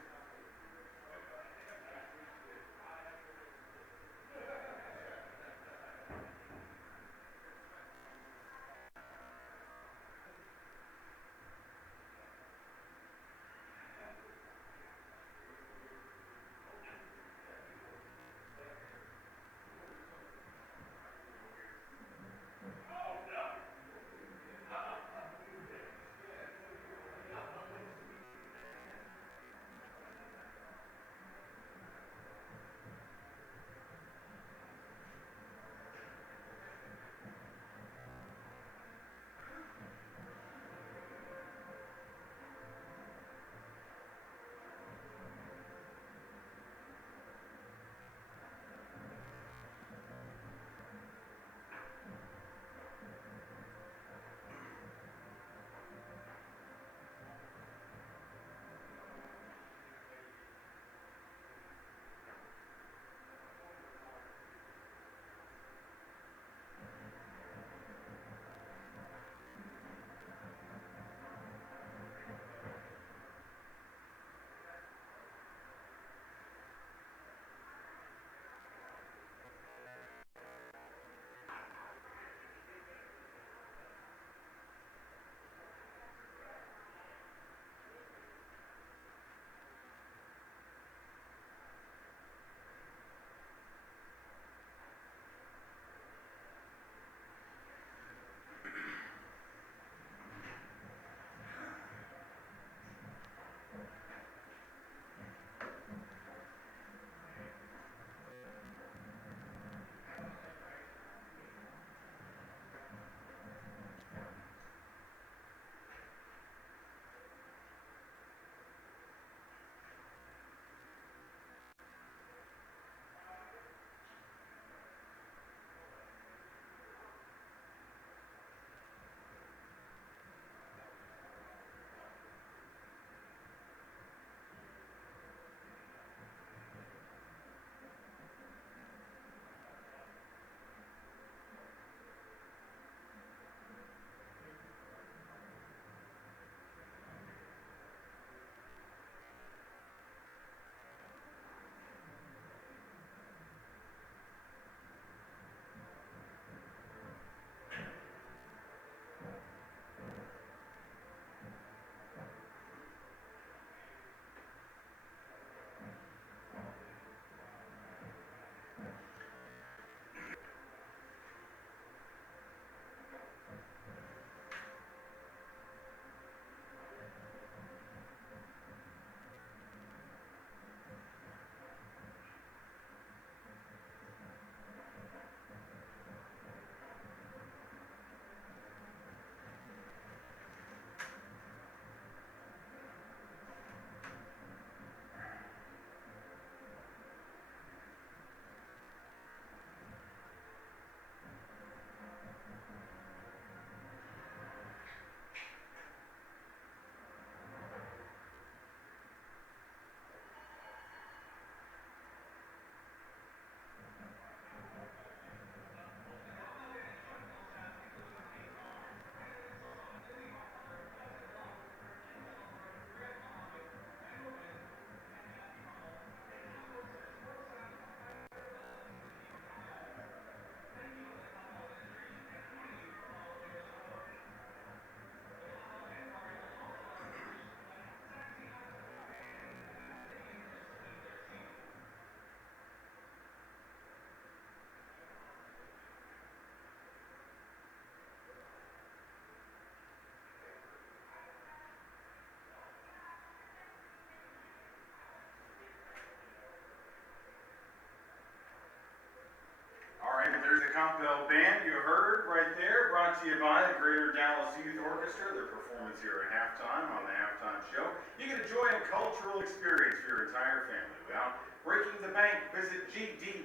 Coppell Band you heard right there, brought to you by the Greater Dallas Youth Orchestra. Their performance here at halftime on the halftime show. You can enjoy a cultural experience for your entire family. Without breaking the bank, visit gdyo.org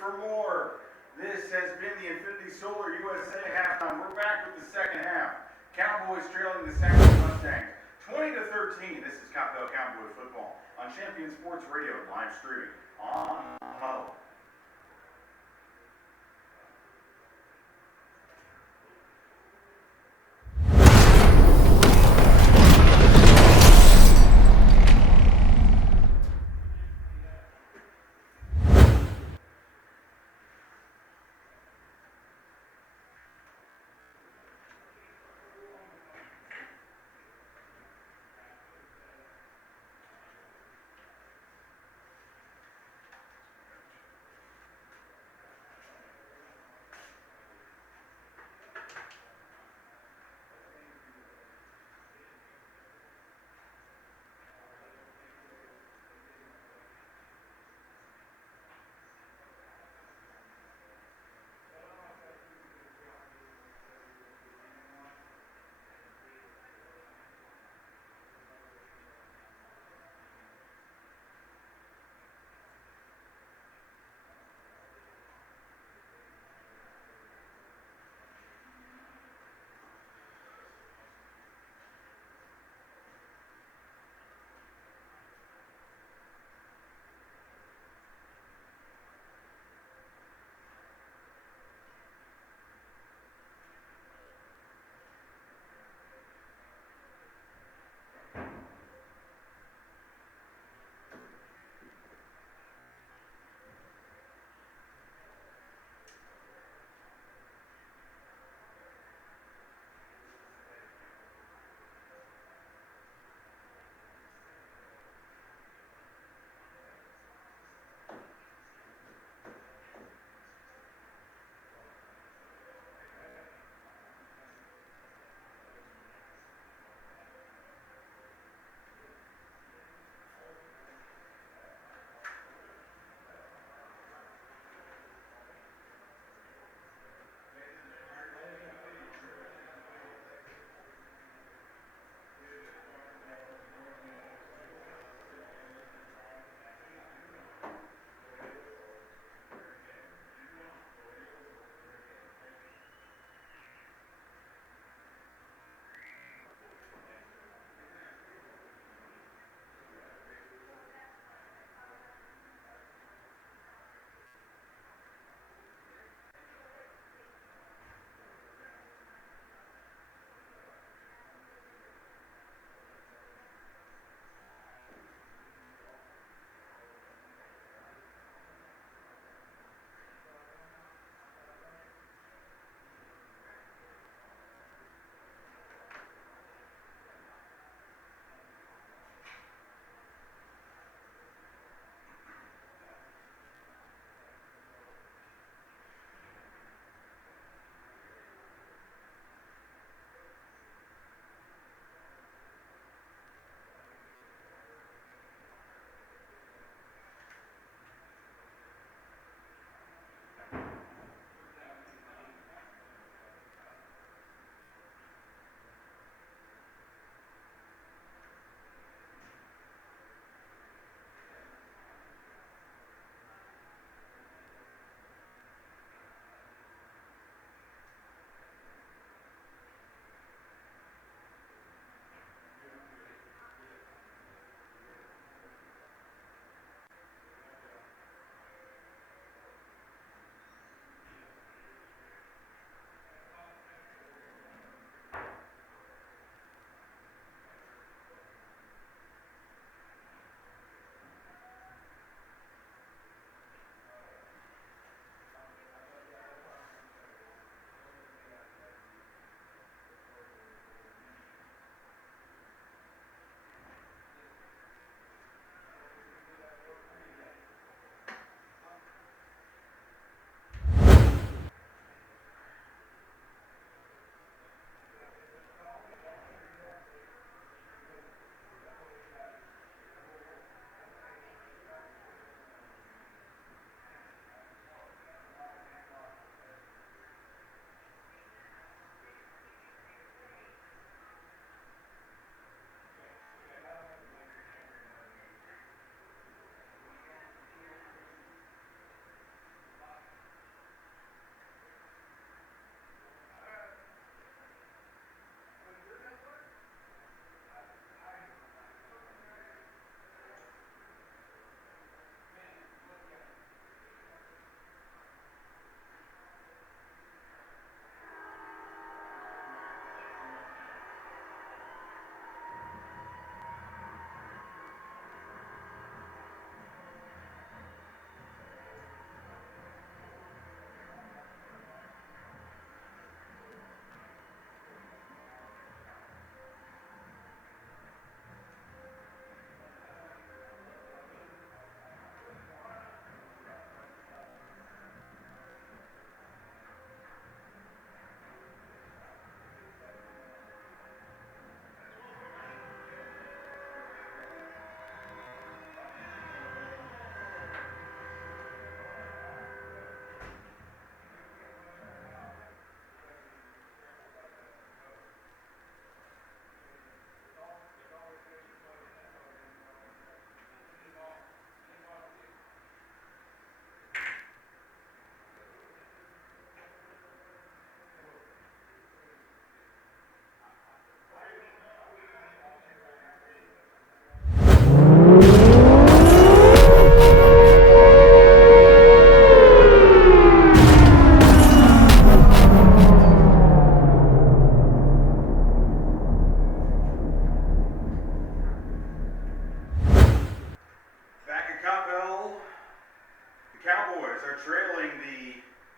for more. This has been the Infinity Solar USA halftime. We're back with the second half. Cowboys trailing the Sacramento Mustangs 20-13. This is Coppell Cowboy football on Champion Sports Radio live streaming on Huddle.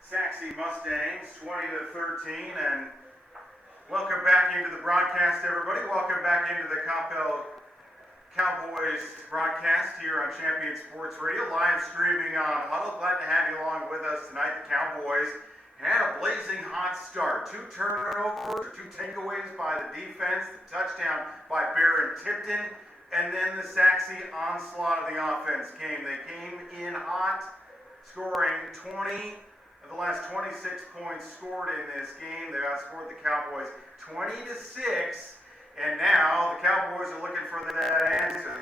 Saxy Mustangs 20-13, and welcome back into the broadcast, everybody. Welcome back into the Coppell Cowboys broadcast here on Champion Sports Radio, live streaming on Huddle. Glad to have you along with us tonight. The Cowboys had a blazing hot start. 2 turnovers, 2 takeaways by the defense, the touchdown by Barron Tipton, and then the Saxy onslaught of the offense came. They came in hot, scoring 20 of the last 26 points scored in this game. They outscored the Cowboys 20-6, and now the Cowboys are looking for that answer.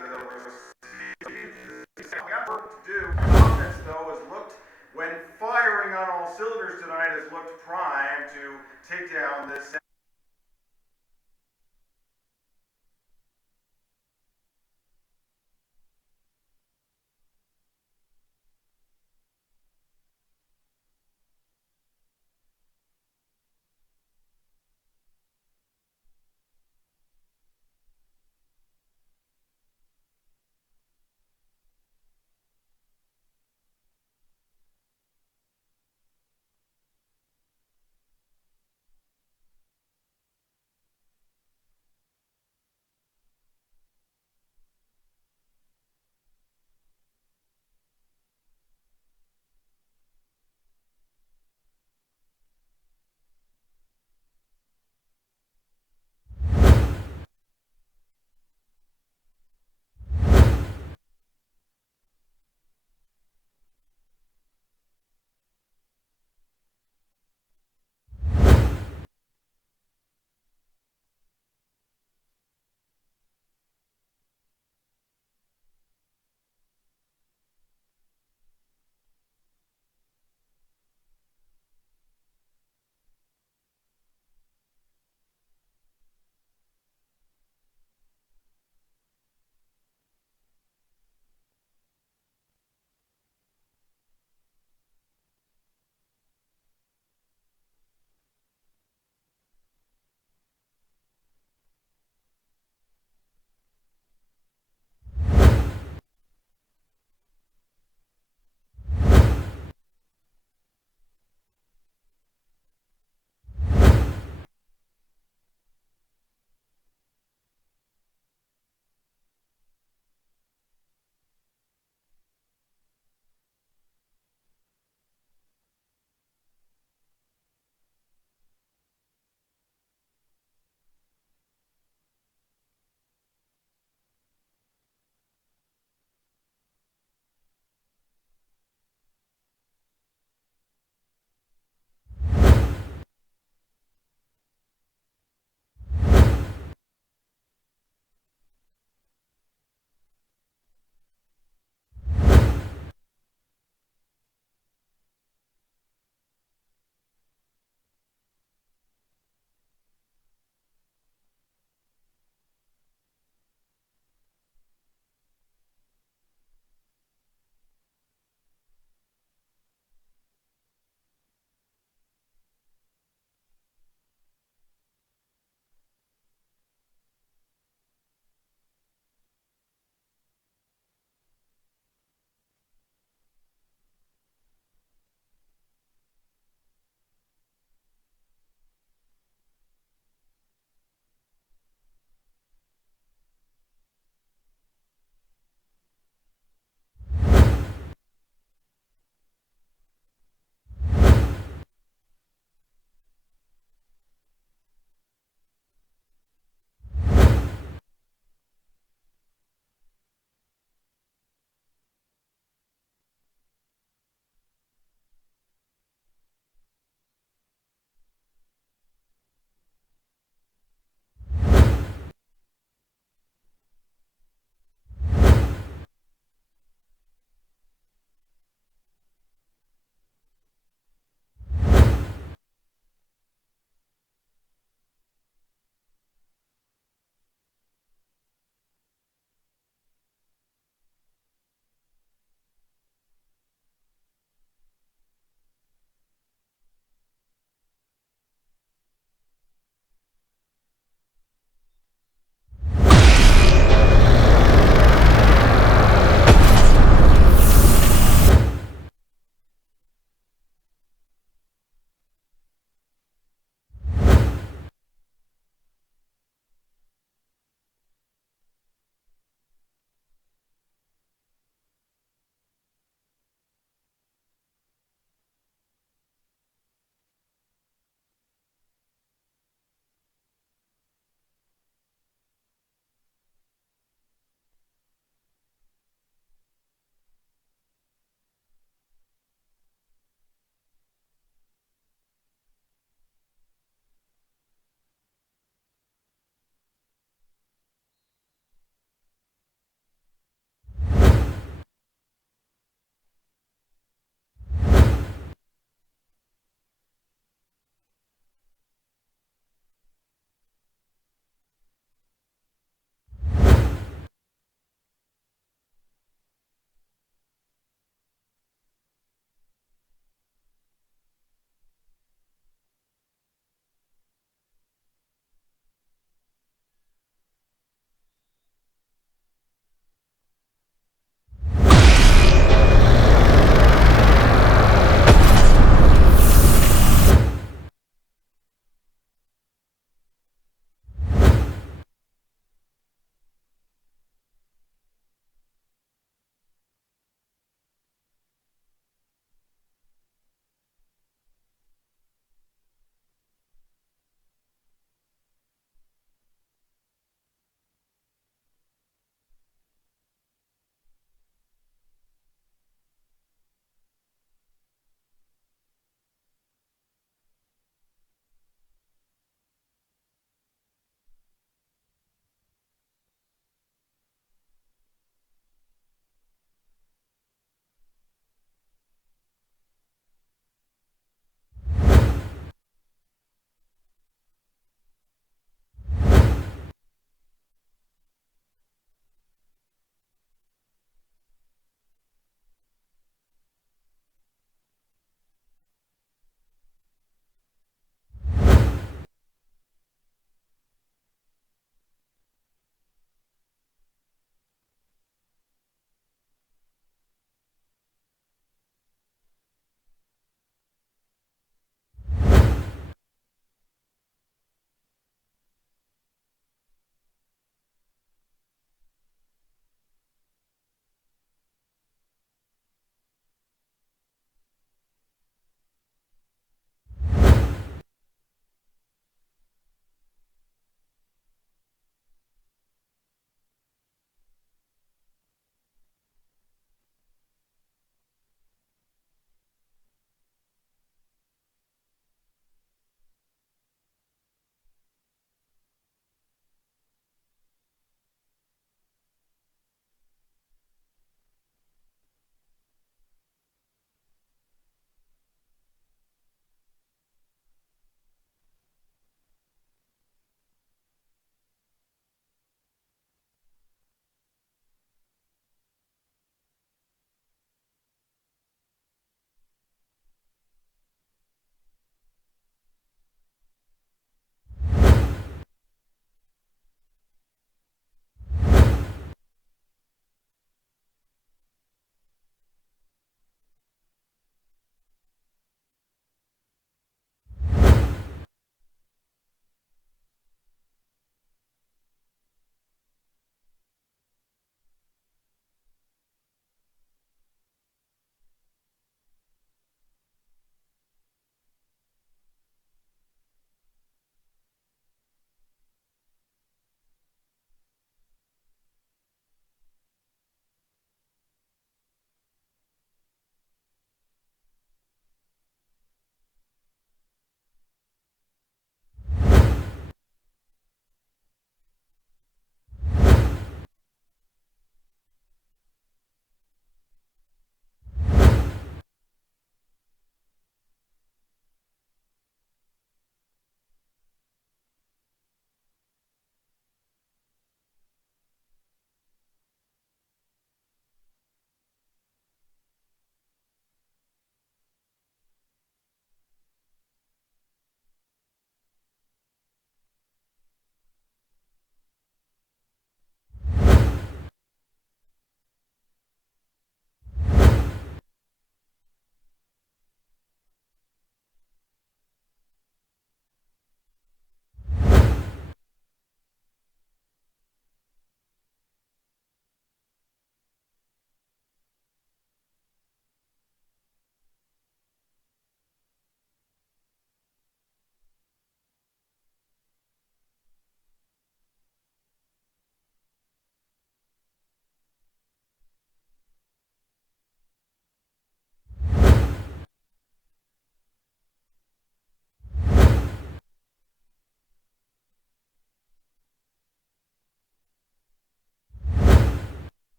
They got work to do. The offense, though, has looked, when firing on all cylinders tonight, has looked primed to take down this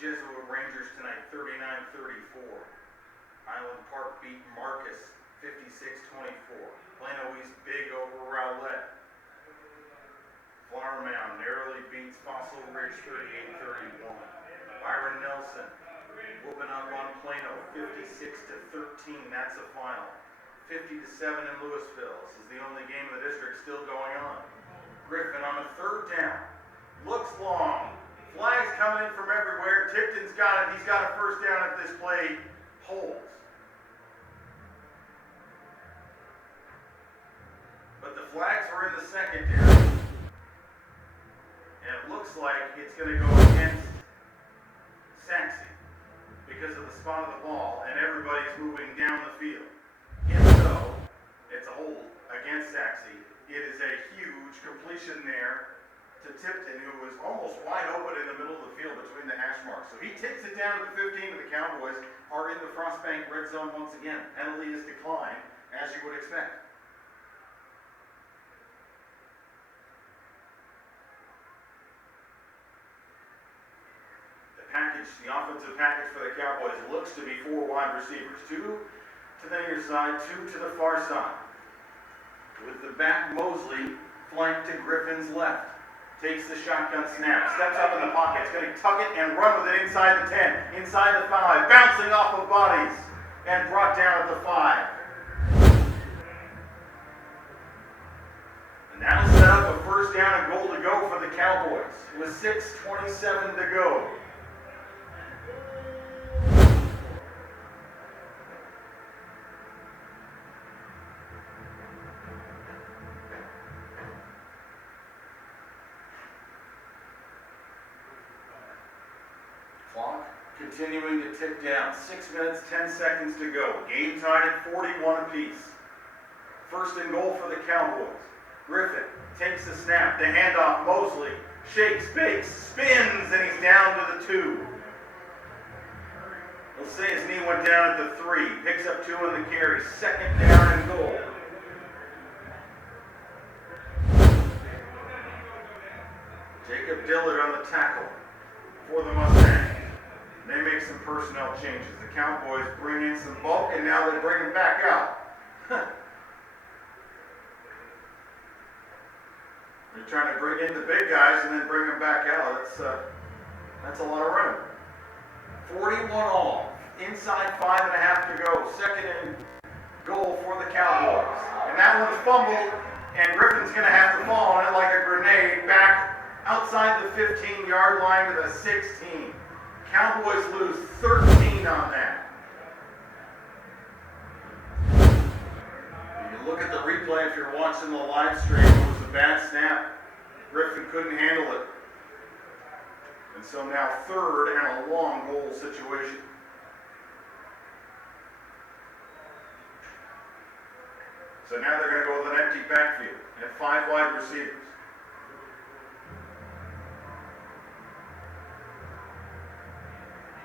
Jesuit Rangers tonight, 39-34. Island Park beat Marcus, 56-24. Plano East big over Rowlett. Flower Mound narrowly beats Fossil Ridge, 38-31. Byron Nelson whooping up on Plano, 56-13. That's the final. 50-7 in Louisville. This is the only game in the district still going on. Griffin on a third down. Looks long. Flags coming in from everywhere. Tipton's got it. He's got a first down if this play holds. But the flags are in the secondary. And it looks like it's going to go against Saxey because of the spot of the ball, and everybody's moving down the field. If so, it's a hold against Saxey. It is a huge completion there to Tipton, who was almost wide open in the middle of the field between the hash marks. So he takes it down to the 15, and the Cowboys are in the Frostbank red zone once again. Penalty is declined, as you would expect. The offensive package for the Cowboys looks to be 4 wide receivers. 2 to the near side, 2 to the far side. With the back, Mosley flanked to Griffin's left. Takes the shotgun snap, steps up in the pocket. It's going to tuck it and run with it inside the 10, inside the 5, bouncing off of bodies and brought down at the 5. And that'll set up a first down and goal to go for the Cowboys with 6:27 to go. Clock continuing to tick down. 6 minutes, 10 seconds to go. Game tied at 41 apiece. First and goal for the Cowboys. Griffin takes the snap. The handoff. Mosley shakes, bakes, spins, and he's down to the 2. We'll say his knee went down at the 3. Picks up 2 on the carry. Second down and goal. Jacob Dillard on the tackle for the Mustangs. They make some personnel changes. The Cowboys bring in some bulk, and now they bring him back out. They're trying to bring in the big guys and then bring them back out. That's a lot of running. 41 all. Inside 5.5 to go. Second and goal for the Cowboys. And that one's fumbled, and Griffin's going to have to fall on it like a grenade back outside the 15-yard line to the 16. Cowboys lose 13 on that. You look at the replay if you're watching the live stream. It was a bad snap. Griffin couldn't handle it. And so now third and a long goal situation. So now they're going to go with an empty backfield and 5 wide receivers.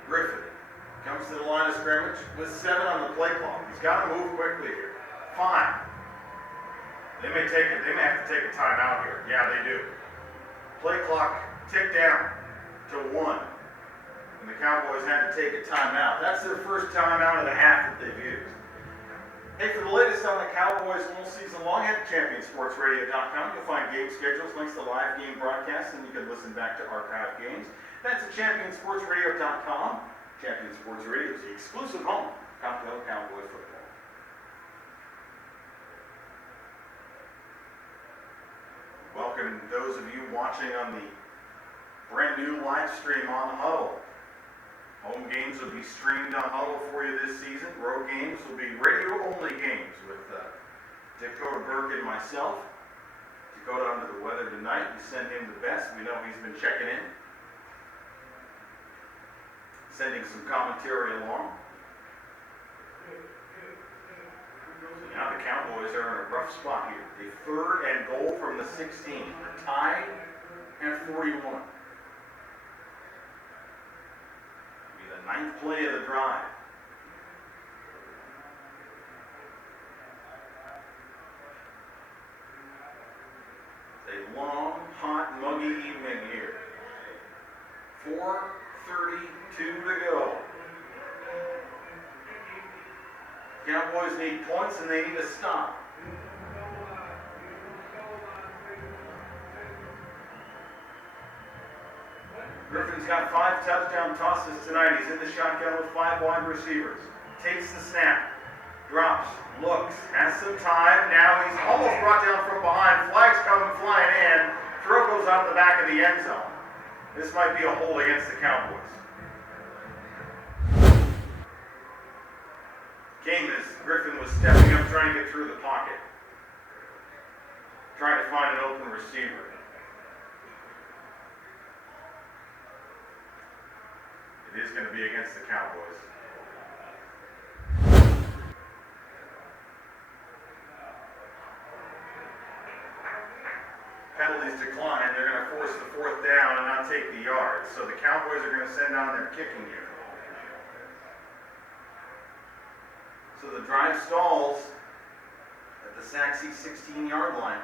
Griffin comes to the line of scrimmage with 7 on the play clock. He's got to move quickly here. 5. They may have to take a timeout here. Yeah, they do. Play clock ticked down to 1. And the Cowboys had to take a timeout. That's their first timeout of the half that they've used. Hey, for the latest on the Cowboys all season long, head to ChampionSportsRadio.com. You'll find game schedules, links to live game broadcasts, and you can listen back to archived games. That's at ChampionSportsRadio.com. Champion Sports Radio is the exclusive home of Coppell Cowboy football. Welcome those of you watching on the brand new live stream on Huddle. Home games will be streamed on Huddle for you this season. Road games will be radio-only games with Dakota Burke and myself. Dakota under the weather tonight. We send him the best. We know he's been checking in. Sending some commentary along. So now the Cowboys are in a rough spot here. A third and goal from the 16. They're tied at 41. Be the 9th play of the drive. It's a long, hot, muggy evening here. 4:32 2 to go. Cowboys need points and they need a stop. Griffin's got 5 touchdown tosses tonight. He's in the shotgun with 5 wide receivers. Takes the snap. Drops. Looks. Has some time. Now he's almost brought down from behind. Flags coming flying in. Throw goes out the back of the end zone. This might be a hold against the Cowboys. Gamus. Griffin was stepping up, trying to get through the pocket. Trying to find an open receiver. It is going to be against the Cowboys. Penalties decline. They're going to force the 4th down and not take the yards. So the Cowboys are going to send on their kicking unit. So the drive stalls at the Saxey 16-yard line.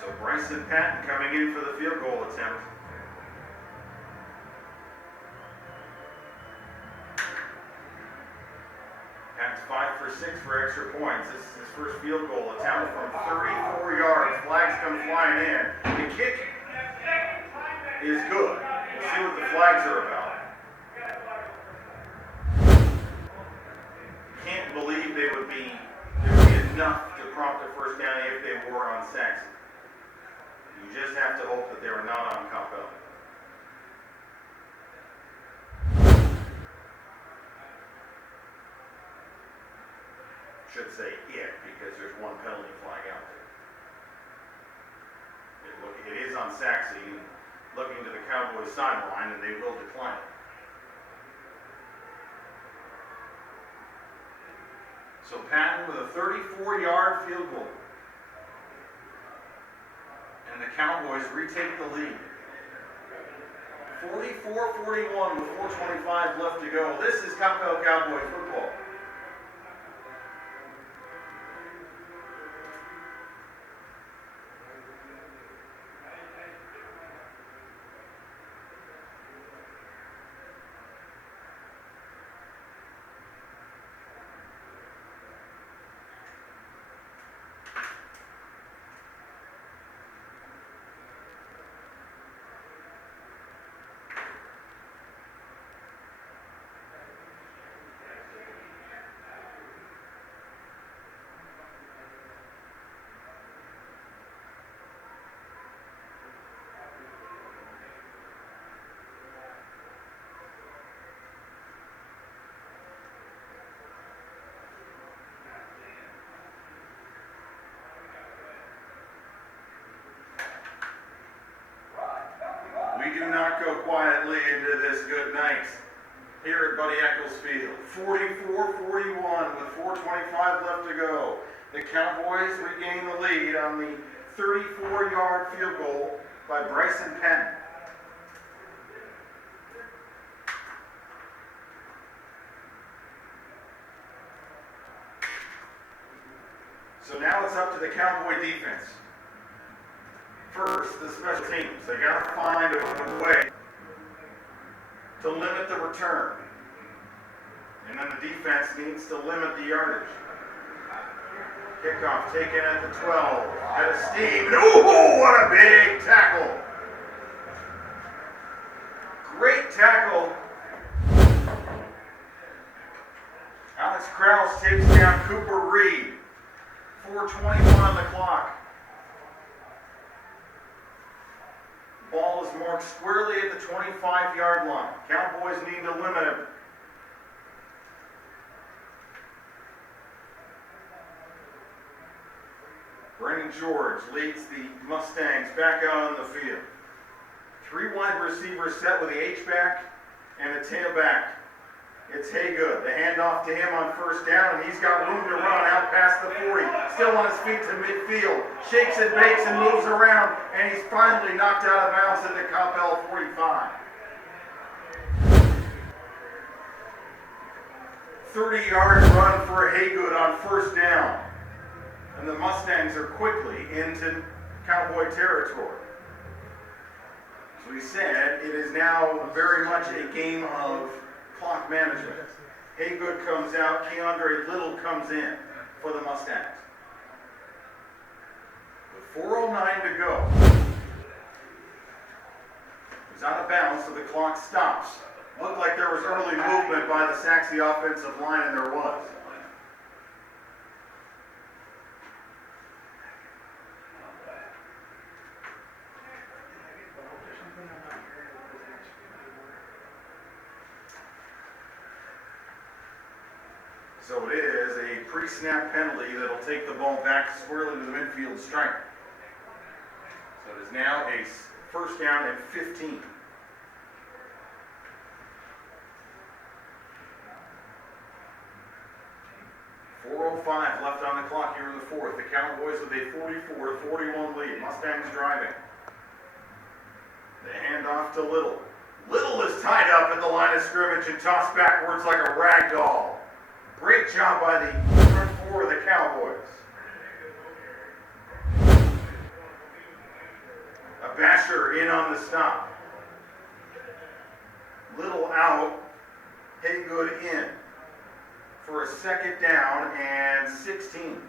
So Bryson Patton coming in for the field goal attempt. Patton's 5 for 6 for extra points. This is his first field goal attempt from 34 yards. Flags come flying in. The kick is good. We'll see what the flags are about. Can't believe there would be enough to prompt a first down if they were on Saxon. You just have to hope that they were not on Coppell. Should say it because there's one penalty flag out there. It is on Saxey, looking to the Cowboys sideline, and they will decline it. So Patton with a 34-yard field goal. And the Cowboys retake the lead. 44-41 with 4:25 left to go. This is Coppell Cowboy football. We do not go quietly into this good night here at Buddy Eccles Field. 44-41 with 4:25 left to go. The Cowboys regain the lead on the 34-yard field goal by Bryson Penn. So now it's up to the Cowboy defense. First, the special teams. They got to find a way to limit the return. And then the defense needs to limit the yardage. Kickoff taken at the 12. Head of steam. Oh, what a big tackle. Great tackle. Alex Krause takes down Cooper Reed. 4:21 on the clock. Ball is marked squarely at the 25-yard line. Cowboys need to limit him. Brennan George leads the Mustangs back out on the field. 3 wide receivers set with the H-back and the tailback. It's Haygood. The handoff to him on first down, and he's got room to run out past the 40. Still on his feet to midfield. Shakes and bakes and moves around, and he's finally knocked out of bounds at the Coppell 45. 30-yard run for Haygood on first down. And the Mustangs are quickly into Cowboy territory. As we said, it is now very much a game of clock management. Haygood comes out, Keandre Little comes in for the Mustangs. With 4:09 to go. He's out of bounds, so the clock stops. Looked like there was early movement by the Saxe offensive line, and there was. So it is a pre-snap penalty that'll take the ball back squarely to the midfield stripe. So it is now a first down and 15. 4:05 left on the clock here in the fourth. The Cowboys with a 44-41 lead. Mustangs driving. They hand off to Little. Little is tied up at the line of scrimmage and tossed backwards like a rag doll. Great job by the front four of the Cowboys. A Basher in on the stop. Little out. Haygood in for a second down and 16.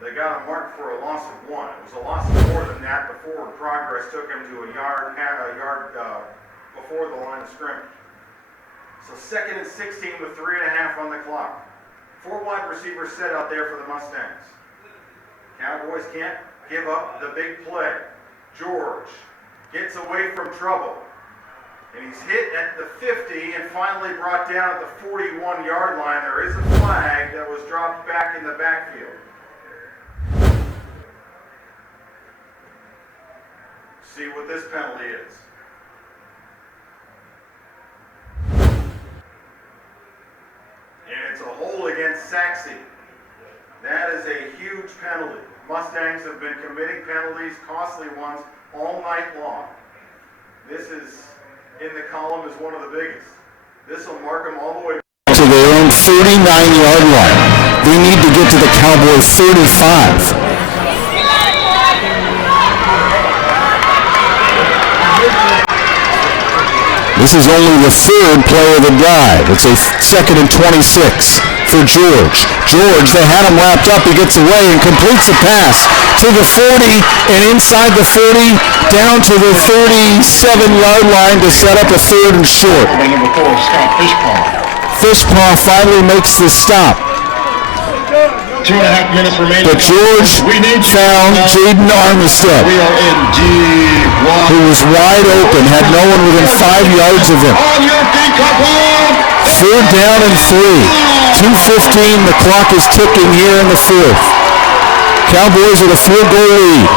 They got a mark for a loss of 1. It was a loss of more than that. The forward progress took him to a yard before the line of scrimmage. So second and 16 with 3.5 on the clock. 4 wide receivers set out there for the Mustangs. Cowboys can't give up the big play. George gets away from trouble. And he's hit at the 50 and finally brought down at the 41-yard line. There is a flag that was dropped back in the backfield. See what this penalty is. And it's a hole against Saxe. That is a huge penalty. Mustangs have been committing penalties, costly ones, all night long. This is in the column is one of the biggest. This will mark them all the way to their own 39-yard line. They need to get to the Cowboy 35. This is only the third play of the drive. It's a second and 26 for George. George, they had him wrapped up. He gets away and completes a pass to the 40 and inside the 40 down to the 37-yard line to set up a third and short. Number 4, Scott Fishpaw. Fishpaw finally makes the stop. 2.5 minutes remaining. But George found Jaden Armistead, who was wide open, had no one within 5 yards of him. Third down and 3. 2:15, the clock is ticking here in the fourth. Cowboys with a 4-goal lead.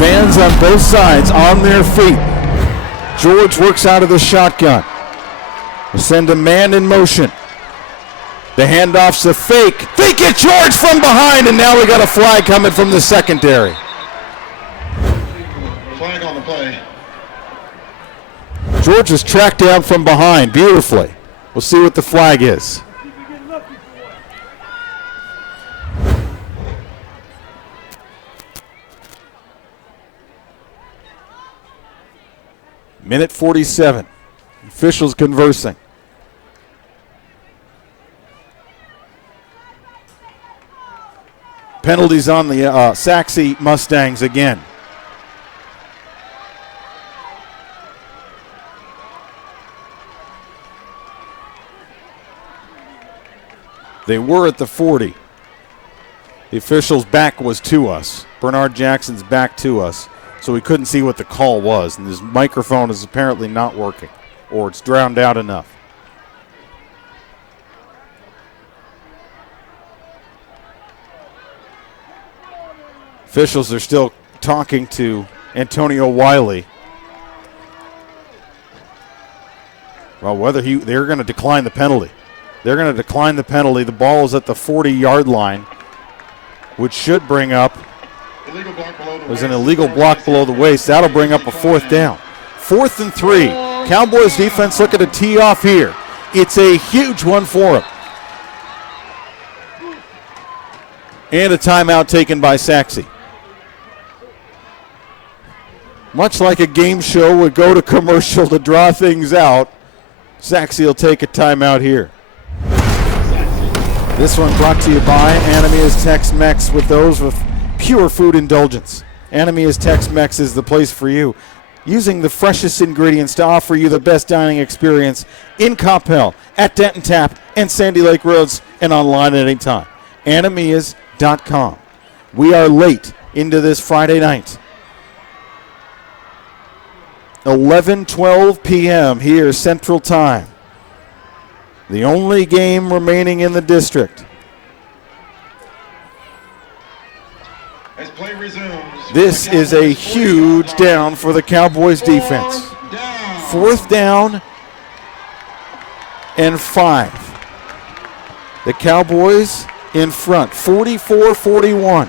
Fans on both sides on their feet. George works out of the shotgun. They send a man in motion. The handoff's a fake. They get George from behind, and now we got a flag coming from the secondary. Flag on the play. George is tracked down from behind beautifully. We'll see what the flag is. Minute 47. Officials conversing. Penalties on the Saxe Mustangs again. They were at the 40. The official's back was to us. Bernard Jackson's back to us. So we couldn't see what the call was, and his microphone is apparently not working, or it's drowned out enough. Officials are still talking to Antonio Wiley. Well, whether they're going to decline the penalty. They're going to decline the penalty. The ball is at the 40-yard line, which should bring up Illegal block below the There's an illegal block below the waist. That'll bring up a 4th down. 4th and 3. Cowboys defense looking to tee off here. It's a huge one for them. And a timeout taken by Saxe. Much like a game show would go to commercial to draw things out, Saxe will take a timeout here. This one brought to you by Animia's Tex-Mex, with those with pure food indulgence. Animia's Tex-Mex is the place for you, using the freshest ingredients to offer you the best dining experience in Coppell, at Denton Tap, and Sandy Lake Roads, and online at any time. Animias.com. We are late into this Friday night. 11:12 p.m. here Central Time. The only game remaining in the district. As play resumes, this is a huge down for the Cowboys defense. 4th down and 5. The Cowboys in front, 44-41.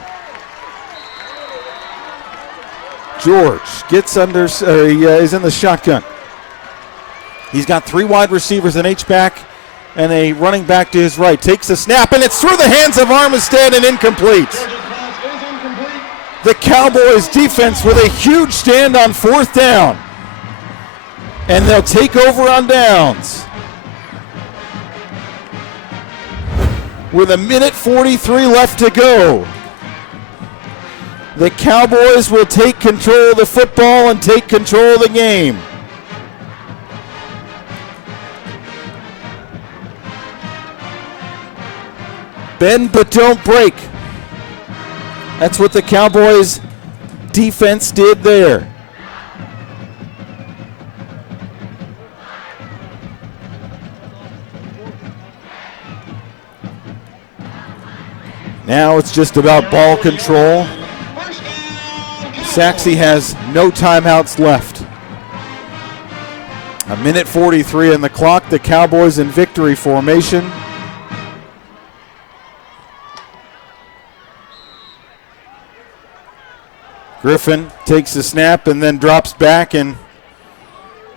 George gets under, he is in the shotgun. He's got 3 wide receivers, an H-back, and a running back to his right. Takes a snap, and it's through the hands of Armistead and incomplete. The Cowboys defense with a huge stand on 4th down. And they'll take over on downs. With 1:43 left to go. The Cowboys will take control of the football and take control of the game. Bend but don't break. That's what the Cowboys defense did there. Now it's just about ball control. Saxe has no timeouts left. 1:43 on the clock. The Cowboys in victory formation. Griffin takes the snap and then drops back, and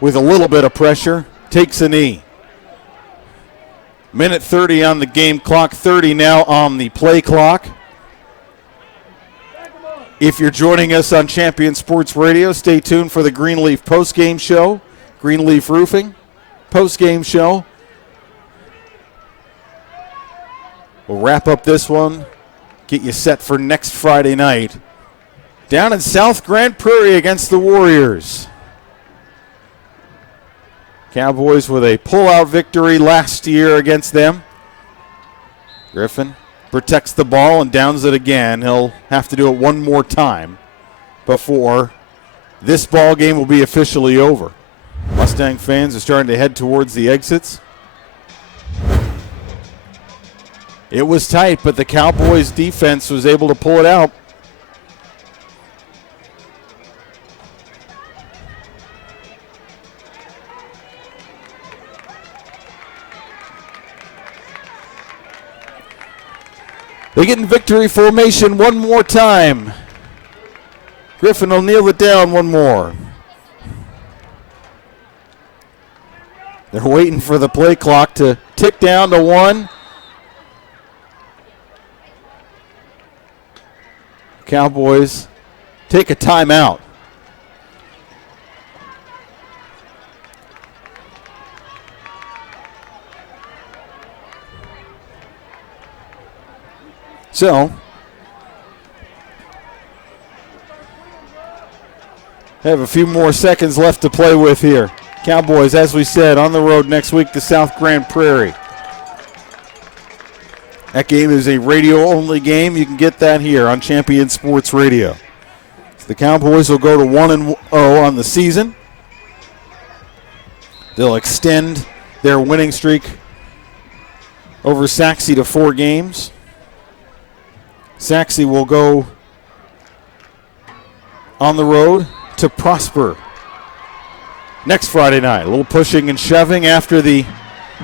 with a little bit of pressure, takes a knee. 1:30 on the game clock, 30 now on the play clock. If you're joining us on Champion Sports Radio, stay tuned for the Greenleaf postgame show, Greenleaf Roofing postgame show. We'll wrap up this one, get you set for next Friday night. Down in South Grand Prairie against the Warriors. Cowboys with a pull-out victory last year against them. Griffin protects the ball and downs it again. He'll have to do it one more time before this ball game will be officially over. Mustang fans are starting to head towards the exits. It was tight, but the Cowboys defense was able to pull it out. They get in victory formation one more time. Griffin will kneel it down one more. They're waiting for the play clock to tick down to 1. Cowboys take a timeout. So, have a few more seconds left to play with here. Cowboys, as we said, on the road next week to South Grand Prairie. That game is a radio-only game. You can get that here on Champion Sports Radio. So the Cowboys will go to 1-0 on the season. They'll extend their winning streak over Saxe to 4 games. Saxe will go on the road to Prosper next Friday night. A little pushing and shoving after the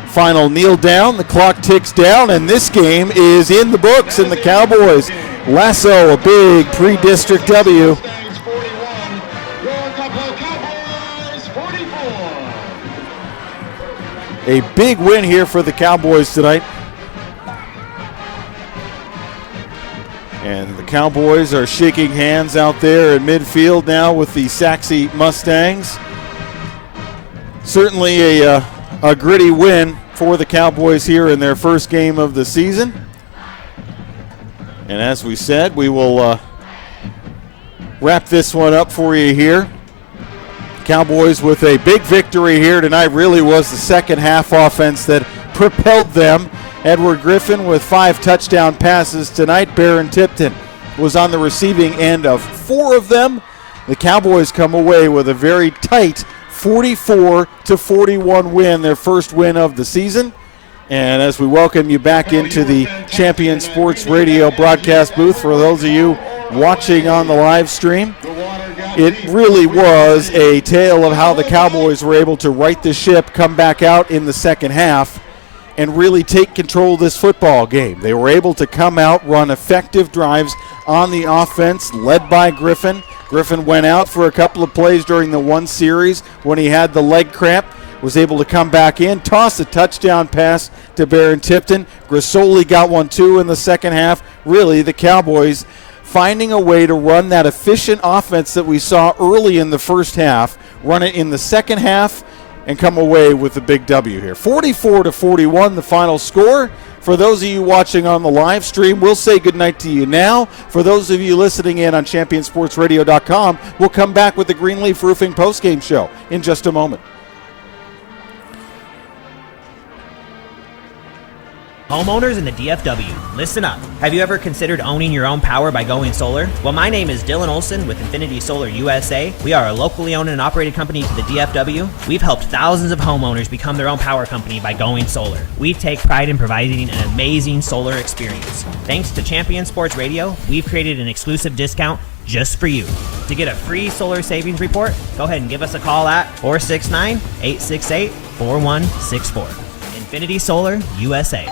final kneel down. The clock ticks down, and this game is in the books, and the Cowboys Lasso, a big pre-district W. A big win here for the Cowboys tonight. And the Cowboys are shaking hands out there in midfield now with the Saxe Mustangs. Certainly a gritty win for the Cowboys here in their first game of the season. And as we said, we will wrap this one up for you here. Cowboys with a big victory here tonight. Really was the second half offense that propelled them. Edward Griffin with 5 touchdown passes tonight. Barron Tipton was on the receiving end of 4 of them. The Cowboys come away with a very tight 44-41 win, their first win of the season. And as we welcome you back into the Champion Sports Radio broadcast booth, for those of you watching on the live stream, it really was a tale of how the Cowboys were able to right the ship, come back out in the second half, and really take control of this football game. They were able to come out, run effective drives on the offense, led by Griffin. Griffin went out for a couple of plays during the one series when he had the leg cramp, was able to come back in, toss a touchdown pass to Barron Tipton. Grisoli got one too in the second half. Really, the Cowboys finding a way to run that efficient offense that we saw early in the first half, run it in the second half, and come away with a big W here. 44-41, the final score. For those of you watching on the live stream, we'll say goodnight to you now. For those of you listening in on ChampionSportsRadio.com, we'll come back with the Greenleaf Roofing postgame show in just a moment. Homeowners in the DFW, listen up. Have you ever considered owning your own power by going solar? Well, my name is Dylan Olson with Infinity Solar USA. We are a locally owned and operated company to the DFW. We've helped thousands of homeowners become their own power company by going solar. We take pride in providing an amazing solar experience. Thanks to Champion Sports Radio, we've created an exclusive discount just for you. To get a free solar savings report, go ahead and give us a call at 469-868-4164. Infinity Solar USA.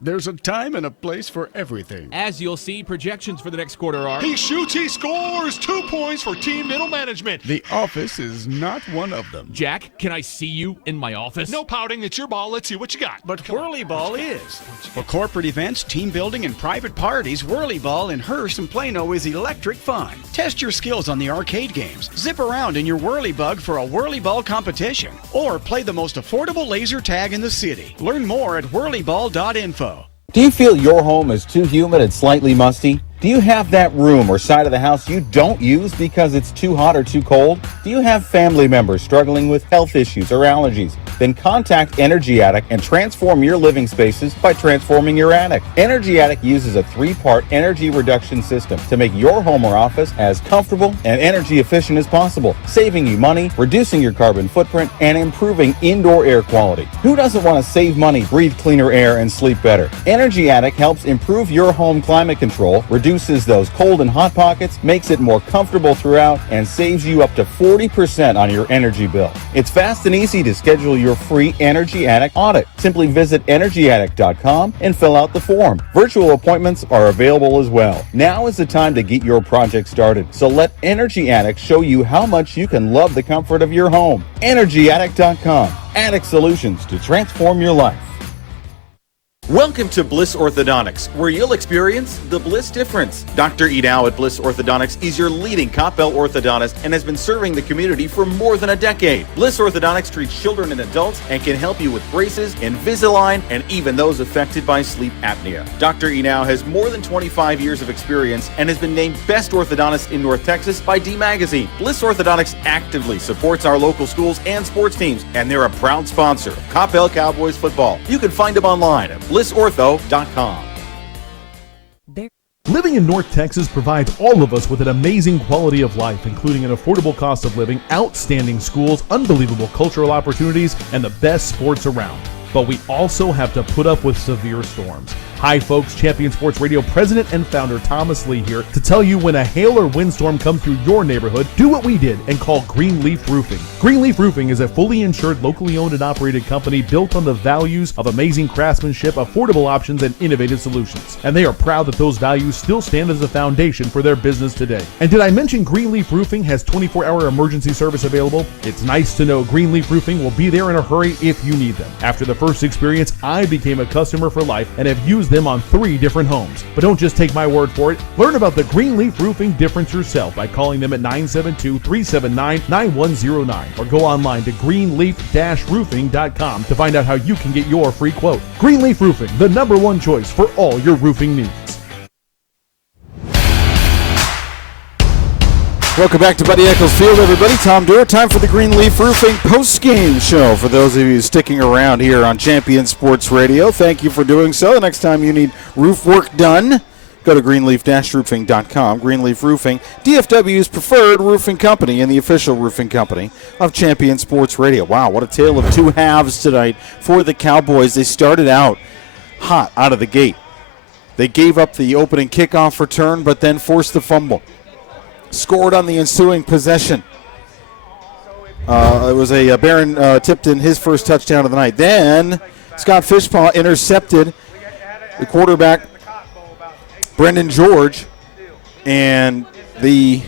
There's a time and a place for everything. As you'll see, projections for the next quarter are... He shoots, he scores! 2 points for team middle management. The office is not one of them. Jack, can I see you in my office? No pouting, it's your ball. Let's see what you got. But Whirly Ball is. For corporate events, team building, and private parties, Whirly Ball in Hearst and Plano is electric fun. Test your skills on the arcade games. Zip around in your Whirly Bug for a Whirly Ball competition. Or play the most affordable laser tag in the city. Learn more at whirlyball.info. Do you feel your home is too humid and slightly musty? Do you have that room or side of the house you don't use because it's too hot or too cold? Do you have family members struggling with health issues or allergies? Then contact Energy Attic and transform your living spaces by transforming your attic. Energy Attic uses a 3-part energy reduction system to make your home or office as comfortable and energy efficient as possible, saving you money, reducing your carbon footprint, and improving indoor air quality. Who doesn't want to save money, breathe cleaner air, and sleep better? Energy Attic helps improve your home climate control, reduces those cold and hot pockets, makes it more comfortable throughout, and saves you up to 40% on your energy bill. It's fast and easy to schedule your free Energy Attic audit. Simply visit EnergyAttic.com and fill out the form. Virtual appointments are available as well. Now is the time to get your project started. So let Energy Attic show you how much you can love the comfort of your home. EnergyAttic.com. Attic solutions to transform your life. Welcome to Bliss Orthodontics, where you'll experience the Bliss difference. Dr. Edau at Bliss Orthodontics is your leading Coppell orthodontist and has been serving the community for more than a decade. Bliss Orthodontics treats children and adults and can help you with braces, Invisalign, and even those affected by sleep apnea. Dr. Edau has more than 25 years of experience and has been named Best Orthodontist in North Texas by D Magazine. Bliss Orthodontics actively supports our local schools and sports teams, and they're a proud sponsor of Coppell Cowboys football. You can find them online at BlissOrtho.com. Living in North Texas provides all of us with an amazing quality of life, including an affordable cost of living, outstanding schools, unbelievable cultural opportunities, and the best sports around. But we also have to put up with severe storms. Hi folks, Champion Sports Radio President and Founder Thomas Lee here to tell you when a hail or windstorm comes through your neighborhood, do what we did and call Greenleaf Roofing. Greenleaf Roofing is a fully insured, locally owned and operated company built on the values of amazing craftsmanship, affordable options, and innovative solutions. And they are proud that those values still stand as a foundation for their business today. And did I mention Greenleaf Roofing has 24-hour emergency service available? It's nice to know Greenleaf Roofing will be there in a hurry if you need them. After the first experience, I became a customer for life and have used them on 3 different homes. But don't just take my word for it. Learn about the Greenleaf Roofing difference yourself by calling them at 972-379-9109 or go online to greenleaf-roofing.com to find out how you can get your free quote. Greenleaf Roofing, the #1 choice for all your roofing needs. Welcome back to Buddy Eccles Field, everybody. Tom Dewar, time for the Greenleaf Roofing post-game show. For those of you sticking around here on Champion Sports Radio, thank you for doing so. The next time you need roof work done, go to greenleaf-roofing.com. Greenleaf Roofing, DFW's preferred roofing company and the official roofing company of Champion Sports Radio. Wow, what a tale of two halves tonight for the Cowboys. They started out hot out of the gate. They gave up the opening kickoff return, but then forced the fumble. Scored on the ensuing possession. It was a Barron Tipton, his first touchdown of the night. Then Scott Fishpaw intercepted the quarterback, Brendan George, and the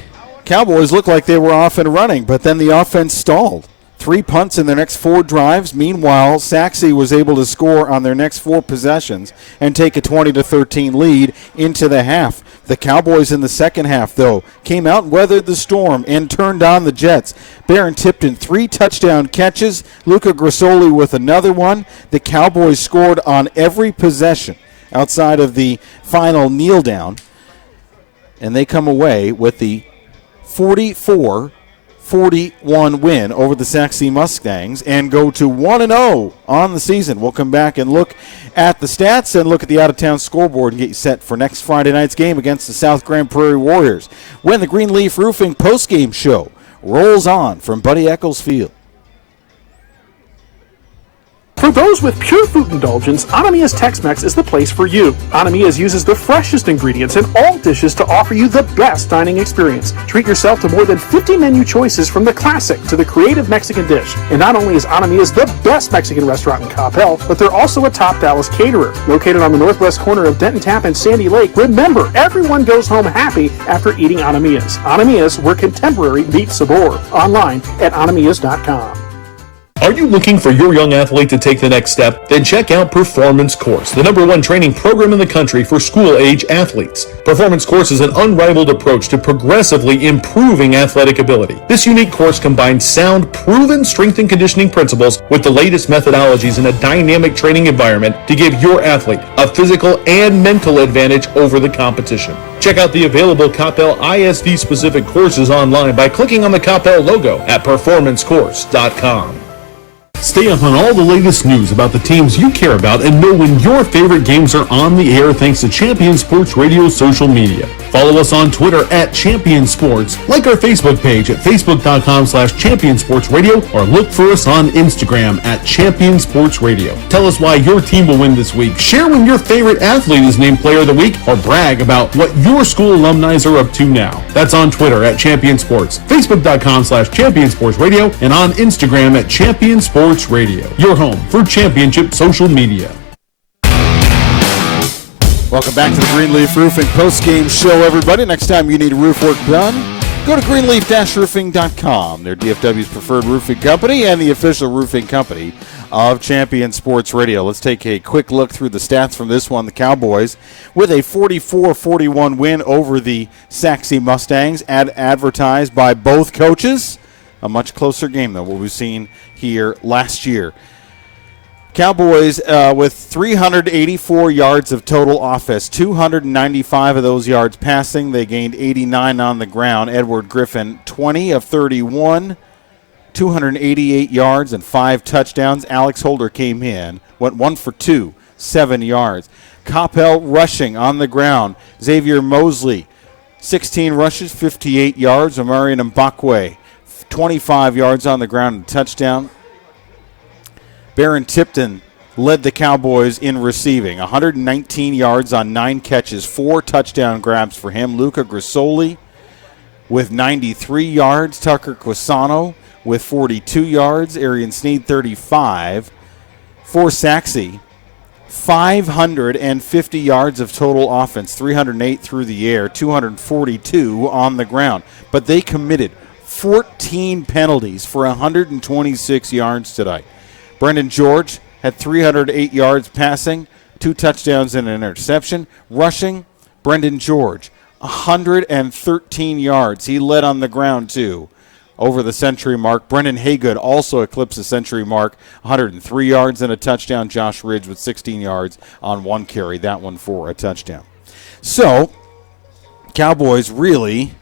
Cowboys looked like they were off and running, but then the offense stalled. 3 punts in their next 4 drives. Meanwhile, Saxe was able to score on their next 4 possessions and take a 20-13 lead into the half. The Cowboys in the second half, though, came out and weathered the storm and turned on the Jets. Barron Tipton, 3 touchdown catches. Luca Grasoli with another one. The Cowboys scored on every possession outside of the final kneel down, and they come away with the 44-41 win over the Saxe Mustangs and go to 1-0 on the season. We'll come back and look at the stats and look at the out-of-town scoreboard and get you set for next Friday night's game against the South Grand Prairie Warriors when the Greenleaf Roofing postgame show rolls on from Buddy Eccles Field. For those with pure food indulgence, Anamiya's Tex-Mex is the place for you. Anamiya's uses the freshest ingredients in all dishes to offer you the best dining experience. Treat yourself to more than 50 menu choices from the classic to the creative Mexican dish. And not only is Anamiya's the best Mexican restaurant in Coppell, but they're also a top Dallas caterer. Located on the northwest corner of Denton Tap and Sandy Lake, remember, everyone goes home happy after eating Anamiya's. Anamiya's, where contemporary meets sabor. Online at anamiyas.com. Are you looking for your young athlete to take the next step? Then check out Performance Course, the #1 training program in the country for school-age athletes. Performance Course is an unrivaled approach to progressively improving athletic ability. This unique course combines sound, proven strength and conditioning principles with the latest methodologies in a dynamic training environment to give your athlete a physical and mental advantage over the competition. Check out the available Coppell ISD-specific courses online by clicking on the Coppell logo at performancecourse.com. Stay up on all the latest news about the teams you care about and know when your favorite games are on the air thanks to Champion Sports Radio social media. Follow us on Twitter at Champion Sports, like our Facebook page at facebook.com/championsportsradio, or look for us on Instagram at Champion Sports Radio. Tell us why your team will win this week. Share when your favorite athlete is named Player of the Week, or brag about what your school alumni are up to now. That's on Twitter at Champion Sports, facebook.com/championsportsradio, and on Instagram at Champion Sports Radio, your home for championship social media. Welcome back to the Greenleaf Roofing post-game show, everybody. Next time you need roof work done, go to greenleaf-roofing.com. They're DFW's preferred roofing company and the official roofing company of Champion Sports Radio. Let's take a quick look through the stats from this one. The Cowboys with a 44-41 win over the Saxe Mustangs, advertised by both coaches. A much closer game than what we've seen here last year. Cowboys with 384 yards of total offense, 295 of those yards passing. They gained 89 on the ground. Edward Griffin, 20 of 31, 288 yards and 5 touchdowns. Alex Holder came in, went 1 for 2, 7 yards. Coppell rushing on the ground. Xavier Mosley, 16 rushes, 58 yards. Omarion Mbakwe, 25 yards on the ground and a touchdown. Barron Tipton, led the Cowboys in receiving. 119 yards on 9 catches, 4 touchdown grabs for him. Luca Grisoli with 93 yards. Tucker Quisano with 42 yards. Arian Sneed, 35. For Saxey, 550 yards of total offense, 308 through the air, 242 on the ground. But they committed 14 penalties for 126 yards tonight. Brendan George had 308 yards passing, 2 touchdowns and an interception. Rushing, Brendan George, 113 yards. He led on the ground, too, over the century mark. Brendan Haygood also eclipsed the century mark, 103 yards and a touchdown. Josh Ridge with 16 yards on 1 carry, that one for a touchdown. So, Cowboys really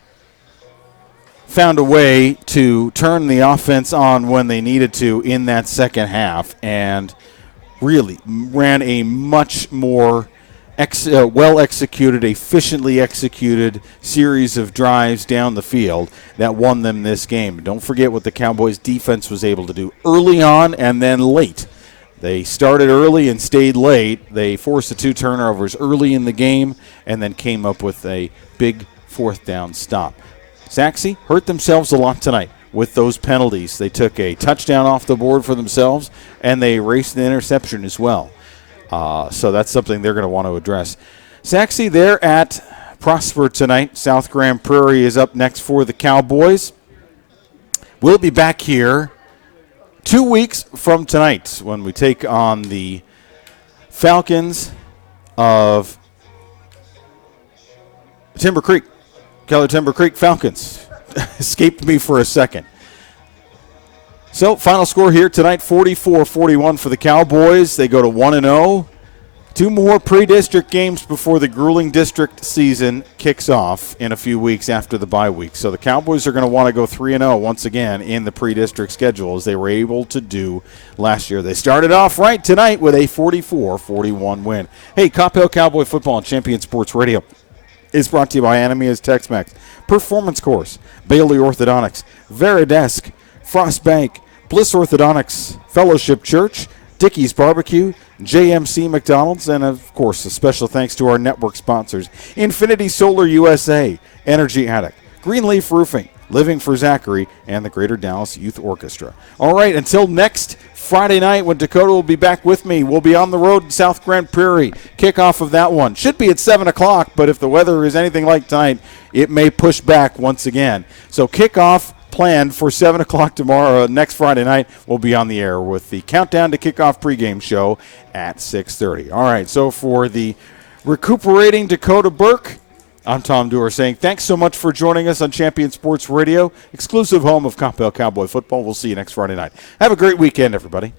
found a way to turn the offense on when they needed to in that second half, and really ran a much more well-executed, efficiently executed series of drives down the field that won them this game. Don't forget what the Cowboys' defense was able to do early on and then late. They started early and stayed late. They forced the 2 turnovers early in the game and then came up with a big 4th down stop. Saxey hurt themselves a lot tonight with those penalties. They took a touchdown off the board for themselves, and they erased an interception as well. So that's something they're going to want to address. Saxey, they're at Prosper tonight. South Grand Prairie is up next for the Cowboys. We'll be back here 2 weeks from tonight when we take on the Falcons of Timber Creek. Keller Timber Creek Falcons. Escaped me for a second. So, final score here tonight, 44-41 for the Cowboys. They go to 1-0. 2 more pre-district games before the grueling district season kicks off in a few weeks after the bye week. So the Cowboys are going to want to go 3-0 once again in the pre-district schedule, as they were able to do last year. They started off right tonight with a 44-41 win. Hey, Coppell Cowboy Football on Champion Sports Radio is brought to you by Animia's Tex-Mex, Performance Course, Bailey Orthodontics, Veridesk, Frost Bank, Bliss Orthodontics, Fellowship Church, Dickey's Barbecue, JMC McDonald's, and of course a special thanks to our network sponsors, Infinity Solar USA, Energy Attic, Greenleaf Roofing, Living for Zachary, and the Greater Dallas Youth Orchestra. All right, until next Friday night when Dakota will be back with me, we'll be on the road in South Grand Prairie. Kickoff of that one should be at 7 o'clock, but if the weather is anything like tonight, it may push back once again. So kickoff planned for 7 o'clock tomorrow. Next Friday night, we'll be on the air with the Countdown to Kickoff pregame show at 6:30. All right, so for the recuperating Dakota Burke, I'm Tom Dewar saying thanks so much for joining us on Champion Sports Radio, exclusive home of Coppell Cowboy Football. We'll see you next Friday night. Have a great weekend, everybody.